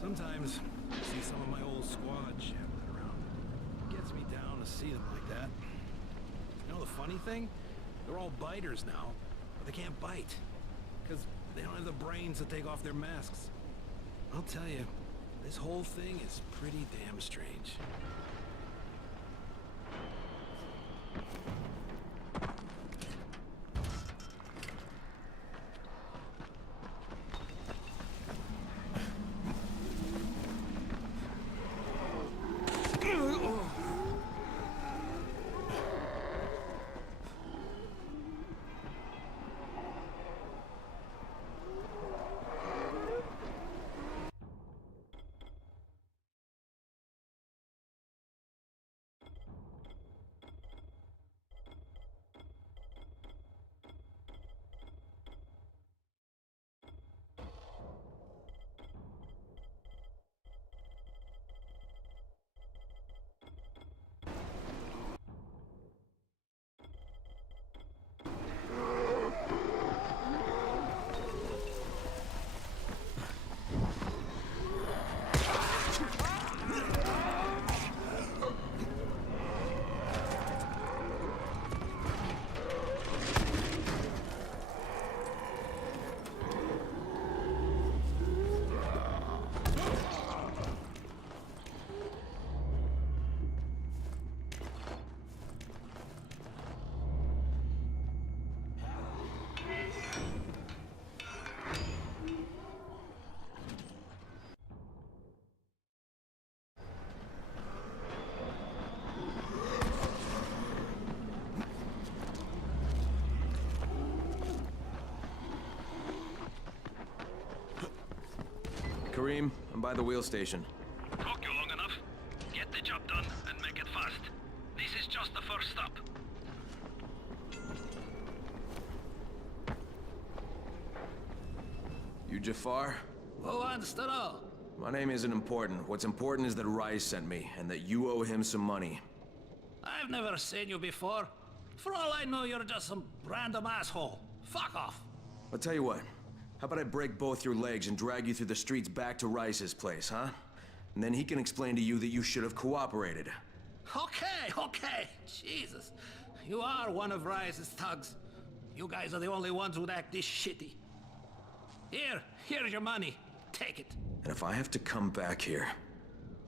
Sometimes I see some of my old squad shambling around. It gets me down to see them like that. You know the funny thing? They're all biters now, but they can't bite. Because they don't have the brains to take off their masks. I'll tell you, this whole thing is pretty damn strange. Kareem, I'm by the wheel station. Took you long enough. Get the job done and make it fast. This is just the first stop. You Jafar? Who wants to know? My name isn't important. What's important is that Rais sent me, and that you owe him some money. I've never seen you before. For all I know, you're just some random asshole. Fuck off. I'll tell you what. How about I break both your legs and drag you through the streets back to Rice's place, huh? And then he can explain to you that you should have cooperated. Okay. Jesus. You are one of Rice's thugs. You guys are the only ones who'd act this shitty. Here's your money. Take it. And if I have to come back here...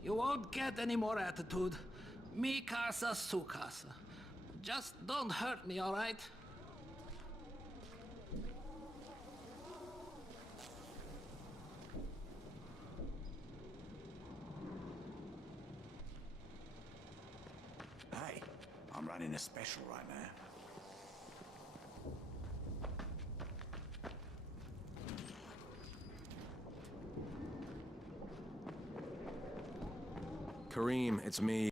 You won't get any more attitude. Mi casa, su casa. Just don't hurt me, all right? Hey, I'm running a special right now. Kareem, it's me.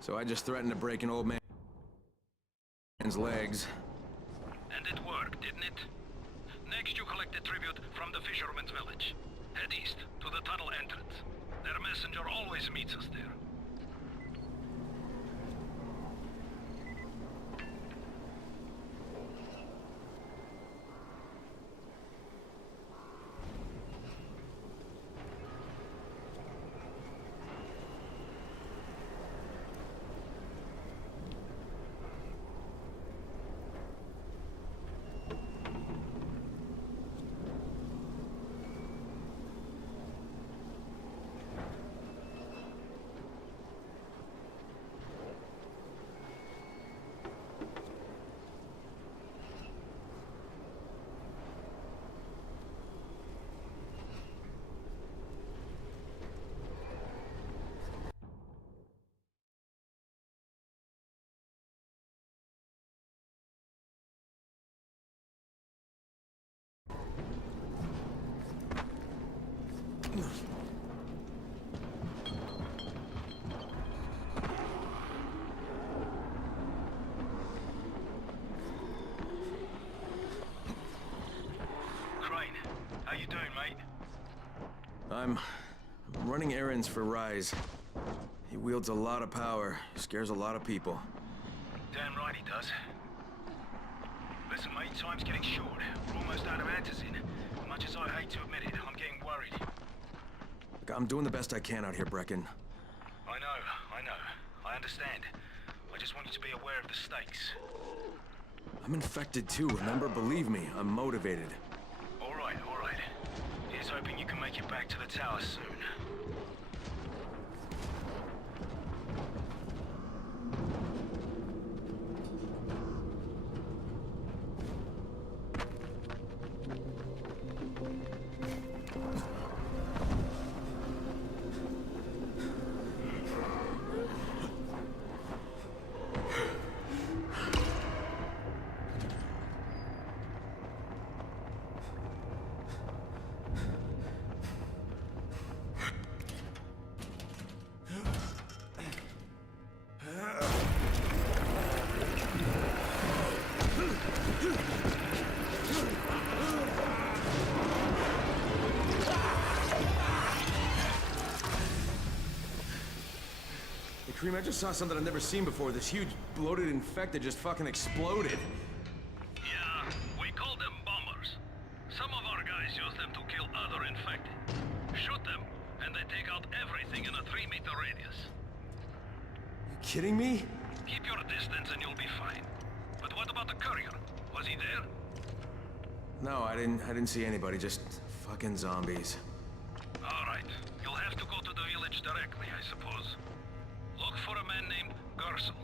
So I just threatened to break an old man's legs. And it worked, didn't it? Next you collect the tribute from the fisherman's village. Head east, to the tunnel entrance. Their messenger always meets us there. I'm running errands for Rise. wields a lot of power, scares a lot of people. Damn right he does. Listen, mate, time's getting short. We're almost out of antizin. Much as I hate to admit it, I'm getting worried. Look, I'm doing the best I can out here, Brecken. I know. I understand. I just want you to be aware of the stakes. I'm infected too, remember? Believe me, I'm motivated. All right. Here's hoping you can make it back to the tower soon. Kareem, I just saw something I've never seen before. This huge, bloated infected just fucking exploded. Yeah, we call them bombers. Some of our guys use them to kill other infected. Shoot them, and they take out everything in a 3-meter radius. You kidding me? Keep your distance and you'll be fine. But what about the courier? Was he there? No, I didn't see anybody, just fucking zombies. All right. You'll have to go to the village directly, I suppose. Look for a man named Gersel.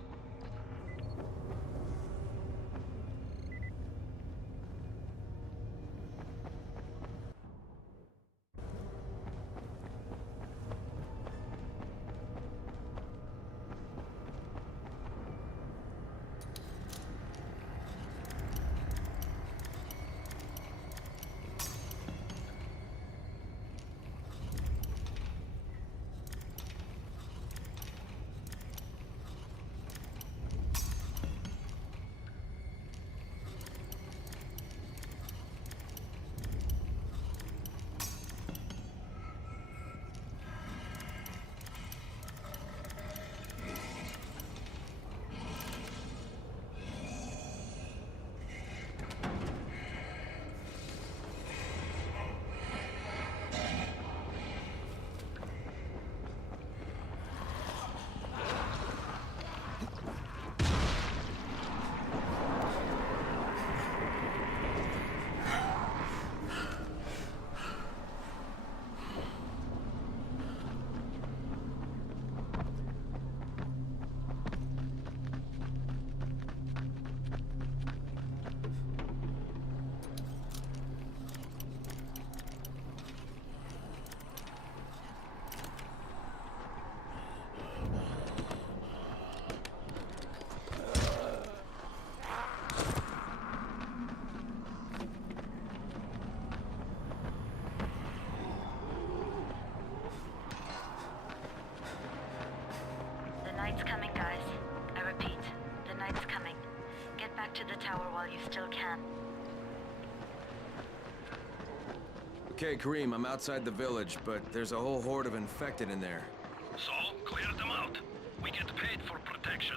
night's coming, guys. I repeat, the night's coming. Get back to the tower while you still can. Okay, Kareem, I'm outside the village, but there's a whole horde of infected in there. So, clear them out. We get paid for protection.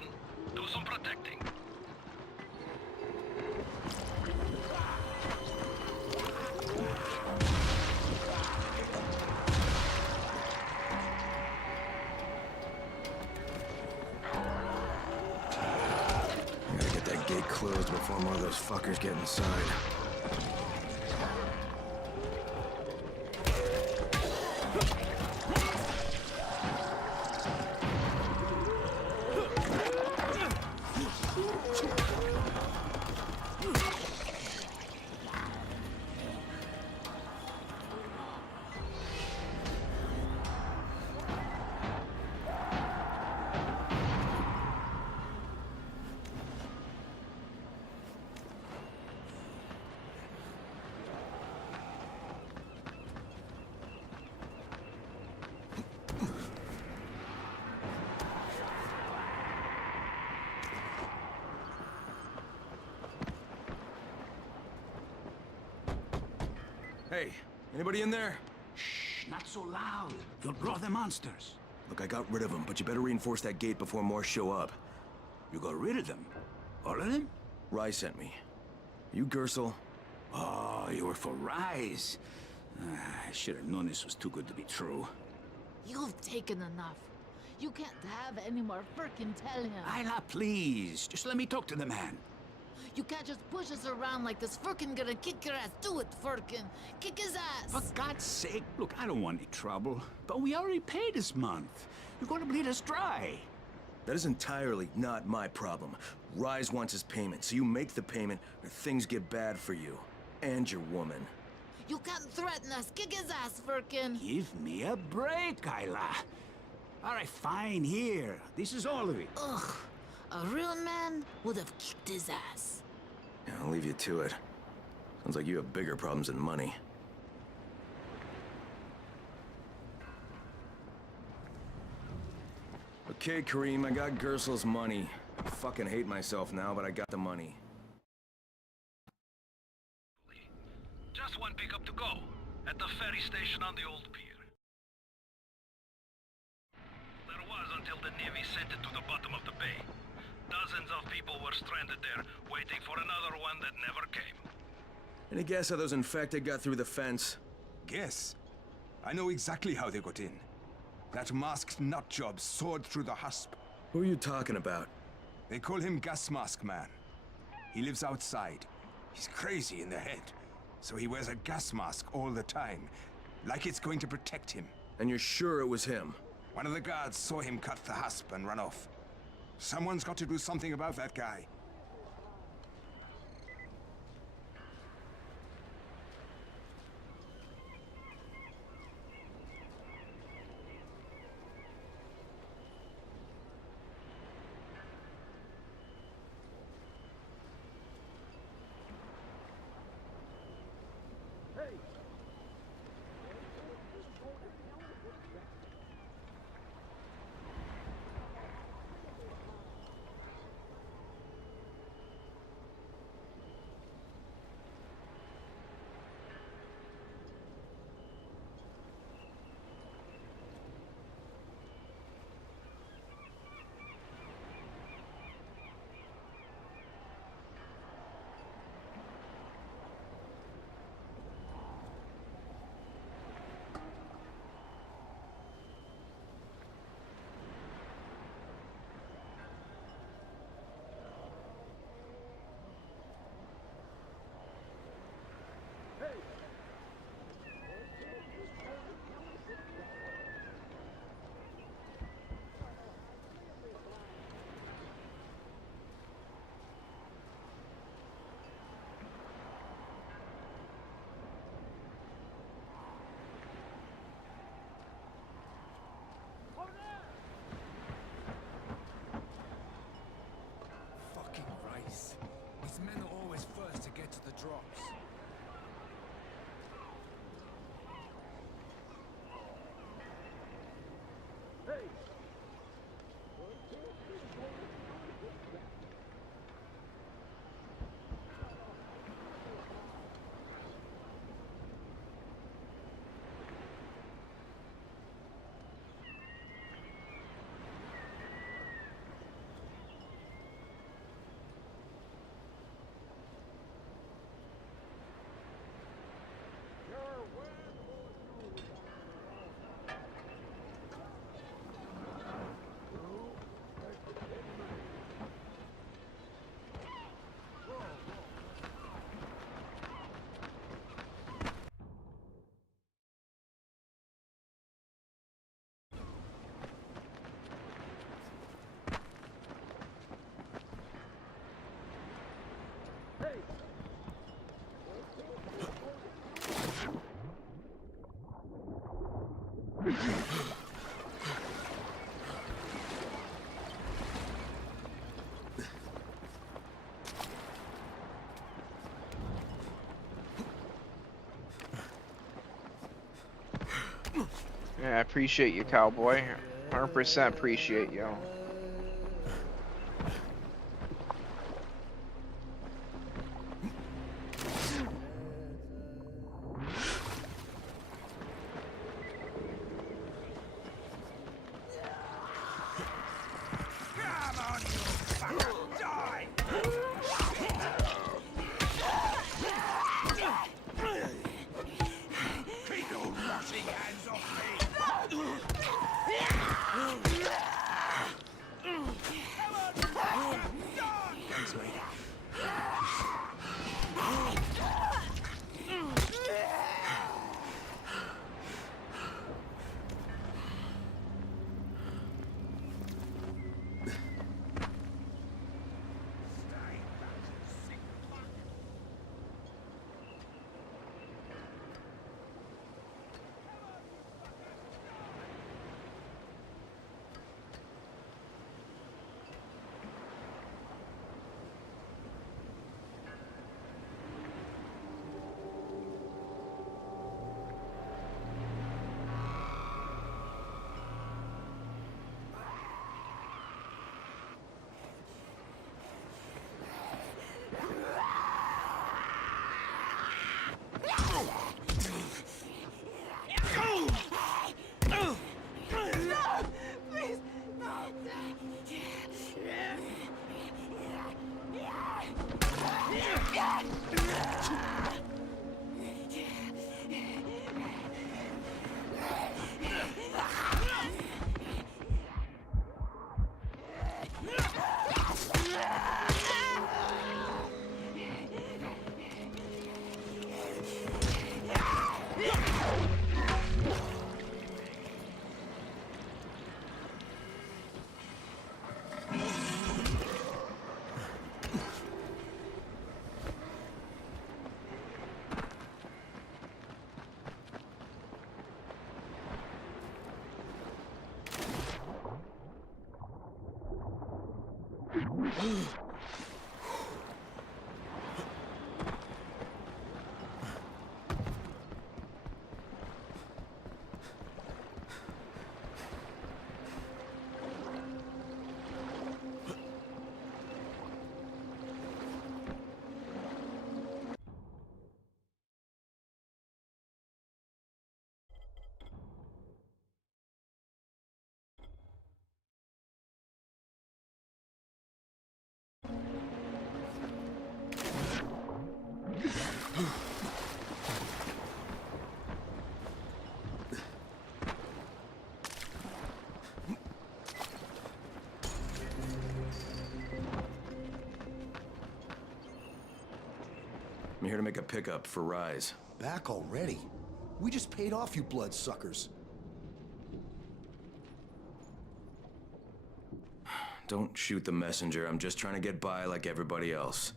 Do some protecting. I gotta get that gate closed before more of those fuckers get inside. Hey, anybody in there? Shh, not so loud. You'll draw the monsters. Look, I got rid of them, but you better reinforce that gate before more show up. You got rid of them? All of them? Rye sent me. You Gersel? Oh, you were for Rise. I should have known this was too good to be true. You've taken enough. You can't have any more frickin' telling him. Ayla, please. Just let me talk to the man. You can't just push us around like this. Furkin gonna kick your ass. Do it, Furkin. Kick his ass. For God's sake, look, I don't want any trouble. But we already paid this month. You're gonna bleed us dry. That is entirely not my problem. Rise wants his payment, so you make the payment or things get bad for you. And your woman. You can't threaten us. Kick his ass, Furkin. Give me a break, Ayla. All right, fine, here. This is all of it. Ugh. A real man would have kicked his ass. Yeah, I'll leave you to it. Sounds like you have bigger problems than money. Okay, Kareem, I got Gersel's money. I fucking hate myself now, but I got the money. Just one pickup to go. At the ferry station on the old pier. There was until the Navy sent it to the bottom of the bay. Dozens of people were stranded there, waiting for another one that never came. Any guess how those infected got through the fence? Guess? I know exactly how they got in. That masked nutjob soared through the husp. Who are you talking about? They call him Gas Mask Man. He lives outside. He's crazy in the head. So he wears a gas mask all the time, like it's going to protect him. And you're sure it was him? One of the guards saw him cut the husp and run off. Someone's got to do something about that guy. drops. Yeah, I appreciate you, cowboy. 100% appreciate you. I'm here to make a pickup for Rise. Back already? We just paid off you bloodsuckers. Don't shoot the messenger. I'm just trying to get by like everybody else.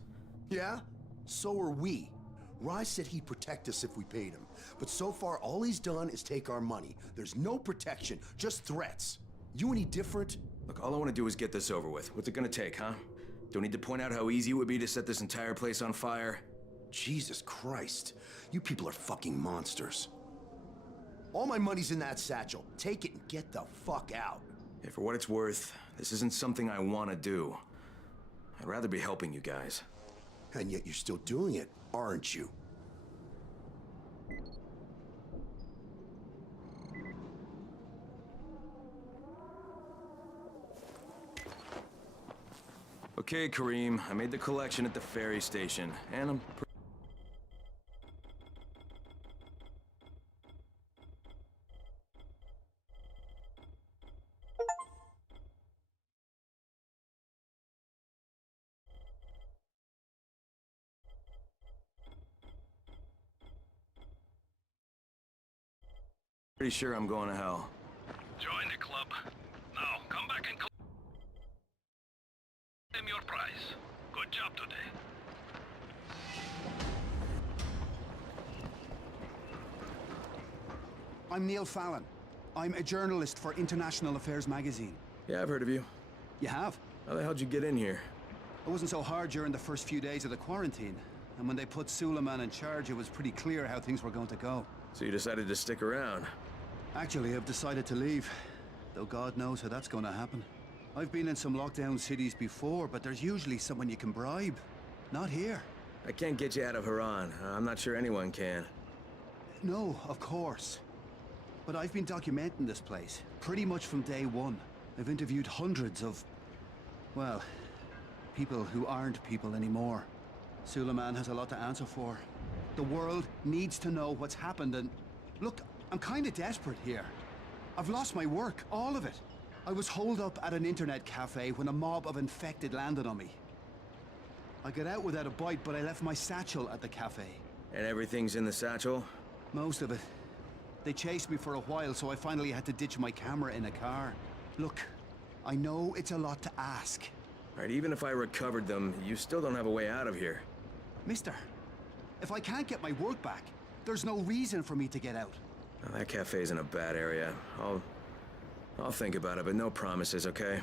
Yeah? So are we. Rise said he'd protect us if we paid him. But so far, all he's done is take our money. There's no protection, just threats. You any different? Look, all I want to do is get this over with. What's it gonna take, huh? Don't need to point out how easy it would be to set this entire place on fire? Jesus Christ. You people are fucking monsters. All my money's in that satchel. Take it and get the fuck out. Hey, for what it's worth, this isn't something I want to do. I'd rather be helping you guys. And yet you're still doing it, aren't you? Okay, Kareem, I made the collection at the ferry station, and I'm pretty sure I'm going to hell. Join the club. Now, come back and claim your prize. Good job today. I'm Neil Fallon. I'm a journalist for International Affairs magazine. Yeah, I've heard of you. You have? How the hell'd you get in here? It wasn't so hard during the first few days of the quarantine. And when they put Suleiman in charge, it was pretty clear how things were going to go. So you decided to stick around? Actually, I've decided to leave. Though God knows how that's going to happen. I've been in some lockdown cities before, but there's usually someone you can bribe. Not here. I can't get you out of Haran. I'm not sure anyone can. No, of course. But I've been documenting this place, pretty much from day one. I've interviewed hundreds of, well, people who aren't people anymore. Suleiman has a lot to answer for. The world needs to know what's happened and... Look, I'm kind of desperate here. I've lost my work, all of it. I was holed up at an internet cafe when a mob of infected landed on me. I got out without a bite, but I left my satchel at the cafe. And everything's in the satchel? Most of it. They chased me for a while, so I finally had to ditch my camera in a car. Look, I know it's a lot to ask. All right, even if I recovered them, you still don't have a way out of here. Mister, if I can't get my work back, there's no reason for me to get out. Well, that cafe's in a bad area. I'll think about it, but no promises, okay?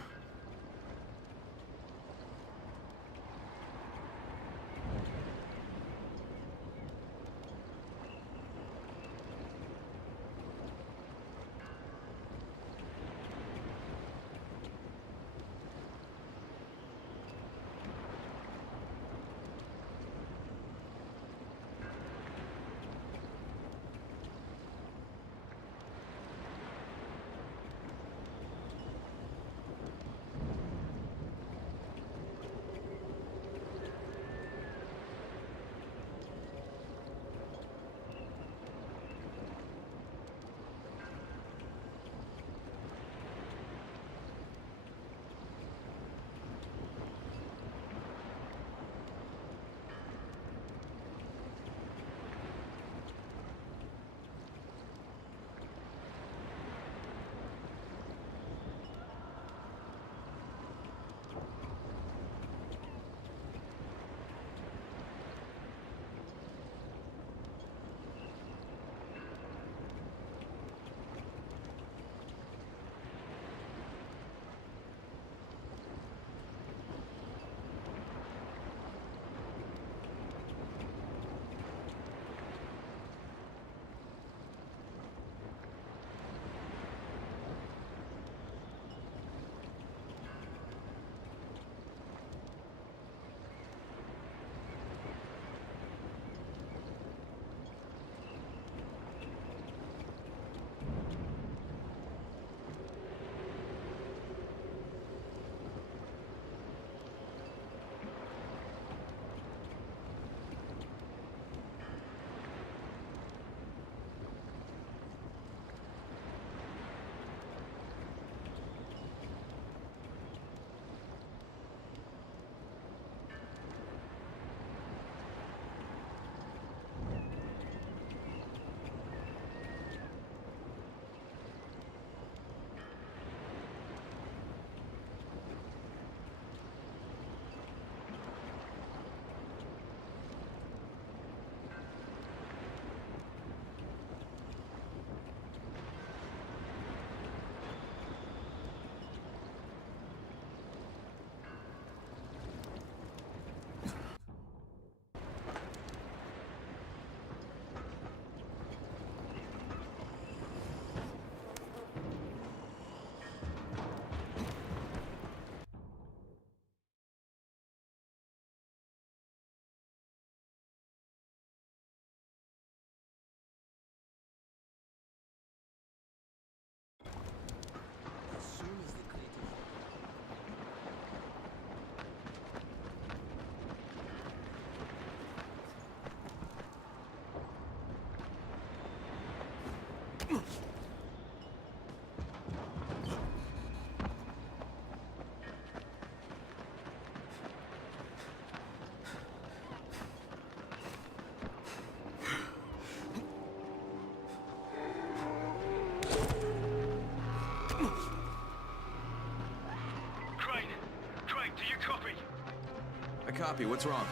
Copy, what's wrong?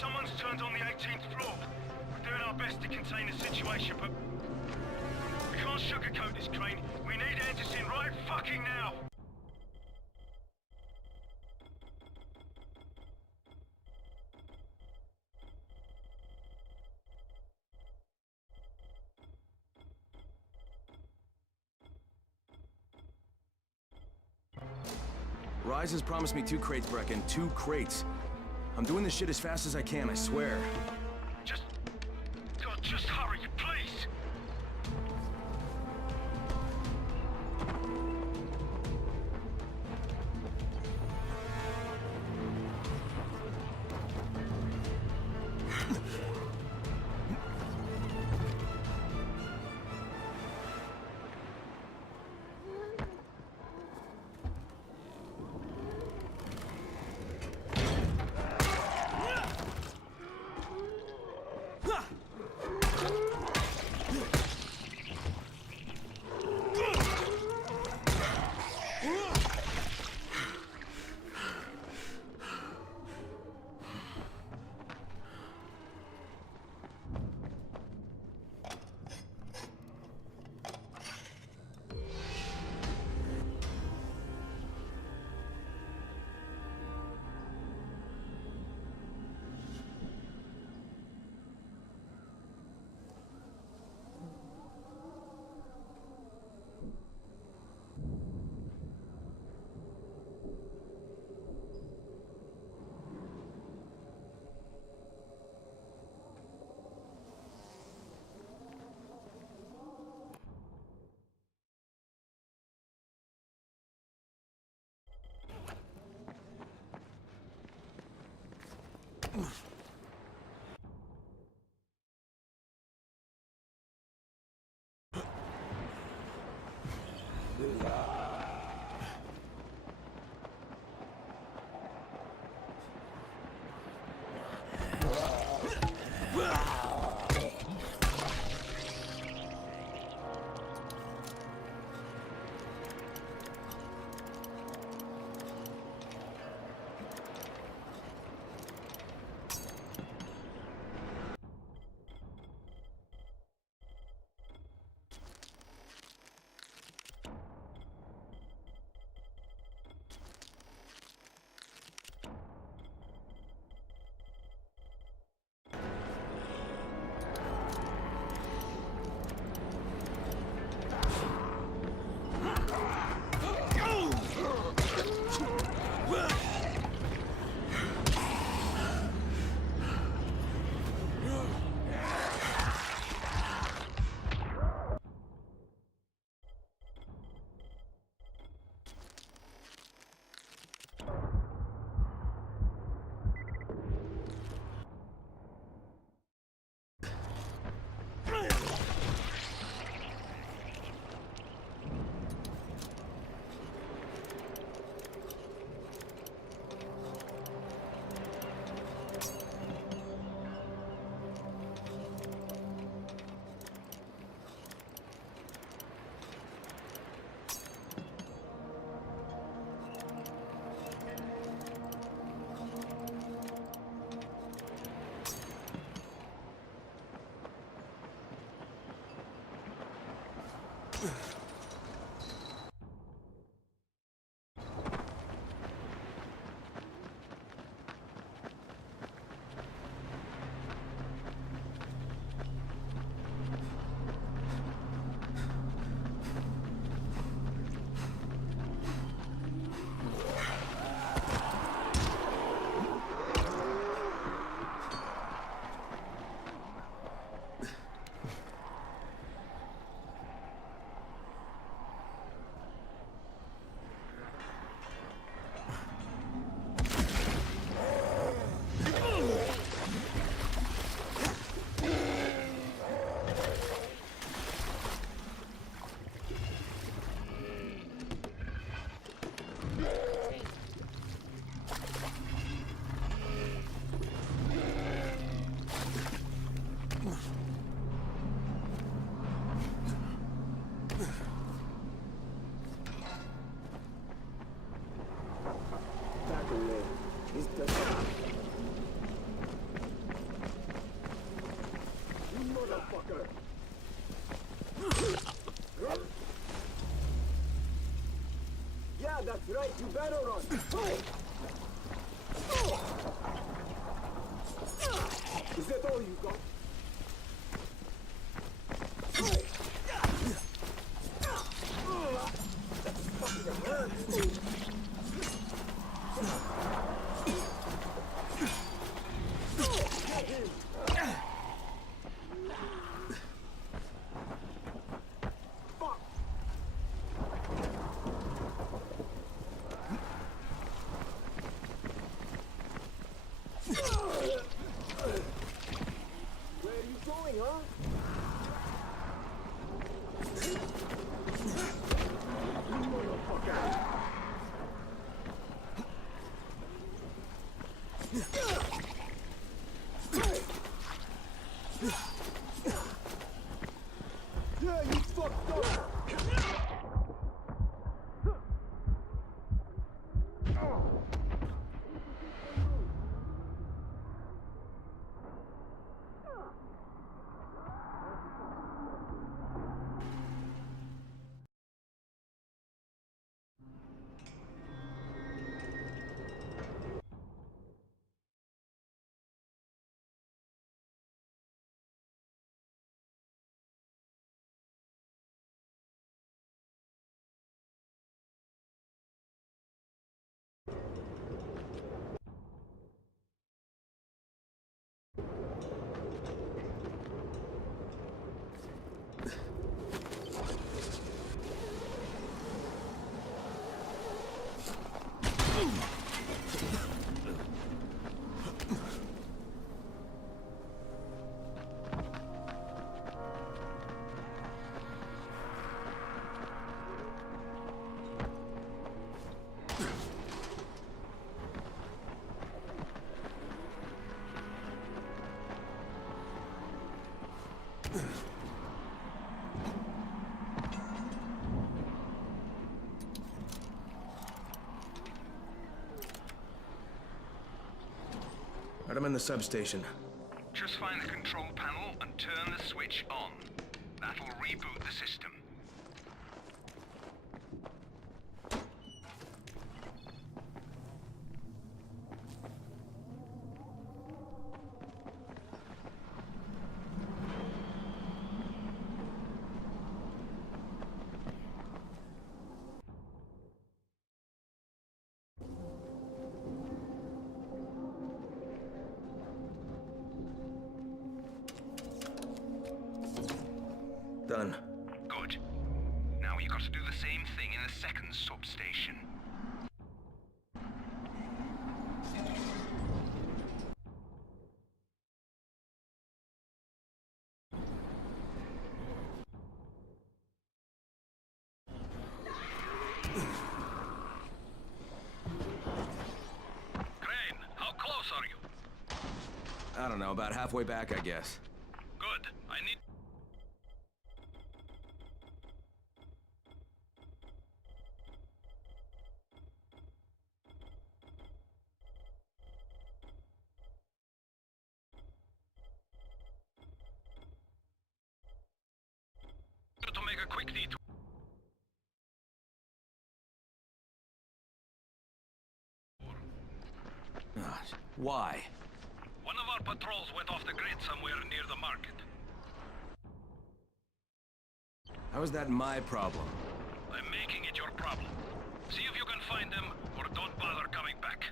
Someone's turned on the 18th floor. We're doing our best to contain the situation, but we can't sugarcoat this, Crane. We need Anderson right fucking now. Rise has promised me 2 crates, Brecken. 2 crates. I'm doing this shit as fast as I can, I swear. God, just hurry, please. That's right, you better run. Is that all you got? That's fucking hurt. Where are you going, huh? Yeah, you fucked up. Right, I'm in the substation. Just find the control panel and turn the switch on. That'll reboot the system. Done. Good. Now you got to do the same thing in the second substation. Crane, how close are you? I don't know, about halfway back, I guess. Good. I need... to make a quick detour. Why? One of our patrols went off the grid somewhere near the market. How is that my problem? I'm making it your problem. See if you can find them, or don't bother coming back.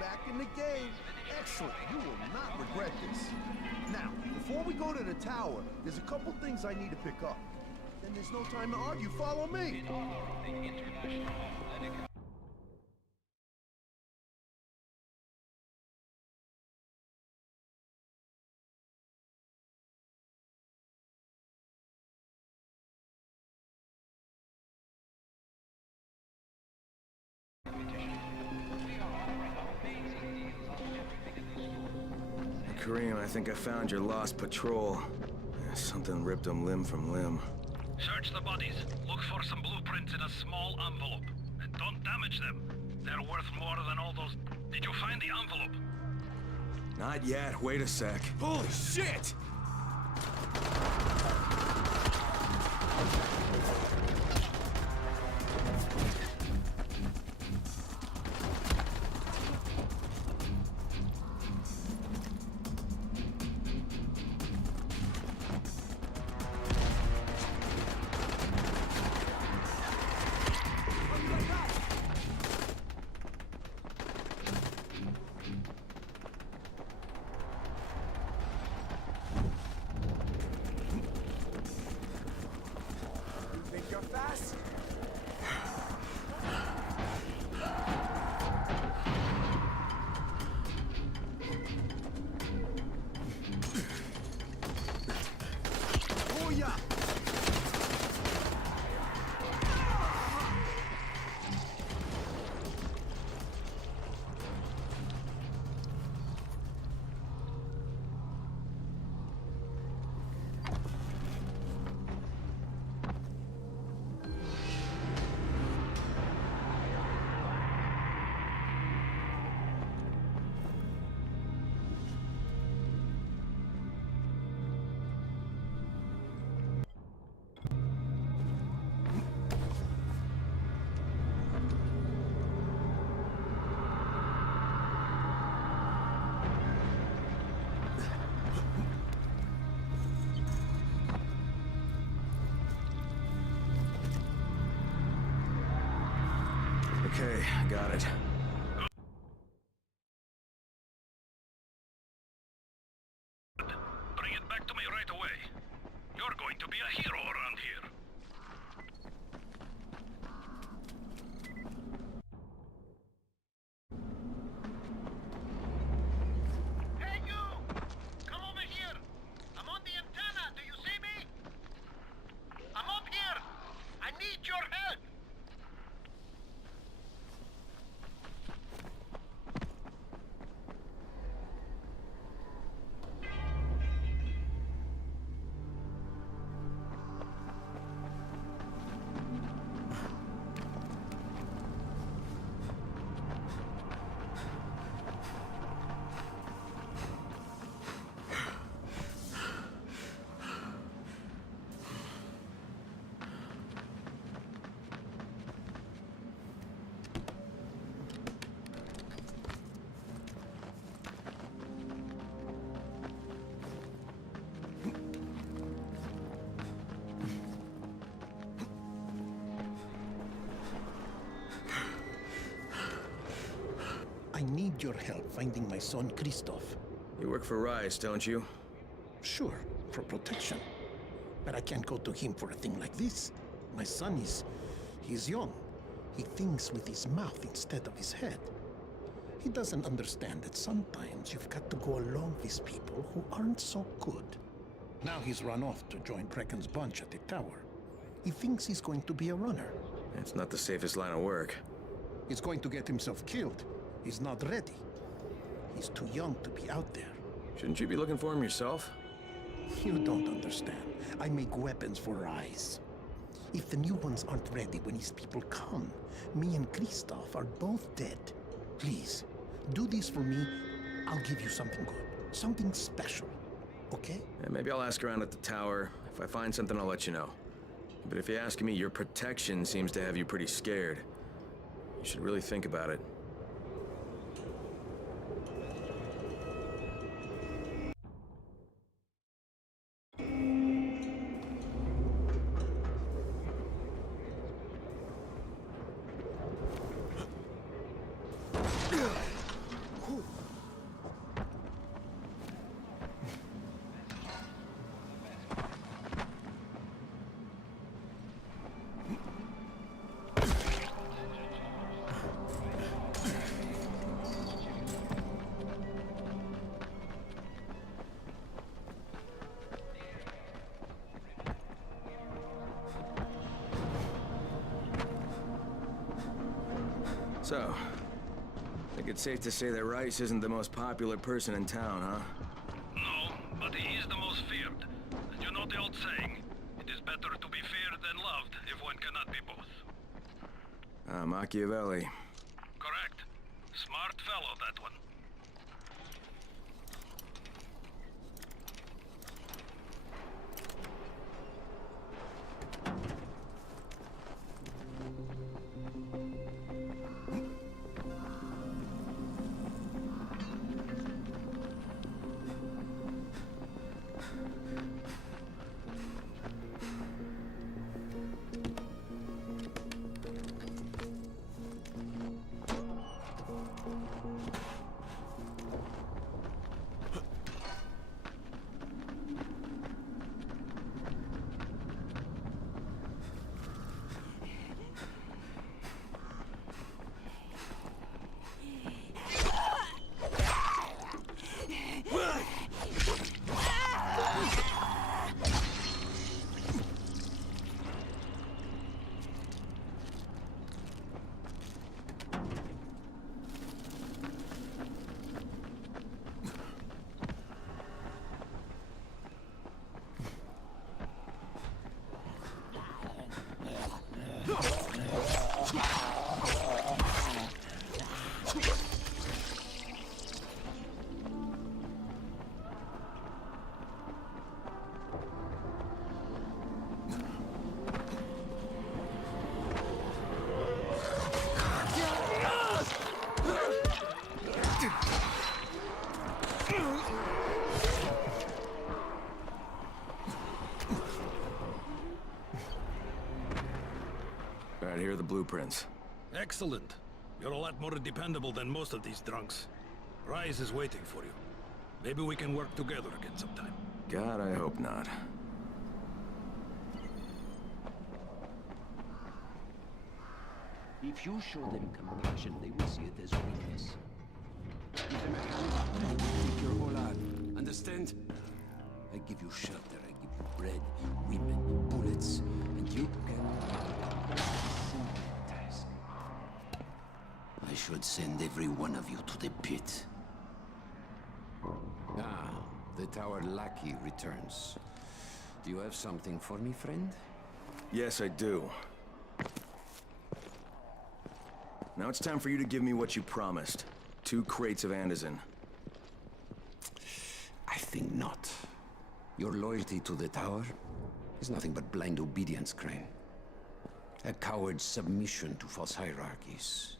back in the game. Excellent. You will not regret this. Now, before we go to the tower, there's a couple things I need to pick up. Then there's no time to argue. Follow me. Kareem, I think I found your lost patrol. Something ripped them limb from limb. Search the bodies. Look for some blueprints in a small envelope. And don't damage them. They're worth more than all those... Did you find the envelope? Not yet. Wait a sec. Holy shit! Okay, got it. Bring it back to me right away. You're going to be a hero around here. Hey, you! Come over here! I'm on the antenna. Do you see me? I'm up here. I need your help. I need your help finding my son, Christoph. You work for Rise, don't you? Sure, for protection. But I can't go to him for a thing like this. My son he's young. He thinks with his mouth instead of his head. He doesn't understand that sometimes you've got to go along with people who aren't so good. Now he's run off to join Brecken's bunch at the tower. He thinks he's going to be a runner. It's not the safest line of work. He's going to get himself killed. He's not ready. He's too young to be out there. Shouldn't you be looking for him yourself? You don't understand. I make weapons for Rise. If the new ones aren't ready when his people come, me and Christoph are both dead. Please, do this for me. I'll give you something good. Something special. Okay? Yeah, maybe I'll ask around at the tower. If I find something, I'll let you know. But if you ask me, your protection seems to have you pretty scared. You should really think about it. So, I think it's safe to say that Rice isn't the most popular person in town, huh? No, but he is the most feared. And you know the old saying, it is better to be feared than loved if one cannot be both. Machiavelli. Correct. Smart fellow, that one. Alright, here are the blueprints. Excellent. You're a lot more dependable than most of these drunks. Rise is waiting for you. Maybe we can work together again sometime. God, I hope not. If you show them compassion, they will see it as weakness. Give them a hand, and they will take your whole arm. Understand? I give you shelter, I give you bread, women, bullets, and you can... task. I should send every one of you to the pit. Ah, the tower lackey returns. Do you have something for me, friend? Yes, I do. Now it's time for you to give me what you promised. 2 crates of Anderson. I think not. Your loyalty to the tower is nothing but blind obedience, Crane. A coward's submission to false hierarchies.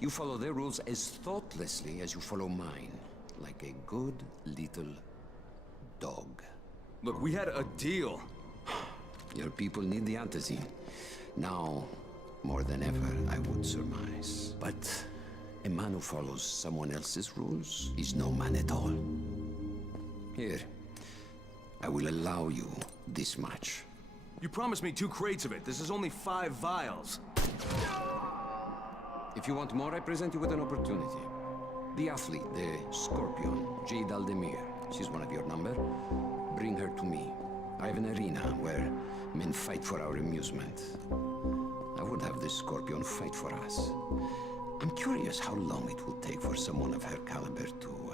You follow their rules as thoughtlessly as you follow mine. Like a good little dog. Look, we had a deal. Your people need the antizin. Now, more than ever, I would surmise. But a man who follows someone else's rules is no man at all. Here, I will allow you this much. You promised me 2 crates of it. This is only 5 vials. If you want more, I present you with an opportunity. The athlete, the Scorpion, Jade Aldemir. She's one of your number. Bring her to me. I have an arena where men fight for our amusement. I would have the Scorpion fight for us. I'm curious how long it will take for someone of her caliber to,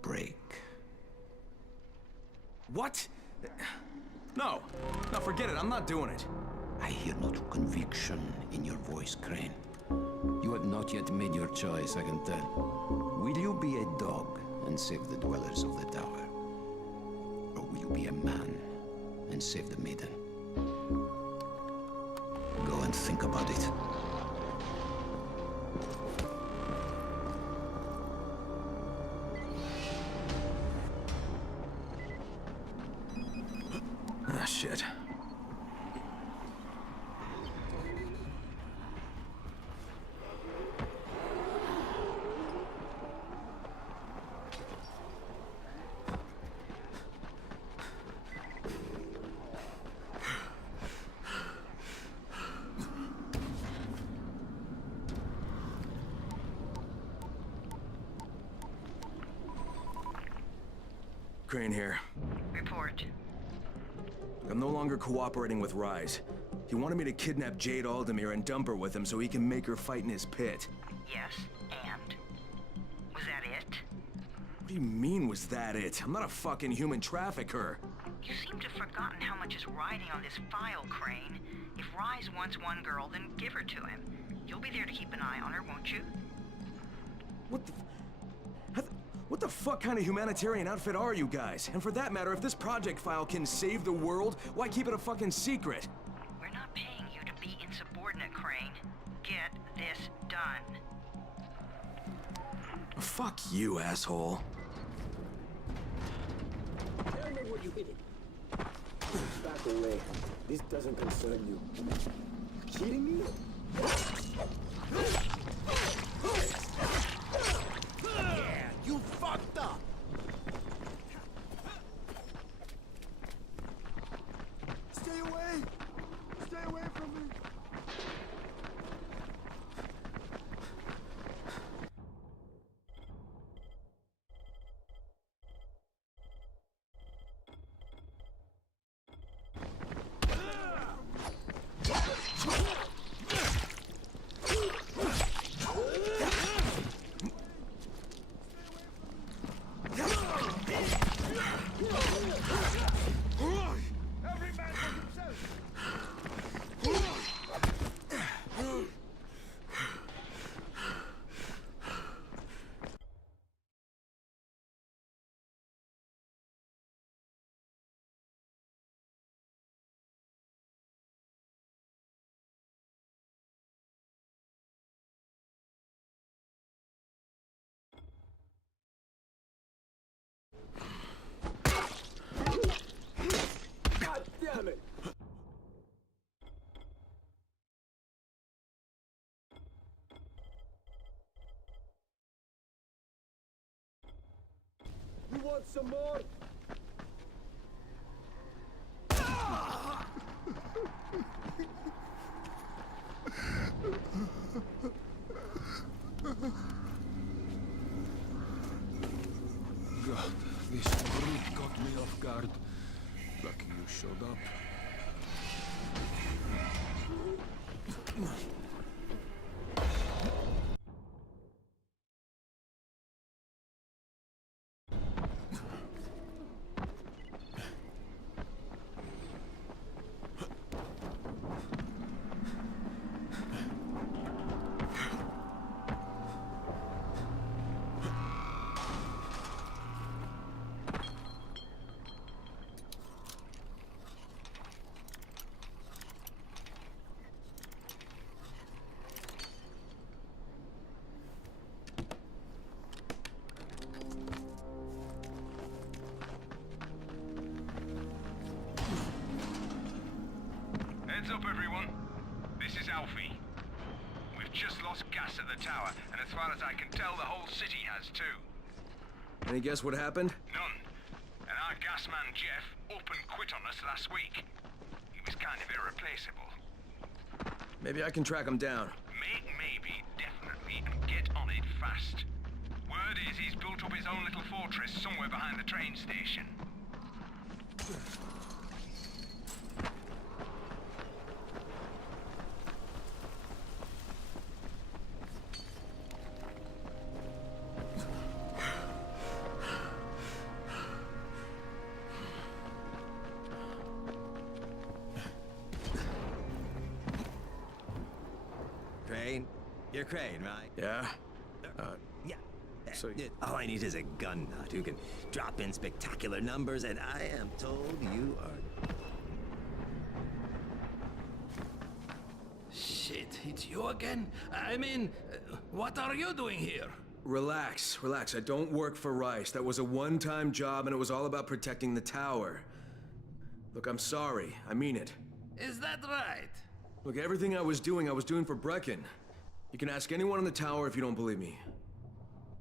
break. What? No. No, forget it. I'm not doing it. I hear no true conviction in your voice, Crane. You have not yet made your choice, I can tell. Will you be a dog and save the dwellers of the tower? Or will you be a man and save the maiden? Go and think about it. Ah, shit. Crane here. Report. I'm no longer cooperating with Rise. He wanted me to kidnap Jade Aldemir and dump her with him so he can make her fight in his pit. Yes, and? Was that it? What do you mean, was that it? I'm not a fucking human trafficker. You seem to have forgotten how much is riding on this file, Crane. If Rise wants one girl, then give her to him. You'll be there to keep an eye on her, won't you? What the fuck kind of humanitarian outfit are you guys? And for that matter, if this project file can save the world, why keep it a fucking secret? We're not paying you to be insubordinate, Crane. Get this done. Fuck you, asshole. Tell me what you hit it. Back away. This doesn't concern you. Kidding me? Yeah, you fucked up! Stay away! Stay away from me! God damn it! You want some more? God, this brute caught me off guard. Lucky you showed up. Heads up, everyone. This is Alfie. We've just lost gas at the tower, and as far as I can tell, the whole city has too. Any guess what happened? None. And our gas man, Jeff, up and quit on us last week. He was kind of irreplaceable. Maybe I can track him down. Maybe, definitely, and get on it fast. Word is he's built up his own little fortress somewhere behind the train station. Crane? You're Crane, right? Yeah? Yeah. So all I need is a gun nut who can drop in spectacular numbers, and I am told you are... Shit, it's you again? I mean, what are you doing here? Relax, relax. I don't work for Rice. That was a one-time job, and it was all about protecting the tower. Look, I'm sorry. I mean it. Is that right? Look, everything I was doing for Brecken. You can ask anyone in the tower if you don't believe me.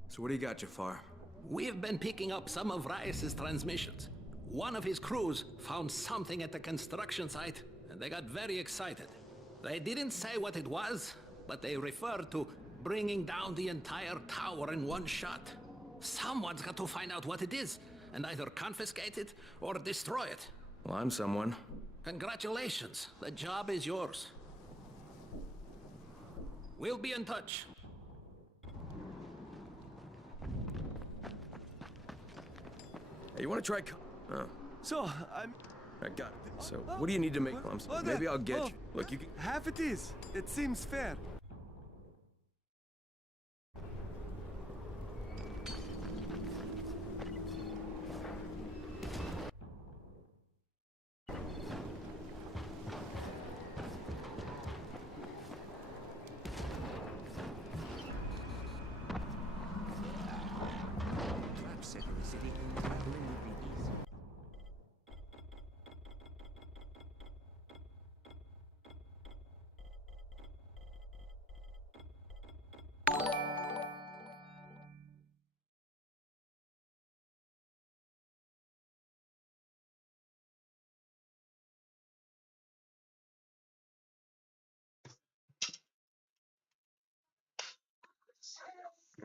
So what do you got, Jafar? We've been picking up some of Rice's transmissions. One of his crews found something at the construction site, and they got very excited. They didn't say what it was, but they referred to bringing down the entire tower in one shot. Someone's got to find out what it is, and either confiscate it or destroy it. Well, I'm someone. Congratulations. The job is yours. We'll be in touch. Hey, you want to try? Oh, So, I'm... I got it. So, what do you need to make? Maybe I'll get you. Look, you can. Half it is. It seems fair.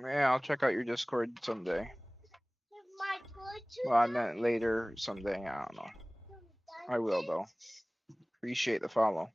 Yeah, I'll check out your Discord someday. Well, I meant later someday. I don't know. I will though. Appreciate the follow.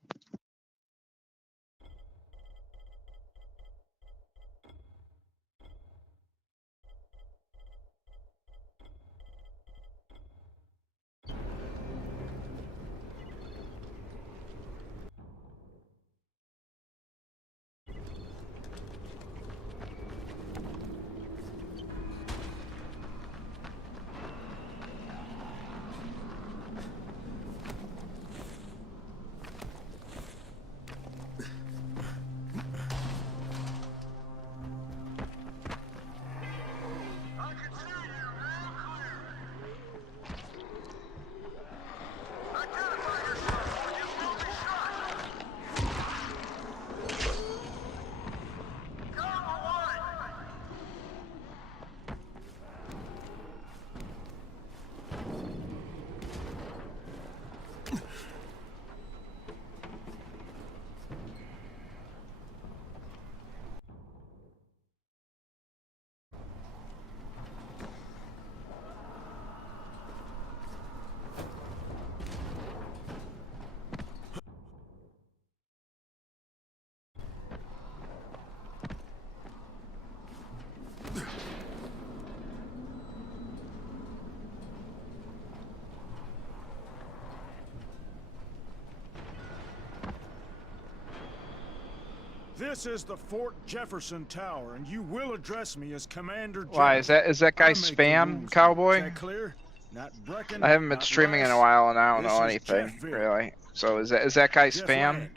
This is the Fort Jefferson Tower, and you will address me as Commander Jeff. Why is that guy spam, Cowboy? Is that clear? Not Brecken, I haven't been not streaming in a Rice. while, and I don't This know is anything Jeffville. really. So is that guy Jeff spam? Land,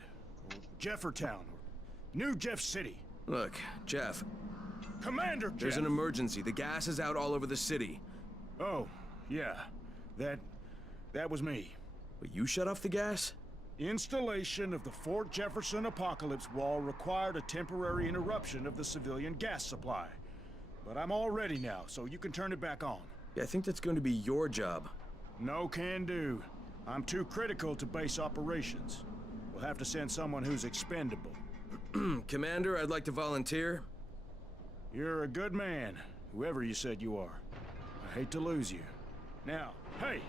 or Jeffertown, or New Jeff City. Look, Jeff. Commander Jeff. There's an emergency. The gas is out all over the city. Oh, yeah. That was me. But you shut off the gas? Installation of the Fort Jefferson Apocalypse Wall required a temporary interruption of the civilian gas supply. But I'm all ready now, so you can turn it back on. Yeah, I think that's going to be your job. No can do. I'm too critical to base operations. We'll have to send someone who's expendable. Commander, I'd like to volunteer. You're a good man, whoever you said you are. I hate to lose you. Now, hey,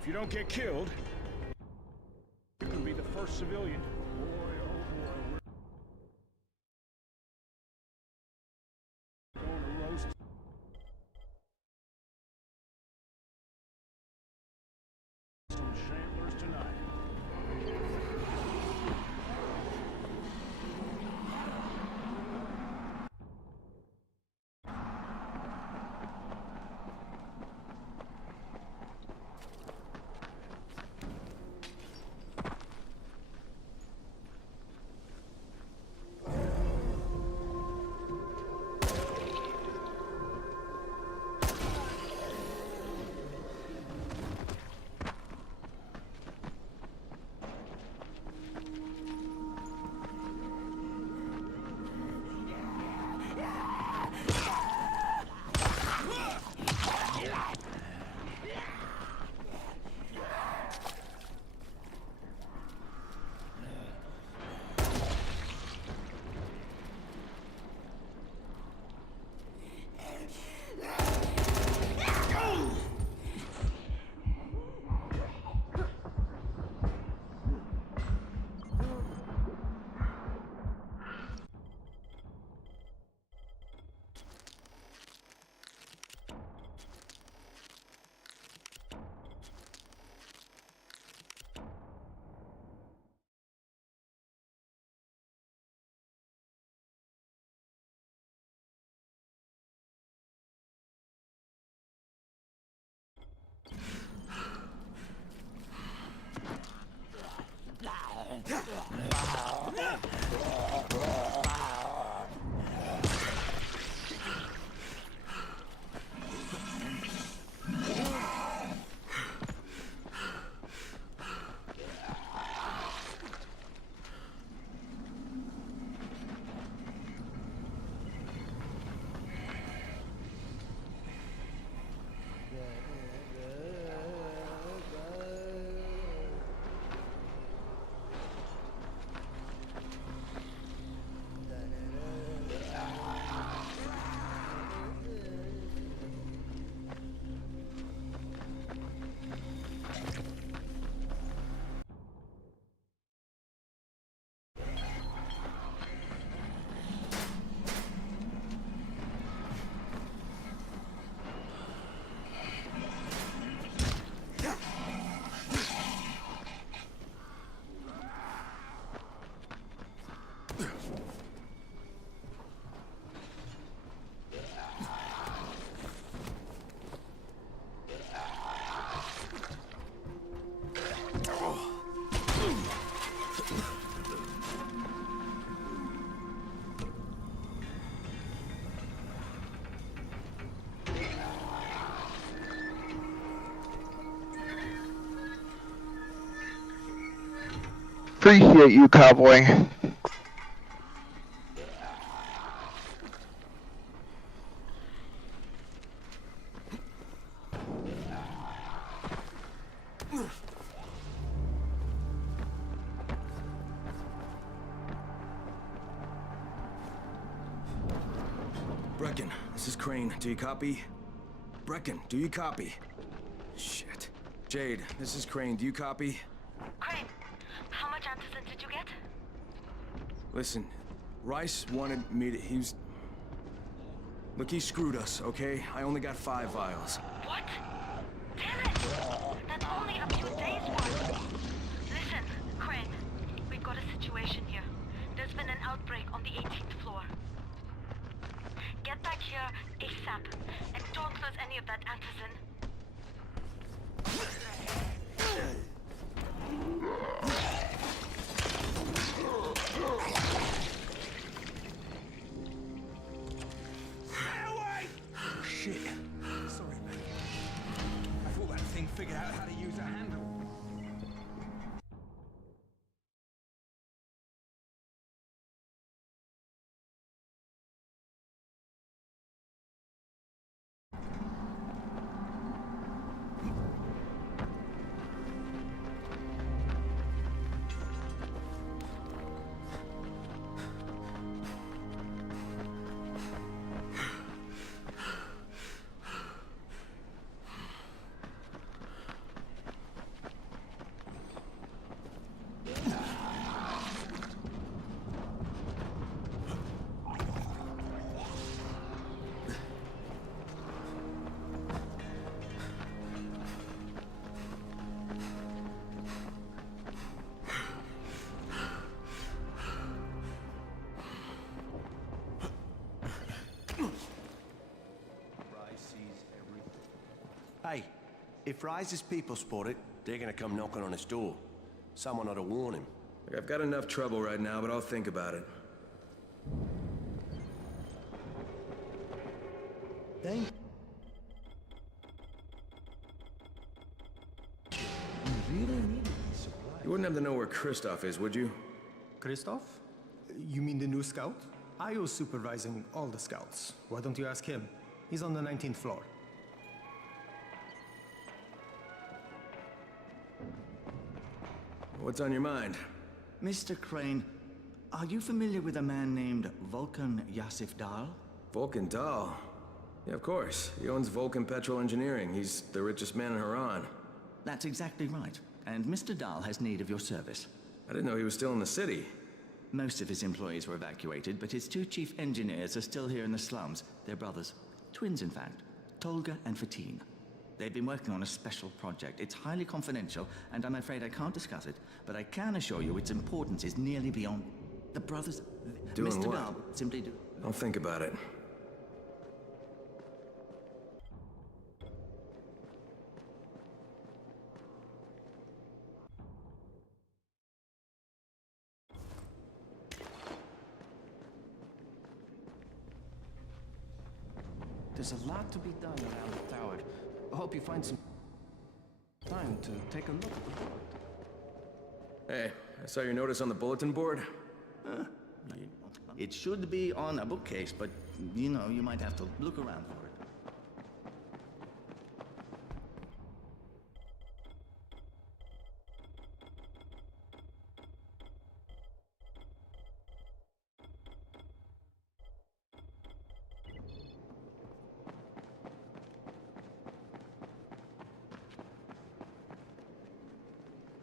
if you don't get killed, you can be the first civilian. Boy, oh boy, we're gonna roast some shamblers tonight. Appreciate you, cowboy. Brecken, this is Crane. Do you copy? Brecken, do you copy? Shit. Jade, this is Crane. Do you copy? Crane, how much antizin did you get? Listen, Rice wanted me to... Look, he screwed us, okay? I only got 5 vials. What? Damn it! That's only a few days worth. Listen, Crane, we've got a situation here. There's been an outbreak on the 18th floor. Get back here ASAP, and don't lose any of that antizin. Shit. Sorry, man. I thought that thing figured out how to use a handle. Hey, if Rise's people spot it, they're gonna come knocking on his door. Someone ought to warn him. Look, I've got enough trouble right now, but I'll think about it. Thank You wouldn't have to know where Kristoff is, would you? Kristoff? You mean the new scout? Io's supervising all the scouts. Why don't you ask him? He's on the 19th floor. What's on your mind? Mr. Crane, are you familiar with a man named Vulcan Yasif Dahl? Vulcan Dahl? Yeah, of course. He owns Vulcan Petrol Engineering. He's the richest man in Haran. That's exactly right. And Mr. Dahl has need of your service. I didn't know he was still in the city. Most of his employees were evacuated, but his 2 chief engineers are still here in the slums. They're brothers. Twins, in fact. Tolga and Fatine. They've been working on a special project. It's highly confidential, and I'm afraid I can't discuss it, but I can assure you its importance is nearly beyond... The brothers... Doing Mr. what? Dahl simply do... I'll think about it. There's a lot to be done around the tower. I hope you find some time to take a look at the board. Hey, I saw your notice on the bulletin board. It should be on a bookcase, but you know, you might have to look around for it.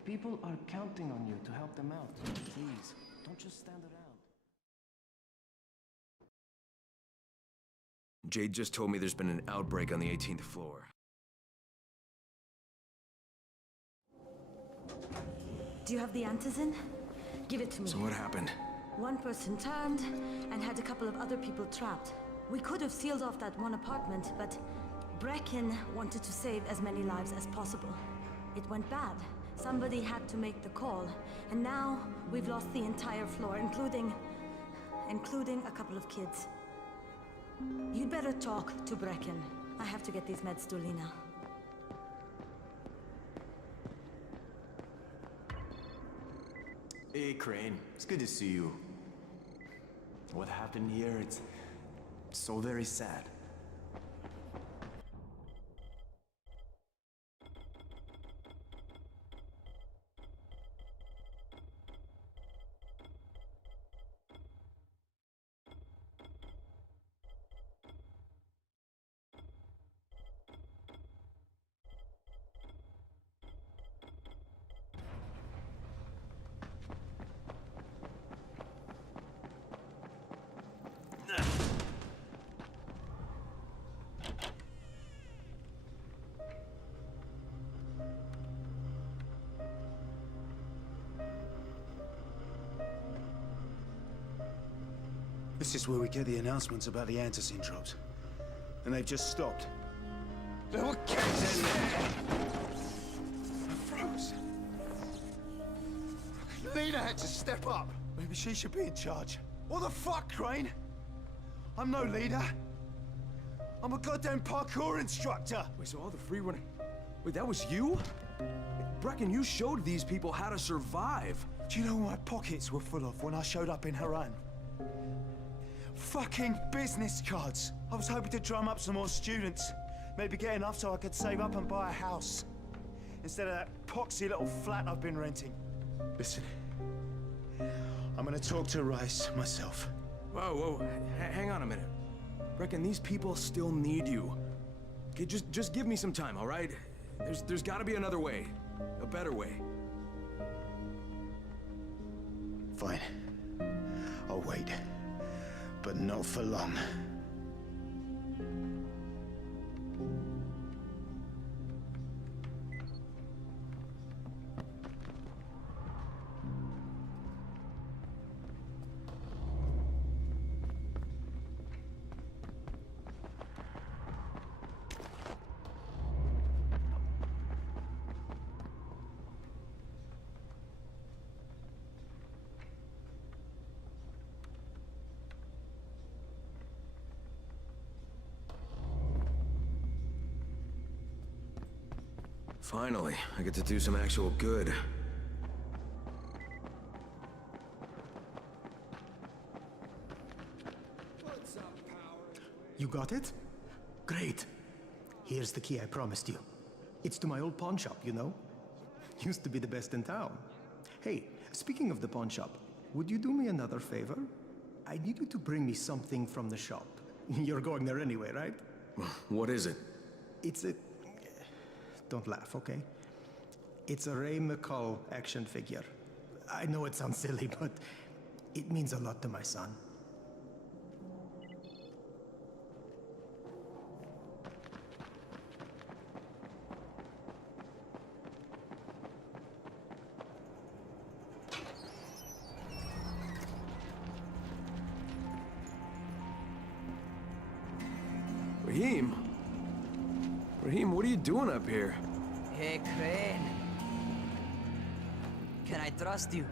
People are counting on you to help them out. Please, don't just stand around. Jade just told me there's been an outbreak on the 18th floor. Do you have the antizin? Give it to me. So what happened? One person turned and had a couple of other people trapped. We could have sealed off that one apartment, but Brecken wanted to save as many lives as possible. It went bad. Somebody had to make the call, and now we've lost the entire floor, including a couple of kids. You'd better talk to Brecken. I have to get these meds to Lena. Hey, Crane. It's good to see you. What happened here, it's so very sad. This is where we get the announcements about the antizin drops. And they've just stopped. There were kids in there! I froze. Lena had to step up. Maybe she should be in charge. What the fuck, Crane? I'm no leader. I'm a goddamn parkour instructor. Wait, so all the free running... Wait, that was you? Brecken, you showed these people how to survive. Do you know what my pockets were full of when I showed up in Haran? Fucking business cards. I was hoping to drum up some more students. Maybe get enough so I could save up and buy a house. Instead of that poxy little flat I've been renting. Listen, I'm gonna talk to Rice myself. Whoa, hang on a minute. Brecken, these people still need you. Okay, just give me some time, all right? There's gotta be another way. A better way. Fine. I'll wait. But not for long. Finally, I get to do some actual good. You got it? Great. Here's the key I promised you. It's to my old pawn shop, you know? Used to be the best in town. Hey, speaking of the pawn shop, would you do me another favor? I need you to bring me something from the shop. You're going there anyway, right? What is it? It's a... Don't laugh, okay? It's a Ray McCall action figure. I know it sounds silly, but it means a lot to my son. Raheem, what are you doing up here? Hey, Crane. Can I trust you?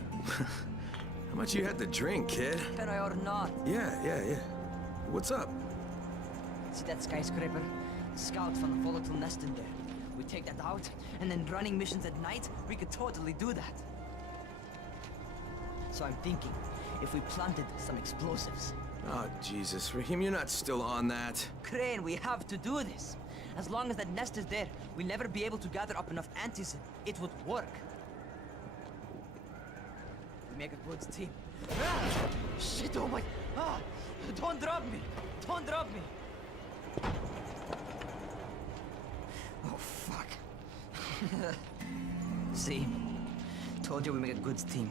How much you had to drink, kid? Can I or not? Yeah. What's up? See that skyscraper? The scouts found a volatile nest in there. We take that out, and then running missions at night, we could totally do that. So I'm thinking, if we planted some explosives. Oh, Jesus. Raheem, you're not still on that. Crane, we have to do this. As long as that nest is there, we'll never be able to gather up enough antizin. It would work. We make a good team. Ah! Shit, oh my... Ah! Don't drop me! Don't drop me! Oh, fuck. See? Told you we make a good team.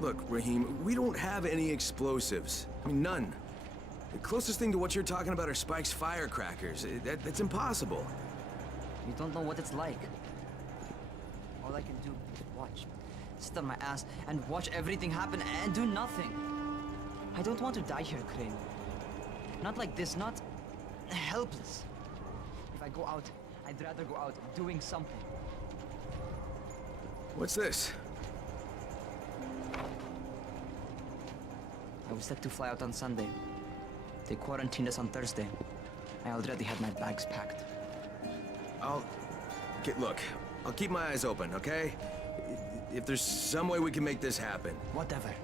Look, Raheem, we don't have any explosives. I mean, none. The closest thing to what you're talking about are Spike's firecrackers. That's impossible. You don't know what it's like. All I can do is watch. Sit on my ass and watch everything happen and do nothing. I don't want to die here, Crane. Not like this, not helpless. If I go out, I'd rather go out doing something. What's this? I was set to fly out on Sunday. They quarantined us on Thursday. I already had my bags packed. Look, I'll keep my eyes open, okay? If there's some way we can make this happen. Whatever.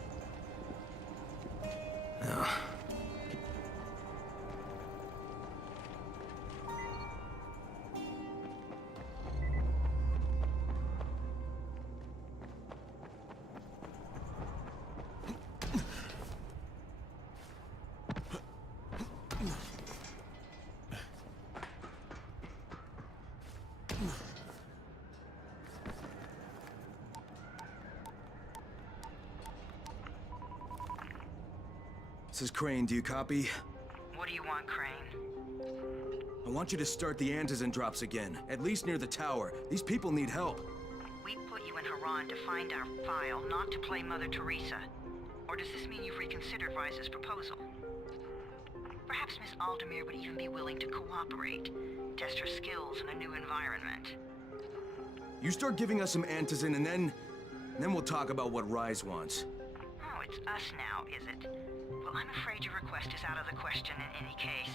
This is Crane, do you copy? What do you want, Crane? I want you to start the antizin drops again, at least near the tower. These people need help. We put you in Haran to find our file, not to play Mother Teresa. Or does this mean you've reconsidered Rise's proposal? Perhaps Miss Aldemir would even be willing to cooperate, test her skills in a new environment. You start giving us some antizin and then we'll talk about what Rise wants. Oh, it's us now, is it? Well, I'm afraid your request is out of the question in any case.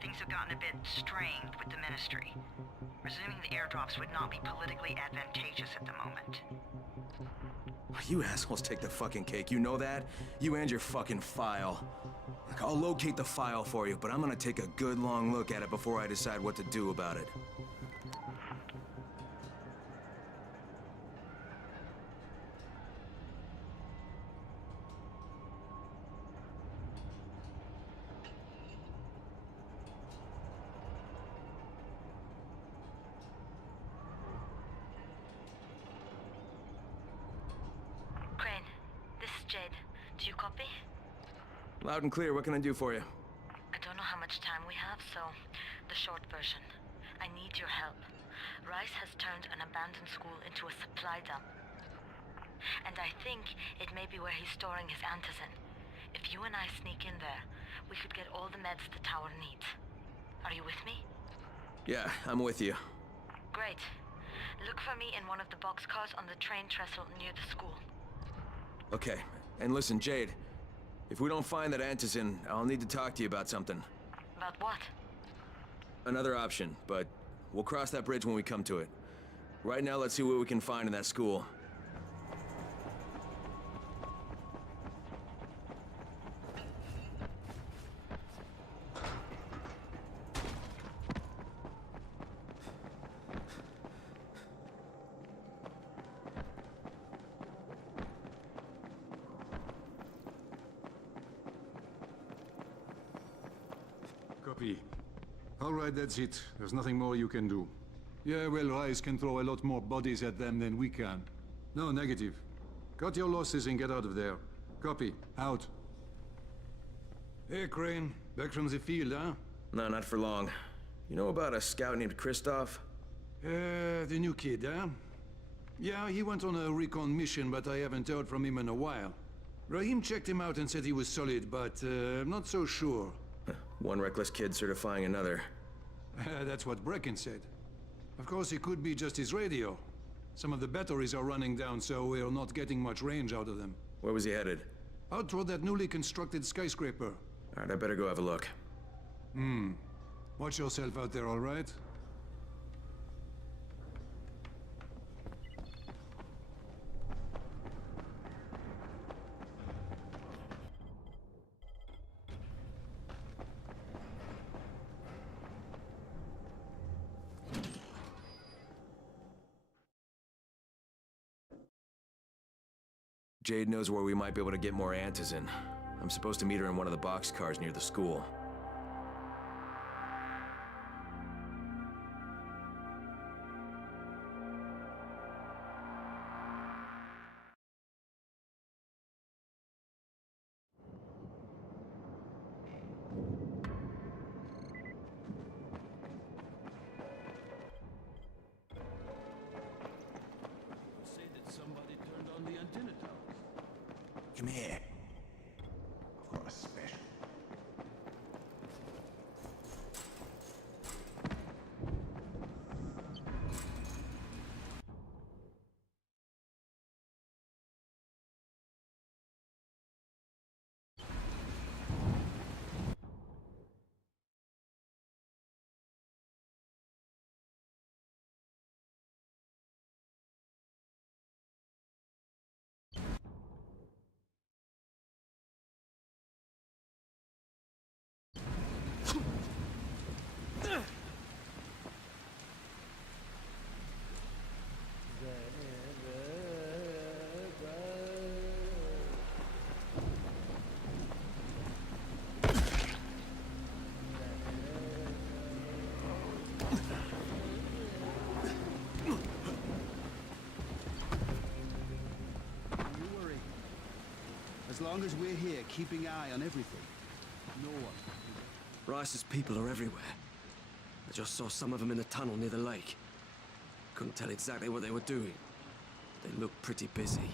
Things have gotten a bit strained with the Ministry. Resuming the airdrops would not be politically advantageous at the moment. You assholes take the fucking cake, you know that? You and your fucking file. Look, I'll locate the file for you, but I'm gonna take a good long look at it before I decide what to do about it. Do you copy? Loud and clear, what can I do for you? I don't know how much time we have, so the short version. I need your help. Rise has turned an abandoned school into a supply dump. And I think it may be where he's storing his antizin. If you and I sneak in there, we could get all the meds the tower needs. Are you with me? Yeah, I'm with you. Great. Look for me in one of the boxcars on the train trestle near the school. Okay, and listen, Jade. If we don't find that antizin, I'll need to talk to you about something. About what? Another option, but we'll cross that bridge when we come to it. Right now, let's see what we can find in that school. Copy. All right, that's it. There's nothing more you can do. Yeah, well, Rise can throw a lot more bodies at them than we can. No, negative. Cut your losses and get out of there. Copy. Out. Hey, Crane. Back from the field, huh? No, not for long. You know about a scout named Kristoff? The new kid, huh? Yeah, he went on a recon mission, but I haven't heard from him in a while. Rahim checked him out and said he was solid, but I'm not so sure. One reckless kid certifying another. That's what Brecken said. Of course, it could be just his radio. Some of the batteries are running down, so we're not getting much range out of them. Where was he headed? Out toward that newly constructed skyscraper. Alright, I better go have a look. Watch yourself out there, all right? Jade knows where we might be able to get more antizin. I'm supposed to meet her in one of the boxcars near the school. Say that somebody turned on the antenna tower. Come here. I've got a special. As long as we're here, keeping an eye on everything, no one. Rice's people are everywhere. I just saw some of them in the tunnel near the lake. Couldn't tell exactly what they were doing. They looked pretty busy.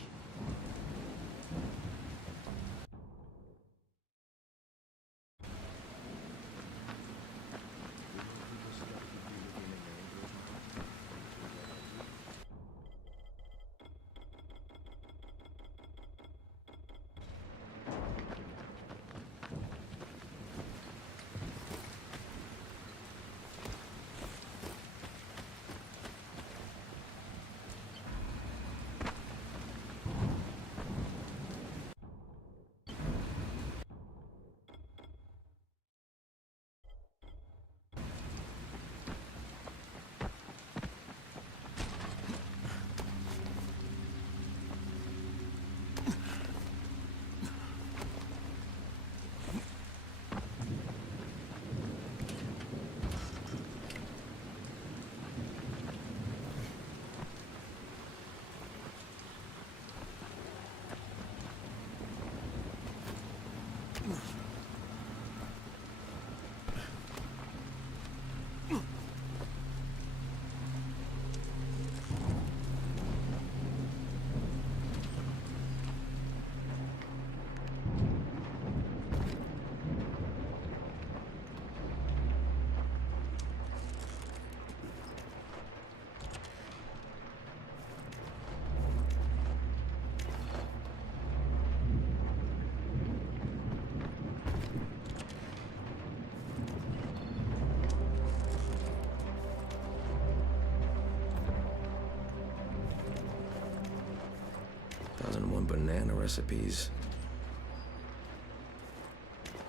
Banana recipes.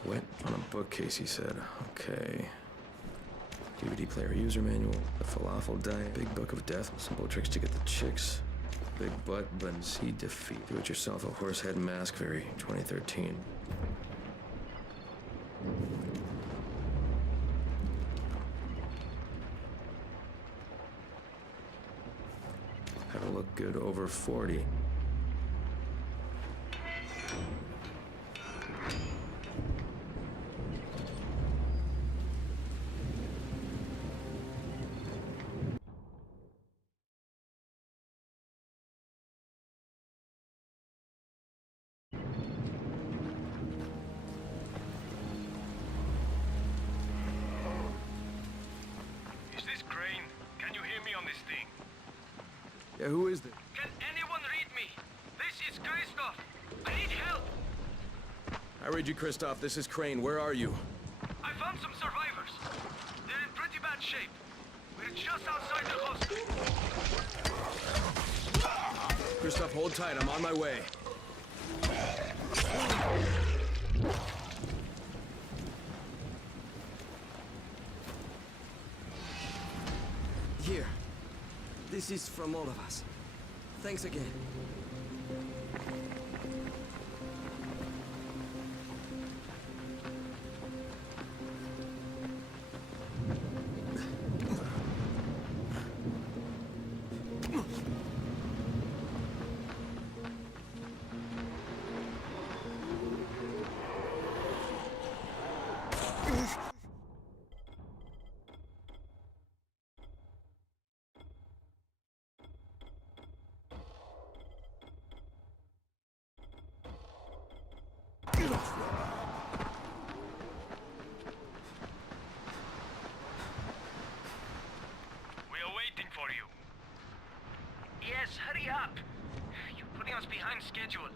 Wet on a bookcase, he said. Okay. DVD player user manual. The falafel diet. Big book of death. Simple tricks to get the chicks. Big butt, but see defeat. Do it yourself. A horse head mask. Very 2013. How to look good over 40. Can anyone read me? This is Christoph. I I read you, Kristoff. This is Crane. Where are you? I found some survivors. They're in pretty bad shape. We're just outside the hostel. Kristoff, hold tight. I'm on my way. Here. This is from all of us. Thanks again. Yes, hurry up! You're putting us behind schedule.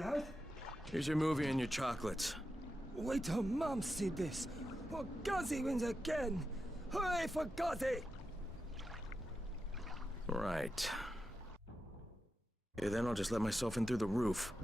Yes? Here's your movie and your chocolates. Wait till Mom see this. Or Guzzy wins again. Hooray for Guzzy! Right. Okay, then I'll just let myself in through the roof.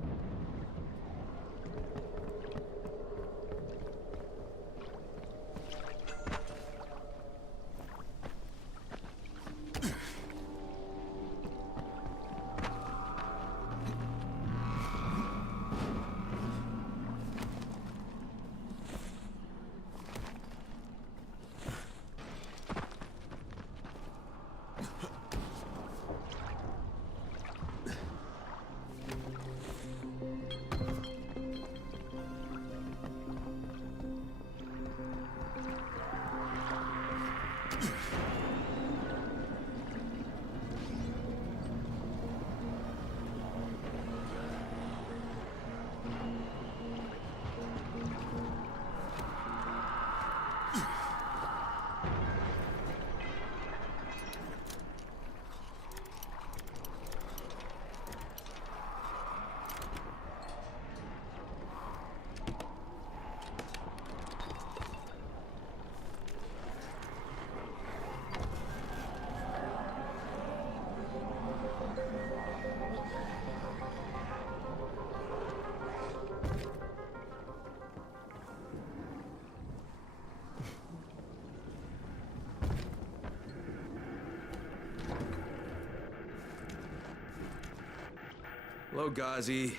Hello, Ghazi.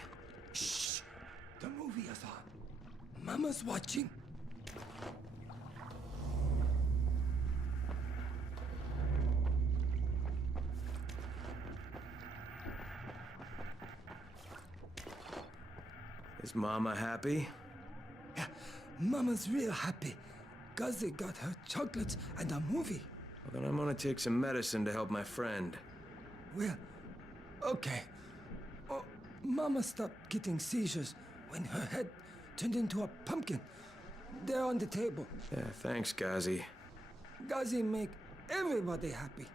Shh! The movie is on. Mama's watching. Is Mama happy? Yeah, Mama's real happy. Ghazi got her chocolates and a movie. Well, then I'm gonna take some medicine to help my friend. Well, okay. Oh, Mama stopped getting seizures when her head turned into a pumpkin. They're on the table. Yeah, thanks, Ghazi. Ghazi make everybody happy.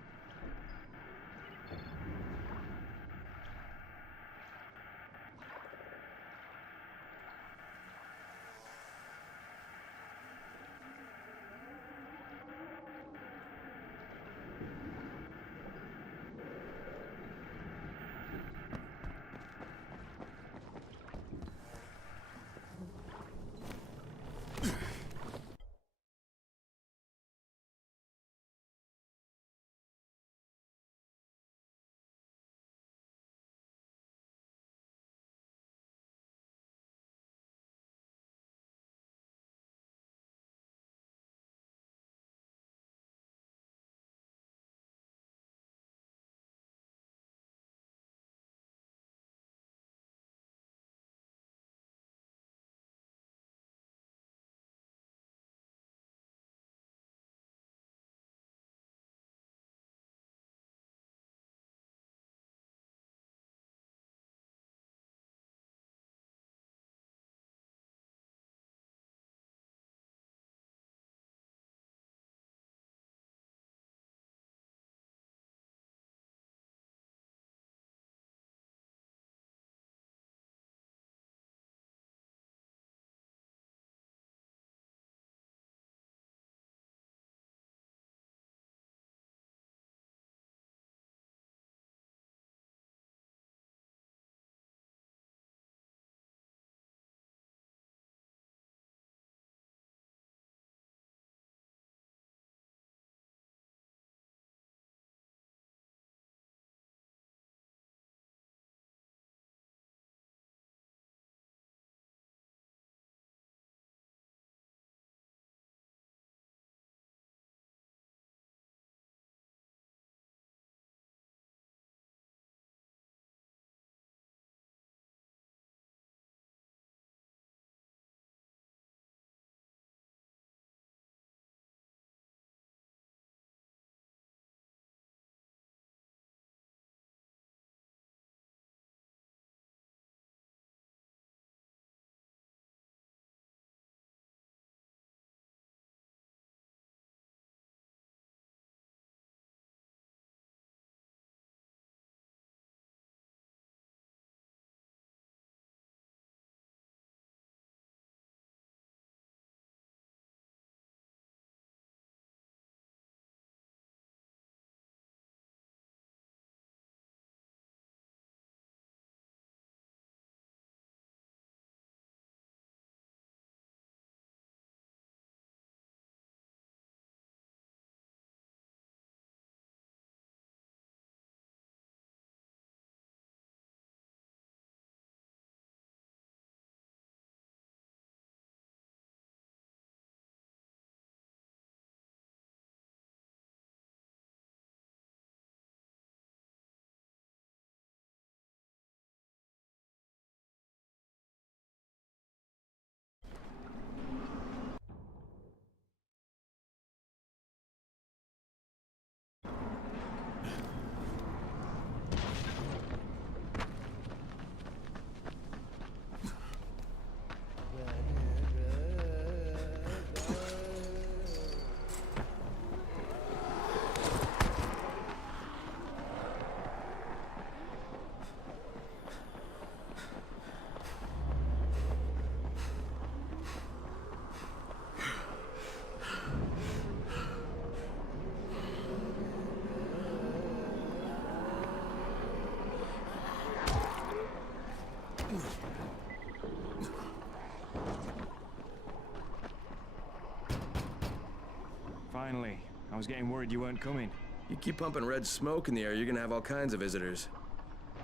Finally. I was getting worried you weren't coming. You keep pumping red smoke in the air, you're gonna have all kinds of visitors.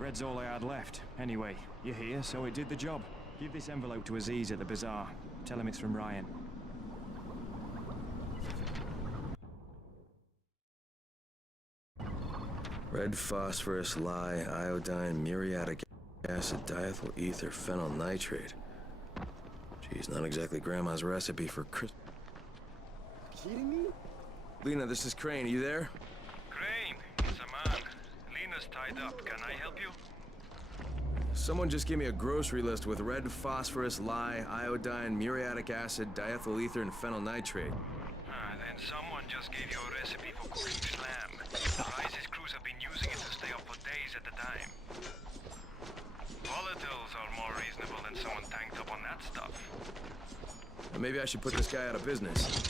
Red's all I had left. Anyway, you're here, so it did the job. Give this envelope to Aziz at the bazaar. Tell him it's from Ryan. Red phosphorus, lye, iodine, muriatic acid, diethyl ether, phenyl nitrate. Geez, not exactly Grandma's recipe for Christmas. Kidding me? Lena, this is Crane. Are you there? Crane, it's a man. Lena's tied up. Can I help you? Someone just gave me a grocery list with red phosphorus, lye, iodine, muriatic acid, diethyl ether, and phenyl nitrate. Then someone just gave you a recipe for cooking slam. Rise's crews have been using it to stay up for days at a time. Volatiles are more reasonable than someone tanked up on that stuff. Maybe I should put this guy out of business.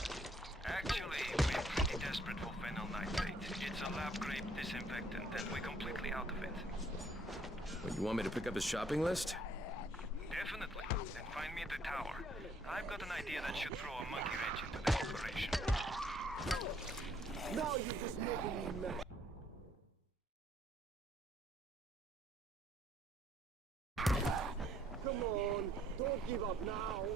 Actually, we're pretty desperate for phenyl nitrate. It's a lab-grade disinfectant, and we're completely out of it. Well, you want me to pick up his shopping list? Definitely. Then find me at the tower. I've got an idea that should throw a monkey wrench into the operation. Now you're just making me mad. Come on, don't give up now.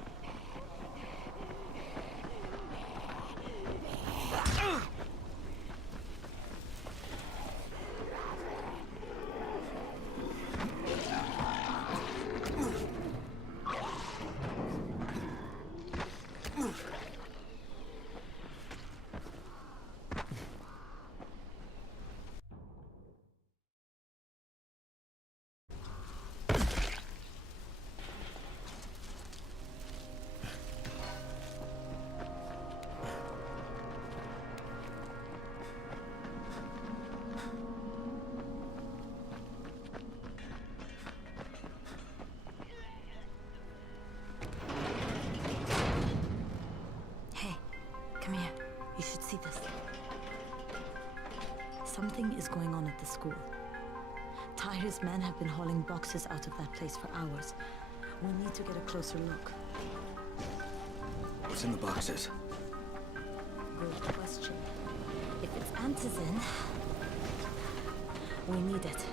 Come here. You should see this. Something is going on at the school. Tyre's men have been hauling boxes out of that place for hours. We need to get a closer look. What's in the boxes? Good question. If it's antizin, we need it.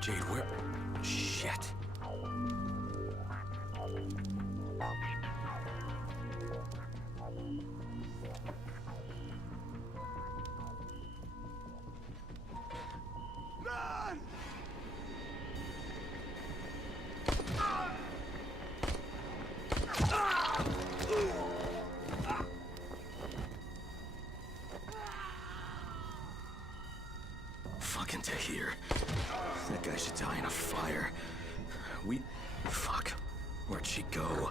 Jade, where? Shit. Run! Fucking Tahir. That guy should die in a fire. Fuck. Where'd she go?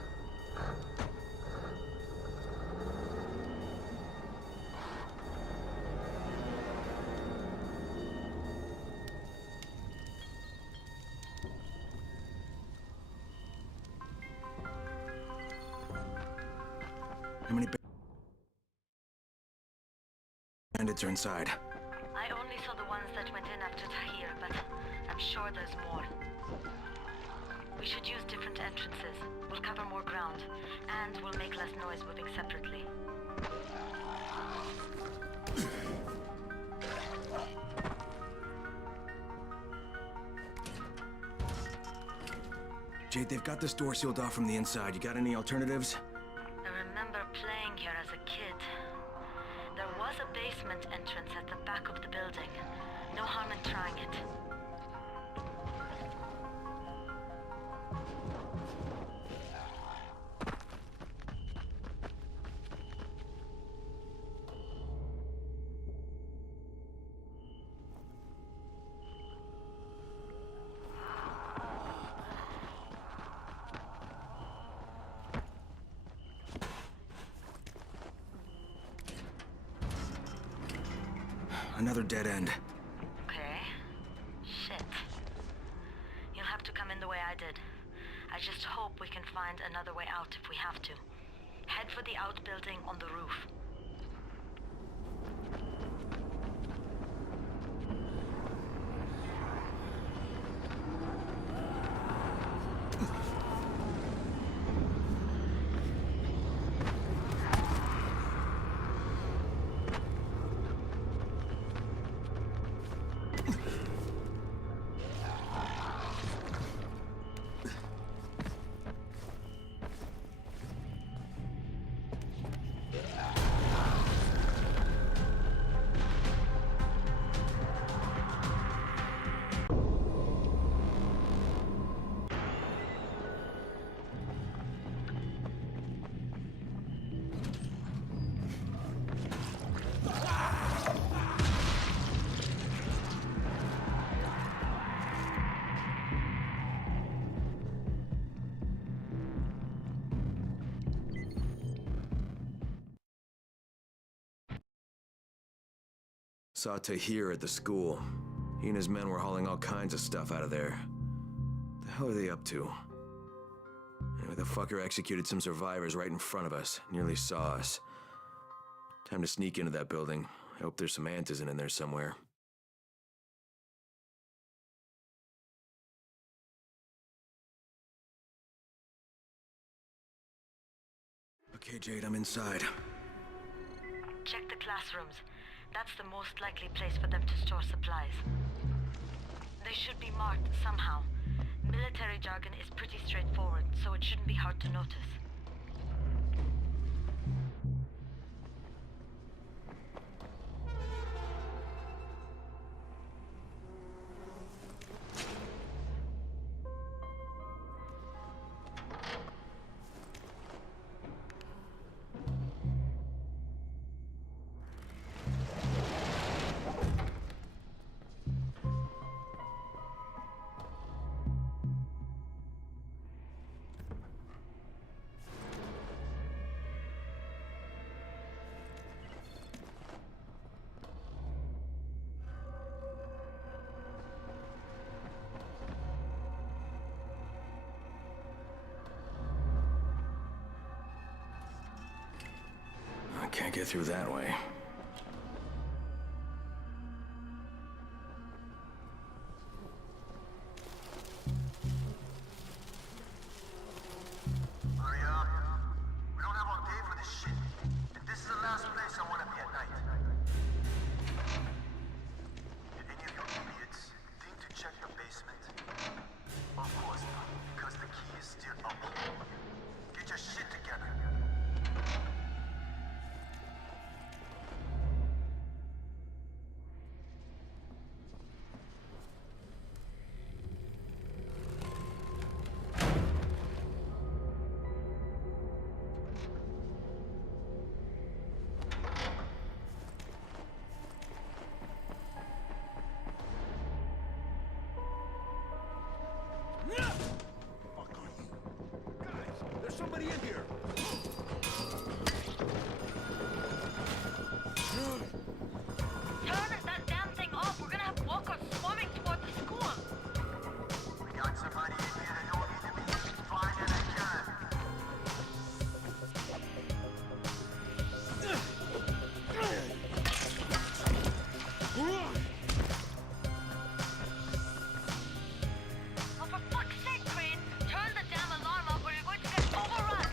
How many bandits are inside? I only saw the ones that went in after Tahir, but I'm sure there's more. We should use different entrances. We'll cover more ground, and we'll make less noise moving separately. Jade, they've got this door sealed off from the inside. You got any alternatives? I remember playing here as a kid. There was a basement entrance at the back of the building. No harm in trying it. Another dead end. Okay. Shit. You'll have to come in the way I did. I just hope we can find another way out if we have to. Head for the outbuilding on the roof. Saw Tahir at the school. He and his men were hauling all kinds of stuff out of there. The hell are they up to? Anyway, the fucker executed some survivors right in front of us. Nearly saw us. Time to sneak into that building. I hope there's some antizin in there somewhere. Okay, Jade, I'm inside. Check the classrooms. That's the most likely place for them to store supplies. They should be marked somehow. Military jargon is pretty straightforward, so it shouldn't be hard to notice. Can't get through that way. Hurry up. We don't have all day for this shit. And this is the last place I want to be at night. Did any of you idiots think to check the basement? Of course not, because the key is still up here. Get your shit together. There's somebody in here! Turn that damn thing off! We're gonna have walkers swarming toward the school! We got somebody in here that don't need to be. Find it and kill him. Oh, for fuck's sake, Crane! Turn the damn alarm off or you're going to get overrun!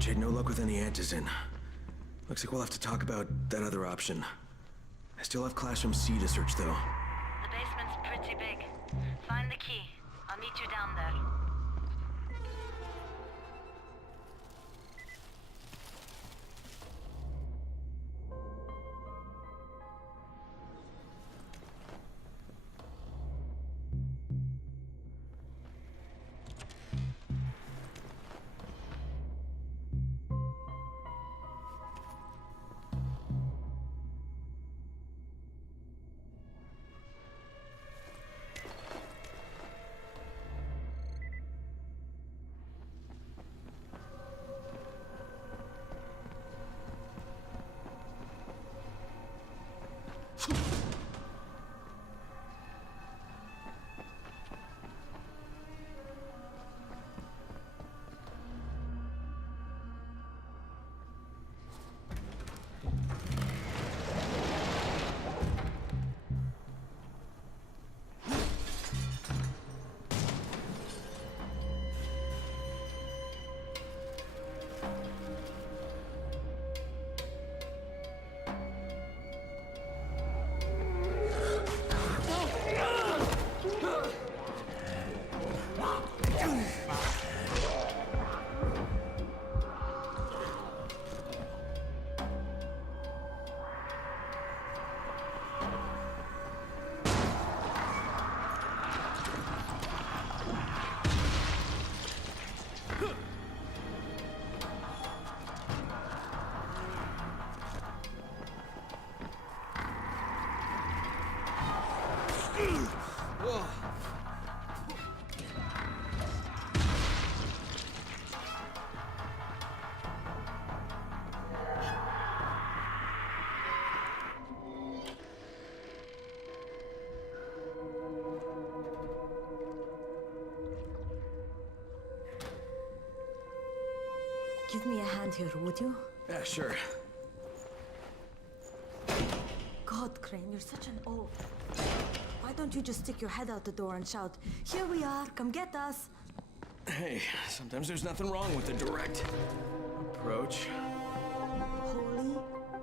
Jade, no luck with any Antizin. Looks like we'll have to talk about that other option. I still have Classroom C to search, though. The basement's pretty big. Find the key. I'll meet you down there. Give me a hand here, would you? Yeah, sure. God, Crane, you're such an oaf. Why don't you just stick your head out the door and shout, "Here we are, come get us"? Hey, sometimes there's nothing wrong with the direct approach. Holy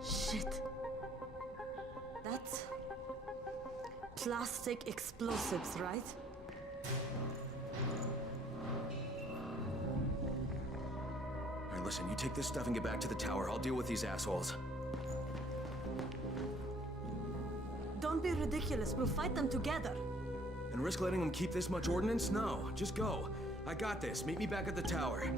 shit. That's plastic explosives, right? All right, listen, you take this stuff and get back to the tower. I'll deal with these assholes. Don't be ridiculous. We'll fight them together. And risk letting them keep this much ordnance? No, just go. I got this. Meet me back at the tower.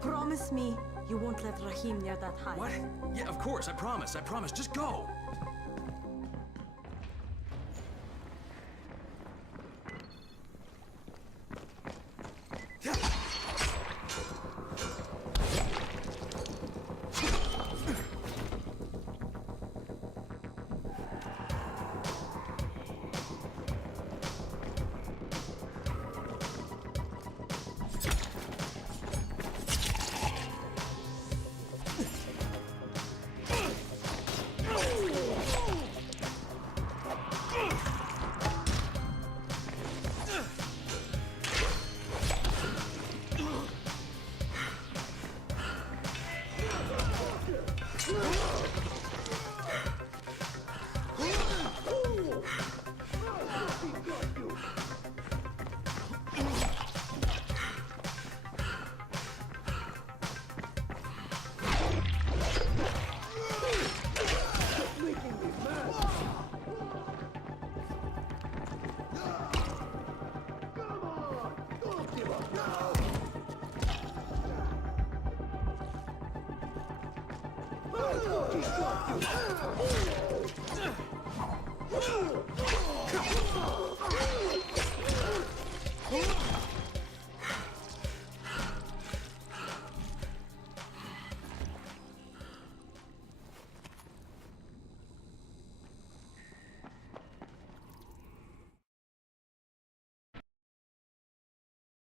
Promise me you won't let Rahim near that hive. What? Yeah, of course. I promise. I promise. Just go.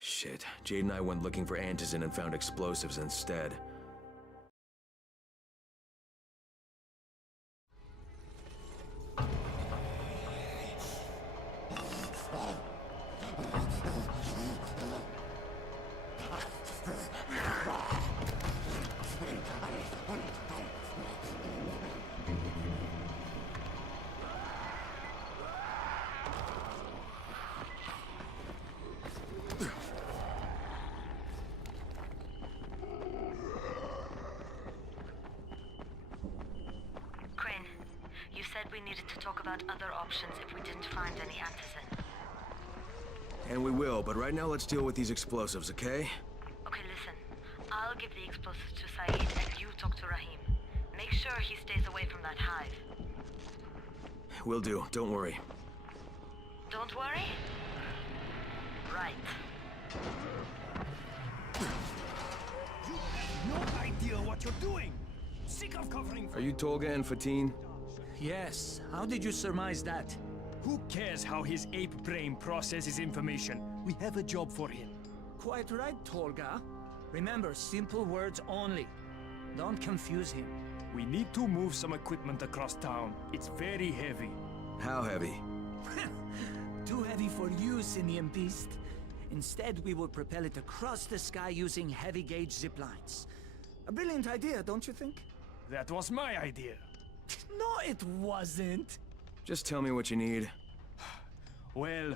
Shit. Jade and I went looking for Antizin and found explosives instead. needed to talk about other options if we didn't find any antizin. And we will, but right now let's deal with these explosives, okay? Okay, listen. I'll give the explosives to Saeed and you talk to Rahim. Make sure he stays away from that hive. Will do, don't worry. Don't worry? Right. You have no idea what you're doing! Sick of covering... Are you Tolga and Fatin? Yes. How did you surmise that? Who cares how his ape brain processes information? We have a job for him. Quite right, Tolga. Remember, simple words only. Don't confuse him. We need to move some equipment across town. It's very heavy. How heavy? Too heavy for you, Simian Beast. Instead, we will propel it across the sky using heavy-gauge zip lines. A brilliant idea, don't you think? That was my idea. No, it wasn't. Just tell me what you need. Well,